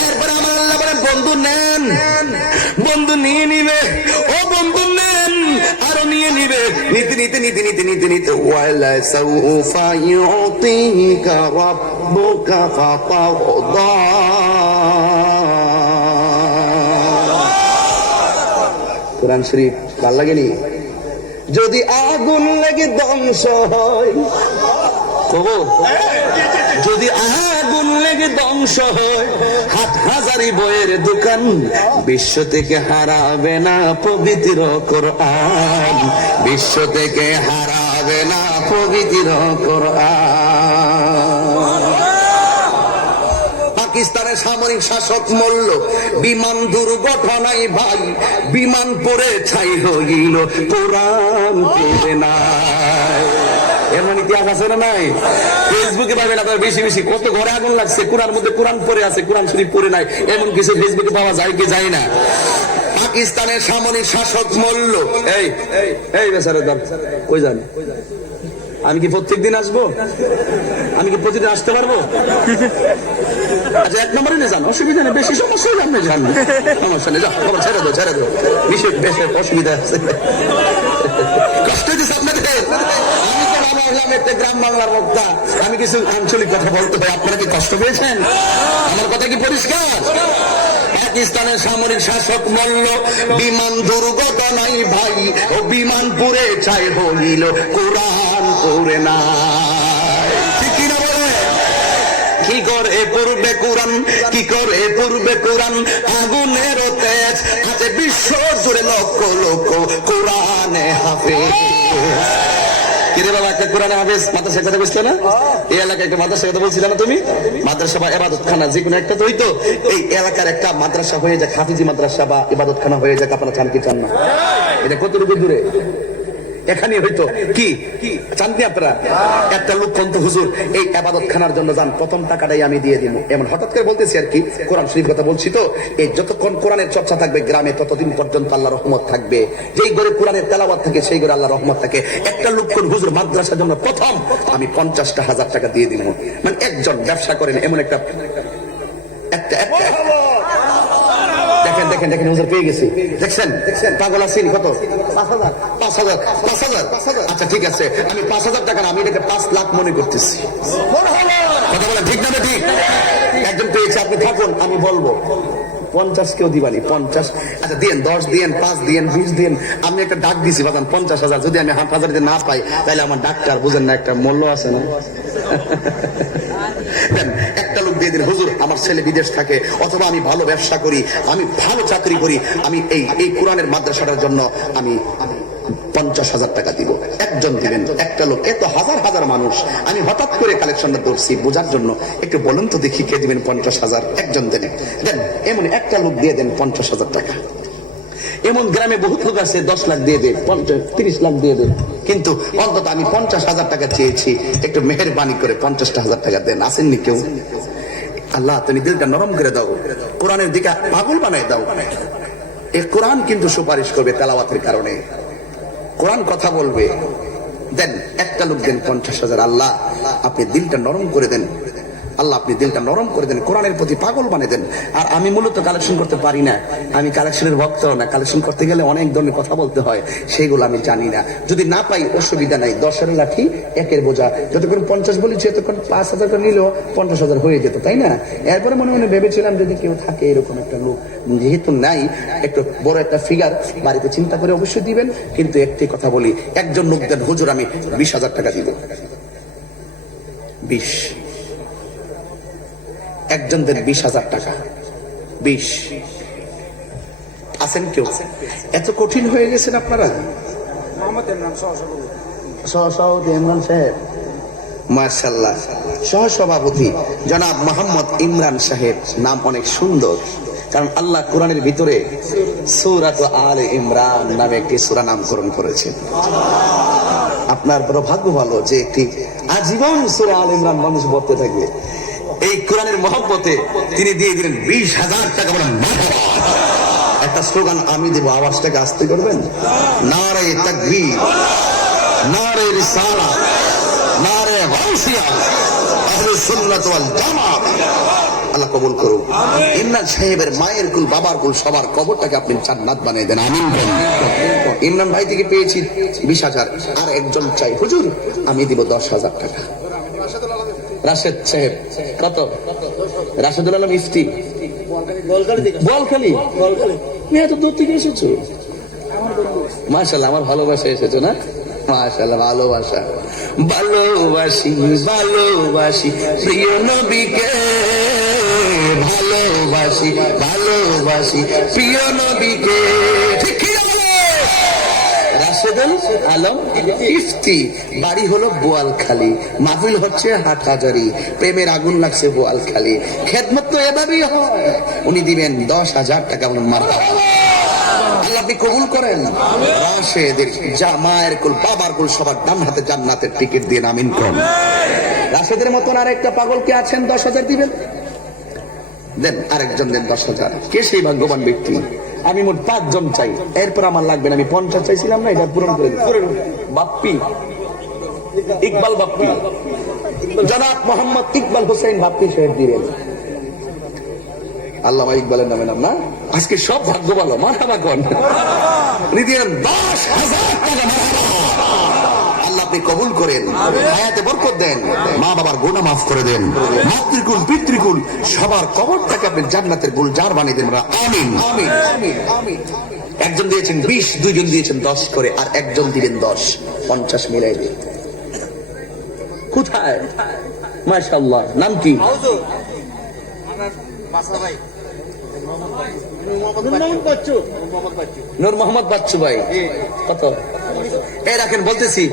এরপরে আমার আল্লাহ বলেন বন্ধু নেন, বন্ধু নিয়ে নিবে, ও বন্ধু নেন, আরো নিয়ে নিবে, নিতে নিতে নিতে নিতে নিতে নিতে ওয়ালা সাউফা ইউতিকা রাব্বুকা ফাতারদা। কোরআন শরীফ ভাল লাগেনি? যদি আগুন লেগে ধ্বংস হয়, কবর যদি আগুন লেগে ধ্বংস হয়, হাটহাজারি বইয়ের দোকান বিশ্ব থেকে হারাবে না পবিত্র কোরআন, বিশ্ব থেকে হারাবে না পবিত্র কোরআন। পাকিস্তানের সামরিক শাসক মরল বিমান দুর্ঘটনায়, ভাই বিমান পড়ে ছাই হইল, কোরআন পড়ে নাই। এর মানে ইতিহাস আছে না নাই? ফেসবুকে পাবে না বেশি বেশি, কত ঘরে আগুন লাগছে, কোরআন মধ্যে কোরআন পড়ে আছে, কোরআন শরীফ পড়ে নাই, এমন কিছু ফেসবুকে পাওয়া যায় কি যায় না? পাকিস্তানের সামরিক শাসক মরল। এই এই বেচারে কই যান? আমি কি প্রত্যেকদিন আসবো? আমি কি প্রতিদিন আসতে পারবো? আচ্ছা, এক নম্বরে নিয়ে যান, অসুবিধা নেই, বেশি সমস্যা হলে আপনি যান, সমস্যা নেই, যাও, ছেড়ে দো ছেড়ে দো, বিশেষ বেশ অসুবিধা আছে, কষ্ট হয়েছে আপনাদের। আমি একটা গ্রাম বাংলার বক্তা, আমি কিছু আঞ্চলিক কথা বলতে হয়, আপনারা কি কষ্ট পেয়েছেন? আমার কথা কি পরিষ্কার? পাকিস্তানের সামরিক শাসক মরল বিমান দুর্ঘটনায়, ভাই ও বিমান পুড়ে ছাই হইল, কোরআন পড়ে না। ঠিক কিনা বলে? কি করে পড়বে কোরআন, কি করে পড়বে কোরআন? আগুনের তেজ আছে বিশ্ব জুড়ে, লক্ষ লক্ষ কোরআনে হাফেজ। কিরে বাবা, একটা কোরআন হাফেজ মাদ্রাসার কথা বুঝলে না? এই এলাকায় একটা মাদ্রাসার কথা বলছিল না তুমি? মাদ্রাসা বা ইবাদতখানা যে কোনো একটা তো হইতো। এই এলাকার একটা মাদ্রাসা হয়ে যাক, হাফিজি মাদ্রাসা বা ইবাদতখানা হয়ে যাক, আপনারা চান কি চান না? এটা কতটুকু দূরে? এখানে হয়তো কি চান কি আপনারা? একটা লোক কন্ত হুজুর এই ইবাদত খানার জন্য যান, প্রথম টাকাটাই আমি দিয়ে দিব, এমন হঠাৎ করে বলতেছি আর কি। কোরআন শরীফ কথা বলছি তো, এই যতক্ষণ কোরআনের চর্চা থাকবে গ্রামে ততদিন পর্যন্ত আল্লাহ রহমত থাকবে। যেই ঘরে কোরআনের তেলাওয়াত থাকে সেই ঘরে আল্লাহ রহমত থাকে। একটা লোক কোন হুজুর মাদ্রাসার জন্য প্রথম আমি 50,000 টাকা দিয়ে দিব। মানে একজন ব্যবসা করেন এমন একটা দেখেন দেখেন দেখেন হুজুর পেয়ে গেছি, দেখছেন পাগল আছেন কত? 5,000। আচ্ছা ঠিক আছে, আমি 5,000 টাকা না, আমি এটাকে 5 লাখ মনে করতেছি। কথা বলেন ঠিক না ঠিক? একজন পেয়েছে, আপনি থাকুন, আমি বলবো 50 কেউ দিবানি 50। আচ্ছা দিন 10 দিন 5 দিন 20 দিন। আমি একটা ডাক দিছি বাজান 50,000, যদি আমি 8,000 দিয়ে না পাই তাহলে আমার ডাক্তার বুঝেন না একটা মূল্য আছে না? একটা লোক দিয়ে দিন, হুজুর আমার ছেলে বিদেশ থাকে, অথবা আমি ভালো ব্যবসা করি, আমি ভালো চাকরি করি, আমি এই কোরআনের মাদ্রাসাটার জন্য আমি 50,000 টাকা দিব। একজন দিবেন, একটা লোক। এত হাজার হাজার মানুষ, আমি হঠাৎ করে কালেকশনটা ধরছি বোঝার জন্য। একটু বলুন তো দেখি কে দিবেন 50,000? একজন দেন। এমন একটা লোক দিয়ে দেন 50,000 টাকা। এমন গ্রামে বহুত লোক আছে 10 লাখ দিয়ে দেয়, 30 লাখ দিয়ে দেয়, কিন্তু অন্তত আমি 50,000 টাকা চেয়েছি, একটু মেহেরবানি করে 50,000 টাকা দেন। আসেননি কেউ? আল্লাহ তুমি দিলটা নরম করে দাও, কোরআনের দিকে পাগল বানায় দাও। এই কোরআন কিন্তু সুপারিশ করবে তেলাওয়াতের কারণে, কোরআন কথা বলবে। দেন একটা লোক দেন 50,000। আল্লাহ আপনি দিলটা নরম করে দেন, আল্লাহ আপনি দিলটা নরম করে দেন, কোরআনের প্রতি পাগল বানিয়ে দেন। আর আমি মূলত কালেকশন করতে পারি না, আমি কালেকশনের ভক্ত না। কালেকশন করতে গেলে অনেক ধরনের কথা বলতে হয়, সেইগুলো আমি জানি না। যদি না পাই অসুবিধা নাই, 10-এর লাঠি 1-এর বোঝা। যতক্ষণ 50 বলেছি ততক্ষণ 5,000 করে নিলেও 50,000 হয়ে যেত, তাই না? এরপরে মনে মনে ভেবেছিলাম যদি কেউ থাকে এরকম একটা লোক, যেহেতু নাই, একটু বড় একটা ফিগার বাড়িতে চিন্তা করে অবশ্যই দিবেন। কিন্তু একটি কথা বলি, একজন লোক দেন, হুজুর আমি 20,000 টাকা দিব। 20 একজন দেন 20,000 টাকা। 20 আছেন কেউ? এত কঠিন হয়ে গেছেন আপনারা? সহসভাপতি ইমরান সাহেব, মাশাআল্লাহ। সহসভাপতি জনাব মোহাম্মদ ইমরান সাহেব, নাম অনেক সুন্দর, কারণ আল্লাহ কোরআনের ভিতরে সূরাত আলে ইমরান নামে একটি সূরা নামকরণ করেছেন। আপনার বড় ভাগ্য ভালো যে একটি আজীবন সূরা আলে ইমরান মানুষ পড়তে থাকবে। এই কোরআনের মহব্বতে তিনি দিয়ে দিলেন 20,000 টাকা। বলেন একটা স্লোগান আমি দেব, আওয়াজটাকে আস্তে করবেন। নারে তাকবীর, নারে রিসালাত, নারে গাউসিয়া, আহলে সুন্নাত ওয়াল জামাত। আল্লাহ কবুল করুন। ইমরান সাহেবের মায়ের কুল, বাবার কুল, সবার কবরটাকে আপনি জান্নাত বানিয়ে দেন, আমিন বলেন। ইমরান ভাই থেকে পেয়েছি 20,000। আর একজন চাই, হুজুর আমি দিব 10,000 টাকা। রাশেদ সাহেব কত? রাশেদুল আলম ইফতি, বোয়ালখালী। এত দূর থেকে এসেছো, মাশাআল্লাহ। আমার ভালোবাসা এসেছো না? মাশাআল্লাহ, ভালোবাসা। ভালোবাসি ভালোবাসি প্রিয় নবীকে, ভালোবাসি ভালোবাসি প্রিয় নবীকে। ঠিক রাশেদুল আলম ইফতি, বাড়ি হলো বোয়ালখালী, মাহফিল হচ্ছে হাটহাজারী, প্রেমের আগুন লাগছে বোয়ালখালী। খেদমত তো এভাবেই হয়। উনি দিবেন 10,000 টাকা। মারহাবা, আল্লাহ আপনি কবুল করেন। রাশেদের যা মায়ের কুল, বাবার কুল, সবার ডান হাতে জান্নাতের টিকিট দিয়ে আমিন করেন। রাশেদের মতন আর একটা পাগল কে আছেন 10,000 দিবেন? দেন আরেকজন দেন 10,000। কে সেই ভাগ্যবান ব্যক্তি? আমি মোট 5 জন চাই, এরপর আমার লাগবে না। আমি 50 চাইছিলাম না, এটা পূরণ করে দিন। বাপ্পি, ইকবাল বাপ্পি, জনাব মোহাম্মদ ইকবাল হোসেন বাপ্পি সাহেব দিবেন। আল্লামা ইকবালের নামে নাম না? আজকে সব ভাগ্য ভালো, মারহাবা কোন। উনি দিলেন 10,000 টাকা। আল্লাহ আপনি কবুল করেন, হায়াতে বরকত দেন, মা বাবার গুনাহ মাফ করে দেন, মাতৃকুল পিতৃকুল সবার কবরটাকে আপনি জান্নাতের গুলজার বানিয়ে দেন। আমিন আমিন আমিন। একজন দিয়েছেন 20, দুইজন দিয়েছেন 10 করে, আর একজন দিলেন 10। 50 মিলাই দিন। কোথায়? মাশাআল্লাহ, নাম কি? নূর মোহাম্মদ বাচ্চু ভাই। কত? এই রাখেন বলতেছি,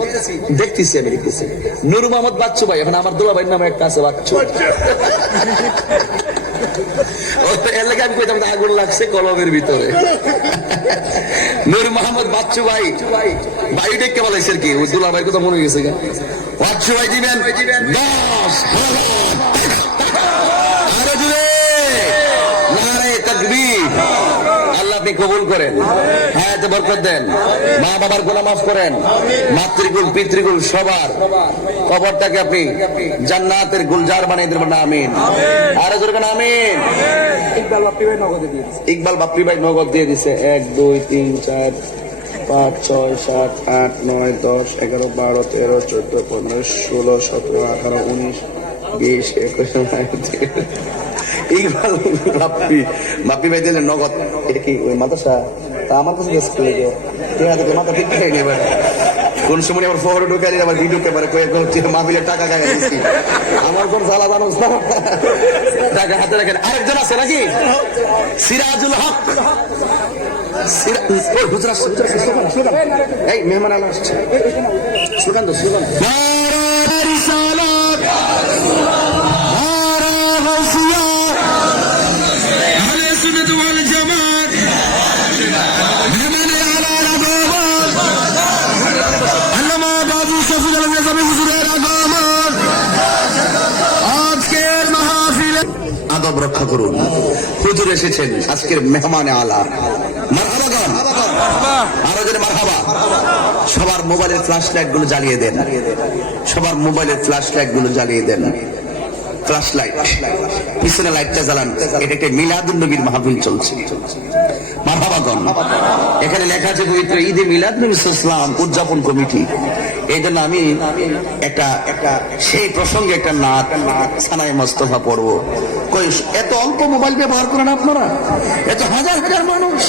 দেখতেছি আমি দেখতেছি নূর মোহাম্মদ বাচ্চু ভাই, এখন আমার দুলা ভাইয়ের নামে একটা আছে বাচ্চু। এর লাগে আমি কইতাম আগুন লাগছে কলমের ভিতরে। নূর মোহাম্মদ বাচ্চু ভাই, ভাই ডেকে বলাইছে কি ওই দুলা ভাই কথা মনে গেছে, বাচ্চু ভাই দিবেন 10। আরো জুড়ে নারে তাকবীর। আল্লাহ আপনি কবুল করেন, হায়াতে বরকত দেন, মা বাবার গুনাহ মাফ করেন, মাতৃকুল পিতৃকুল সবার কবরটাকে আপনি জান্নাতের গুলজার বানিয়ে দেবেন, আমিন। আরো জোরে বলেন আমিন। ইকবাল বাপ্পি ভাই নগদ দিয়ে দিছে 1 2 3 4 5 6 7 8 9 10 11 12 13 14 15 16 17 18 19 20 21 ইকবাল বাপ্পি ভাই দিলেন নগদ। এটা কি ওই মাদ্রাসা? তা আমার কাছে গেছে মাথা ঠিক খেয়ে নেবে। কোন সময় আবার ফরওয়ার্ড ঢুকে আবার ভিডিও ক্যামেরা কয়ে মাহফিলের টাকা গায়ে দিচ্ছি, আমার কোন জ্বালা জানো টাকা হাতে রাখেন। আরেকজন আছে নাকি? সিরাজুল হক, এই মেহমান আল্লাহ আসছে, স্লোগান তো স্লোগান। আদব রক্ষা করুন। হুজুর এসেছেন আজকের মেহমানে আলা, মারহাবাগান, আরো জোরে মারহাবা। সবার মোবাইলের ফ্ল্যাশ লাইট গুলো জ্বালিয়ে দেন, সবার মোবাইলের ফ্ল্যাশ লাইট গুলো জ্বালিয়ে দেন। ফ্ল্যাশ লাইট পিছনে লাইটটা জ্বালান, এটা একটা মিলাদুন নবীর মাহফিল চলছে। মারহাবাগান। এখানে লেখা আছে পবিত্র ঈদে মিলাদ নবী সাল্লাল্লাহু উদযাপন কমিটি। এই জন্য আমি একটা সেই প্রসঙ্গে একটা নাত সানায়ে মোস্তফা পড়বো। এত অল্প মোবাইল ব্যবহার করেন আপনারা, এত হাজার হাজার মানুষ,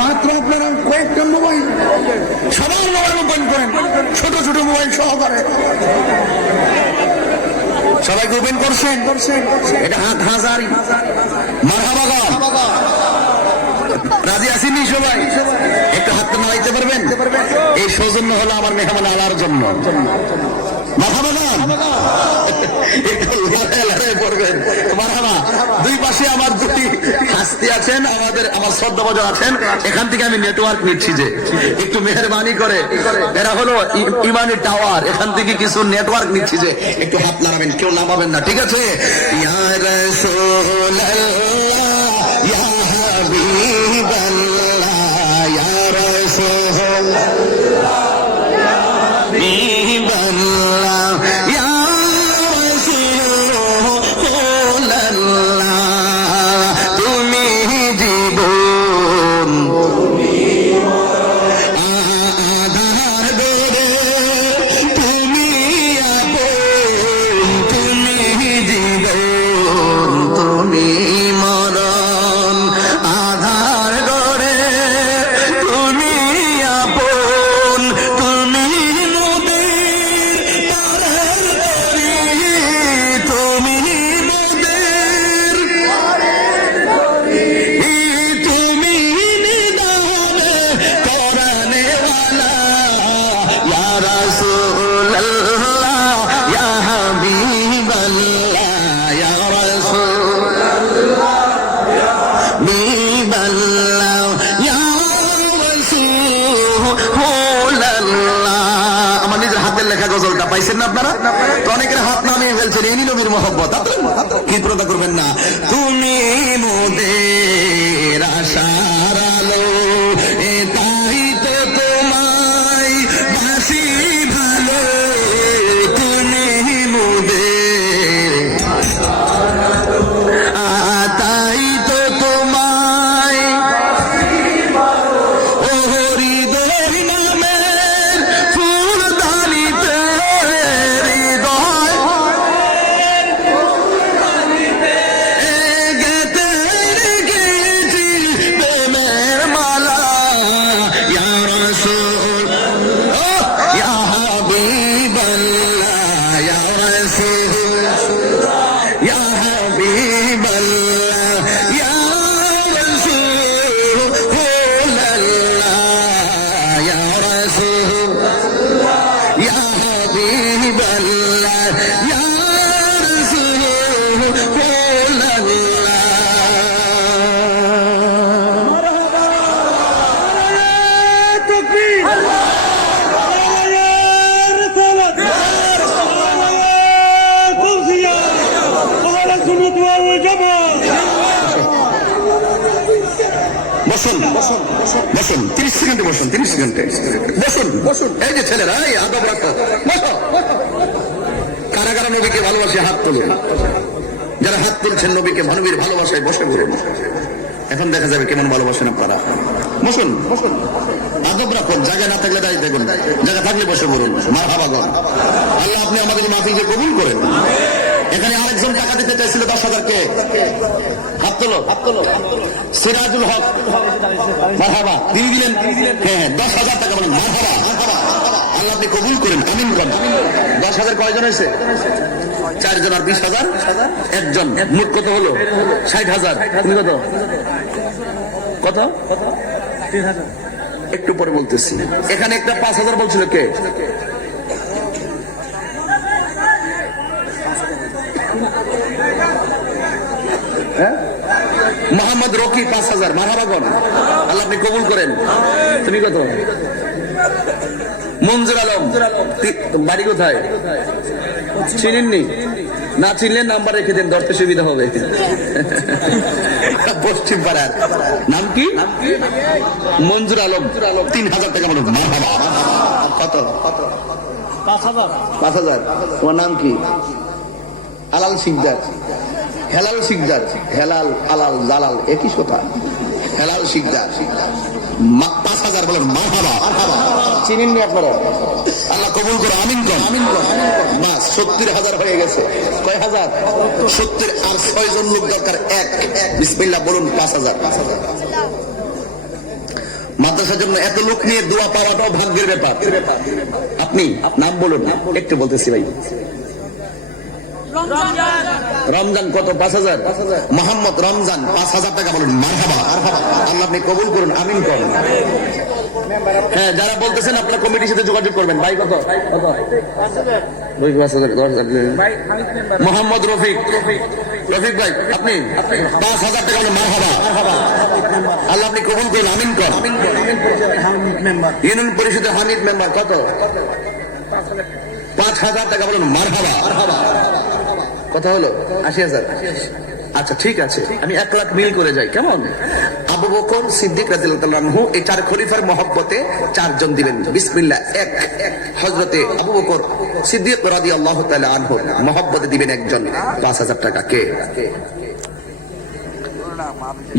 মাত্র আপনারা কয়েকটা মোবাইল, সবার মোবাইল ওপেন করেন, ছোট ছোট মোবাইল সহকারে সবাইকে ওপেন করছেন। এটা হাজার মারহাবাগান। রাজি আসেনি সবাই? একটু হাতটা নাড়াইতে পারবেন? এই সৌজন্য হলো আমার মেহমান আলার জন্য। দুই পাশে আমার দুটি হাস্তি আছেন, আমার শ্রদ্ধাভাজন আছেন। এখান থেকে আমি নেটওয়ার্ক নিচ্ছি, যে একটু মেহরবানি করে, এরা হলো ইমানি টাওয়ার, এখান থেকে কিছু নেটওয়ার্ক নিচ্ছি, যে একটু হাত নাড়াবেন, কেউ নামাবেন না, ঠিক আছে? ইয়া রাসূলুল্লাহ ইয়া হাবিবাল্লাহ ইয়া রাসূলুল্লাহ পাইছেন না আপনারা? তো অনেকের হাত নামিয়ে ফেলছেন, এনি নবীর মহব্বত, কি প্রদা করবেন না। তুমি মোদের আশার আলো, তাই তো তোমায় বাসি ভালো, তুমি মোদের তাই তো তোমায় হৃদয় নামের ফুলদানিতে গেতে গেছি প্রেমে বসুন বসুন বসুন 30 সেকেন্ডে বসুন 30 সেকেন্ডে বসুন বসুন। এই যে ছেলেরা, এই আদব রাখো, বসো। কারা কারা নবীকে ভালোবাসে হাত তুলুন। যারা হাত তুলছেন নবীকে নবীর ভালোবাসায় বসে পড়ুন। এখন দেখা যাবে কেমন ভালোবাসেন আপনারা। বসুন বসুন, আদব রাখুন। জায়গা না থাকলে দাঁড়িয়ে দেখুন, জায়গা থাকলে বসে পড়ুন। মারহাবাগন। আল্লাহ আপনি আমাদের মাহফিলকে কবুল করেন। এখানে আরেকজন টাকা দিতে চাইছিল 10,000 কে? হাত তোলো, হাত তোলো। সিরাজুল হক, মারহাবা। তিনি দিলেন, হ্যাঁ 10,000 টাকা। বলেন মারহাবা। আল্লাহ আপনি কবুল করেন, আমিন করেন। 10,000 কয়জন হয়েছে? 4 জন। আর 20,000 একজন। মোট কত হলো? 60,000। তুমি কত? কত? 3,000। একটু পরে বলতেছি। এখানে একটা 5,000 বলছিল কে? মোহাম্মদ রকি 5,000। মারহাবাগন। আল্লাহ আপনি কবুল করেন। তুমি কত? মঞ্জুর আলম, বাড়ি কোথায়? চিনেননি? না চিনলে নাম্বার রেখে দেন, ধরতে সুবিধা হবে। পশ্চিম পাড়ার নাম কি? মঞ্জুর আলম। 3,000 টাকা। বলুন মারহাবা। কত? 5,000। তোমার নাম কি? আলাল শিকদার। হেলাল শিকদার। হেলাল আলাল জালাল একই কথা। হেলাল শিকদার 5,000। বলেন মারহাবা। চিনেননি আপনারা? আল্লাহ কবুল করো, আমিন কর, আমিন কর। বাস 70,000 হয়ে গেছে। কয় হাজার? 70। আর 6 জন লোক দরকার। এক বিসমিল্লাহ বলুন 5,000। মাদ্রাসার জন্য এত লোক নিয়ে দোয়া পাওয়াটাও ভাগ্যের ব্যাপার। আপনি নাম বলুন, একটু বলতেছি ভাই। রমজান কত? 5,000। মোহাম্মদ রমজান 5,000 টাকা। বলুন মারহাবা। আল্লাহ আপনি কবুল করুন, আমিন করুন। হ্যাঁ, যারা বলতেছেন আপনারা কমিটির সাথে যোগাযোগ করবেন। ভাই কত? কত? 10,000। মোহাম্মদ রফিক। রফিক ভাই আপনি 5,000 টাকা। বলুন মারহাবা। আল্লাহ আপনি কবুল করুন, আমিন করুন। ইউনিয়ন পরিষদের হামিদ মেম্বার কত? 5,000 টাকা। বলুন মারহাবা। কথা হলো 80,000। আচ্ছা ঠিক আছে, আমি 1 লাখ মিল করে যাই, কেমন? আবু বকর সিদ্দিক রাদিয়াল্লাহু আনহু, এই 4 খলিফার মহব্বতে 4 জন দিবেন। বিসমিল্লাহ। 1 হযরতে আবু বকর সিদ্দিক রাদিয়াল্লাহু তাআলা আনহু মহব্বতে দিবেন একজন 5,000 টাকা। কে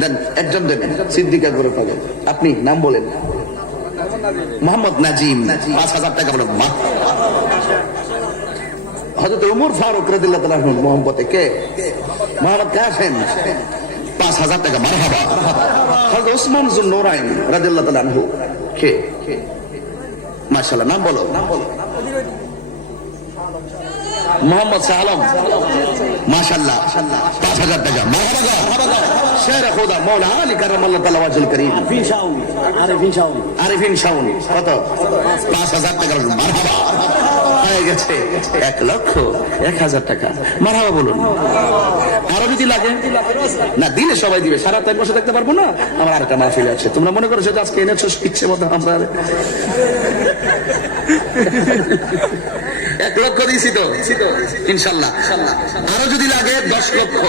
দেন? একজন দেবেন। সিদ্দিক করে পাবেন। আপনি নাম বলেন। মোহাম্মদ নাজিম 5,000 টাকা। বলেন মা। হযরত ওমর ফারুক রাদিয়াল্লাহু তাআলা আনহু মহব্বতে কে? মোহাম্মদ কাসেম 5,000 টাকা। মারহাবা। হযরত ওসমান যুন্নুরাইন রাদিয়াল্লাহু তাআলা আনহু কে? মাশাআল্লাহ, নাম বলো। মোহাম্মদ শাহ আলম মাশাআল্লাহ 5,000 টাকা। মারহাবা। শের খোদা মাওলা আলী কারামাল্লাহু তাআলা ওয়াজহুল কারীম। আরিফিন শাওন কত? 5,000 টাকা। মারহাবা। হয়ে গেছে 1,01,000 টাকা। মারহাবা বলুন। আরো যদি লাগে না দিলে সবাই দিবে, সারা টাইম বসে থাকতে পারবো না। আমার আরেকটা মাহফিল আছে, তোমরা মনে করো সেটা আজকে এনেছো ইচ্ছে মতো। আমরা 1 লক্ষ দিয়েছি তো ইনশাল্লাহ। আরো যদি লাগে 10 লক্ষ,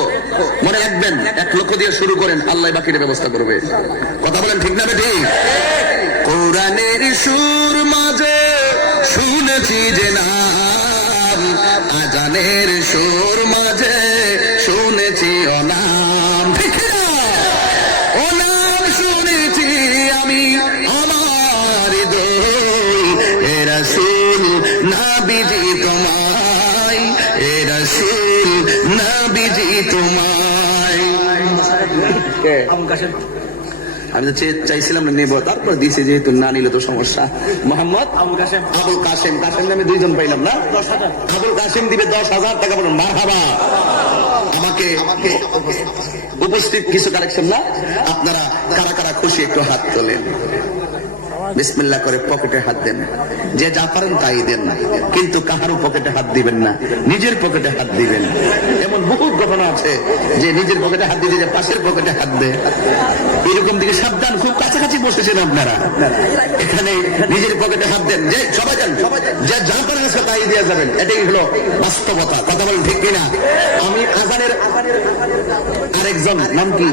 মনে রাখবেন 1 লক্ষ দিয়ে শুরু করেন, আল্লাহ বাকিটা ব্যবস্থা করবে। কথা বলেন ঠিক না ঠিক? কোরআনের সুর মাঝে শুনেছি যে নাম, আজানের সুর মাঝে শুনেছি অনাম। ঠিক না? অনাম শুনেছি আমি আমার দই। এ রাসূল নবীজি তোমায়, এ রাসূল নবীজি তোমায়। আমি তো চাইছিলাম না নেব, তারপর দিয়েছে, যেহেতু না নিলে তো সমস্যা। মোহাম্মদ আবুল কাসেম। কাসেম নামে 2 জন পাইলাম না? আবুল কাসেম দিবে 10,000 টাকা। বলুন মারহাবা। আমাকে উপস্থিত কিছু কালেকশন না, আপনারা কারা কারা খুশি একটু হাত তোলেন। বিসমিল্লাহ করে পকেটে হাত দেন। যে যা পারেন তাই দেন, কিন্তু কাহারও পকেটে হাত দিবেন না, নিজের পকেটে হাত দিবেন। এমন বহু ঘটনা আছে যে নিজের পকেটে হাত দিয়ে যে পাশের পকেটে হাত দেয়। এরকম দিকে সাবধান, খুব কাছাকাছি বসেছেন আপনারা। এখানে নিজের পকেটে হাত দেন, যে সবাই যান, যে যা পারেন তাই দিয়ে যাবেন। এটাই হলো বাস্তবতা। কথা বলেন ঠিক কিনা? আমি আরেকজন নাম কি?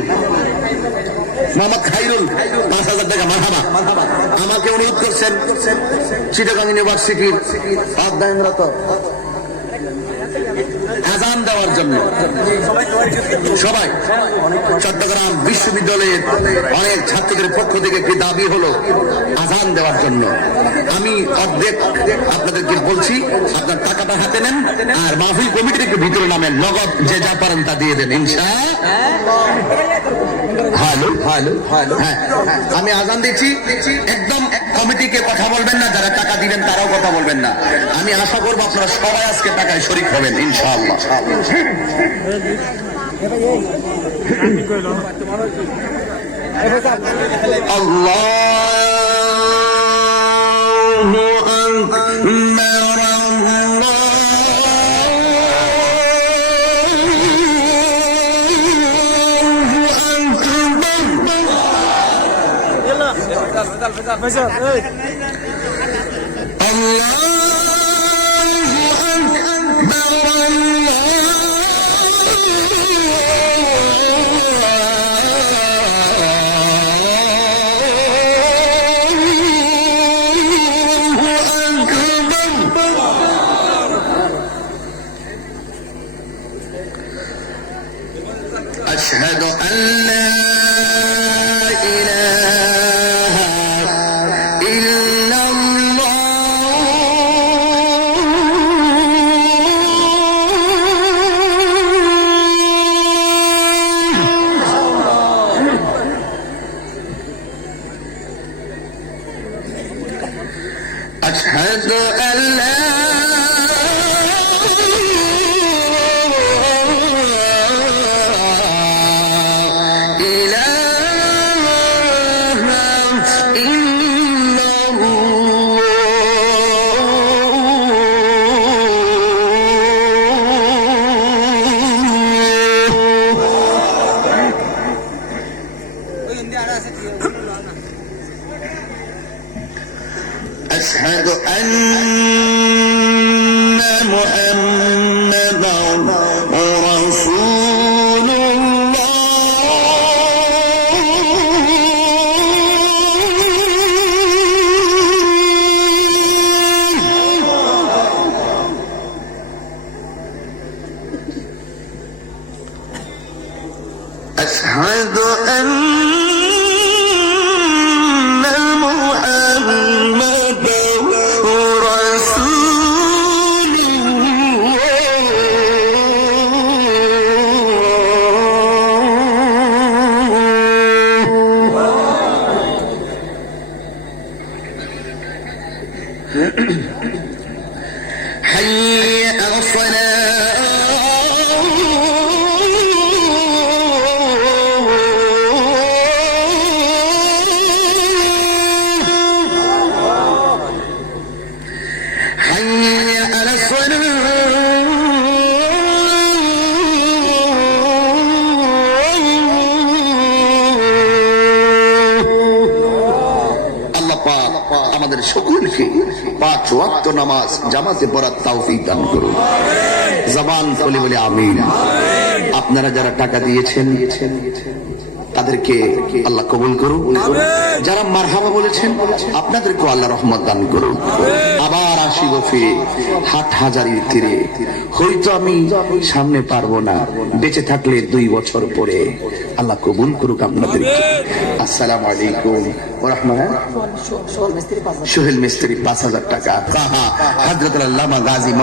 মোহাম্মদ খাইরুল, 5,000 টাকা। মারহাবা। আমাকে অনুরোধ করছেন চিটাগাং ইউনিভার্সিটির অধ্যয়নরত আজান দেওয়ার জন্য। সবাই চট্টগ্রাম বিশ্ববিদ্যালয়ের অনেক ছাত্রদের পক্ষ থেকে একটি দাবি হলো আজান দেওয়ার জন্য। আমি অর্ধেক আপনাদেরকে বলছি, আপনার টাকাটা হাতে নেন আর মাহফিল কমিটির একটু ভিতরে নামেন, নগদ যে যা পারেন তা দিয়ে দেন ইনশাআল্লাহ। হ্যালো হ্যালো হ্যালো, হ্যাঁ আমি আজান দিচ্ছি, একদম কমিটিকে কথা বলবেন না, যারা টাকা দিবেন তারাও কথা বলবেন না। আমি আশা করবো আপনারা সবাই আজকে টাকায় শরীক হবেন ইনশাআল্লাহ। আল্লাহু আকবার, أشهد أن لا إله إلا الله. أشهد أن لا أشهد أن محمدا رسول الله. أشهد أن حي على الصلاة. حي على আমাদের সকলকে 5 ওয়াক্ত নামাজ জামাতে পড়ার তৌফিক দান করুন। জবান খুলে বলে আমিন। আপনারা যারা টাকা দিয়েছেন তাদেরকে আল্লাহ কবুল করুন। যারা মারহাবা বলেছেন আপনাদেরকে আল্লাহ রহমত দান করুন। আবার আসিব ফিরে হাটহাজারীর তীরে, হয়তো আমি সামনে পারবো না, বেঁচে থাকলে 2 বছর পরে। আল্লাহ কবুল করুক আপনাদেরকে। আসসালামু আলাইকুম ওয়া রাহমাতুল্লাহ। সোহেল মিস্ত্রি 5,000 টাকা। হযরত আল্লামা গাজী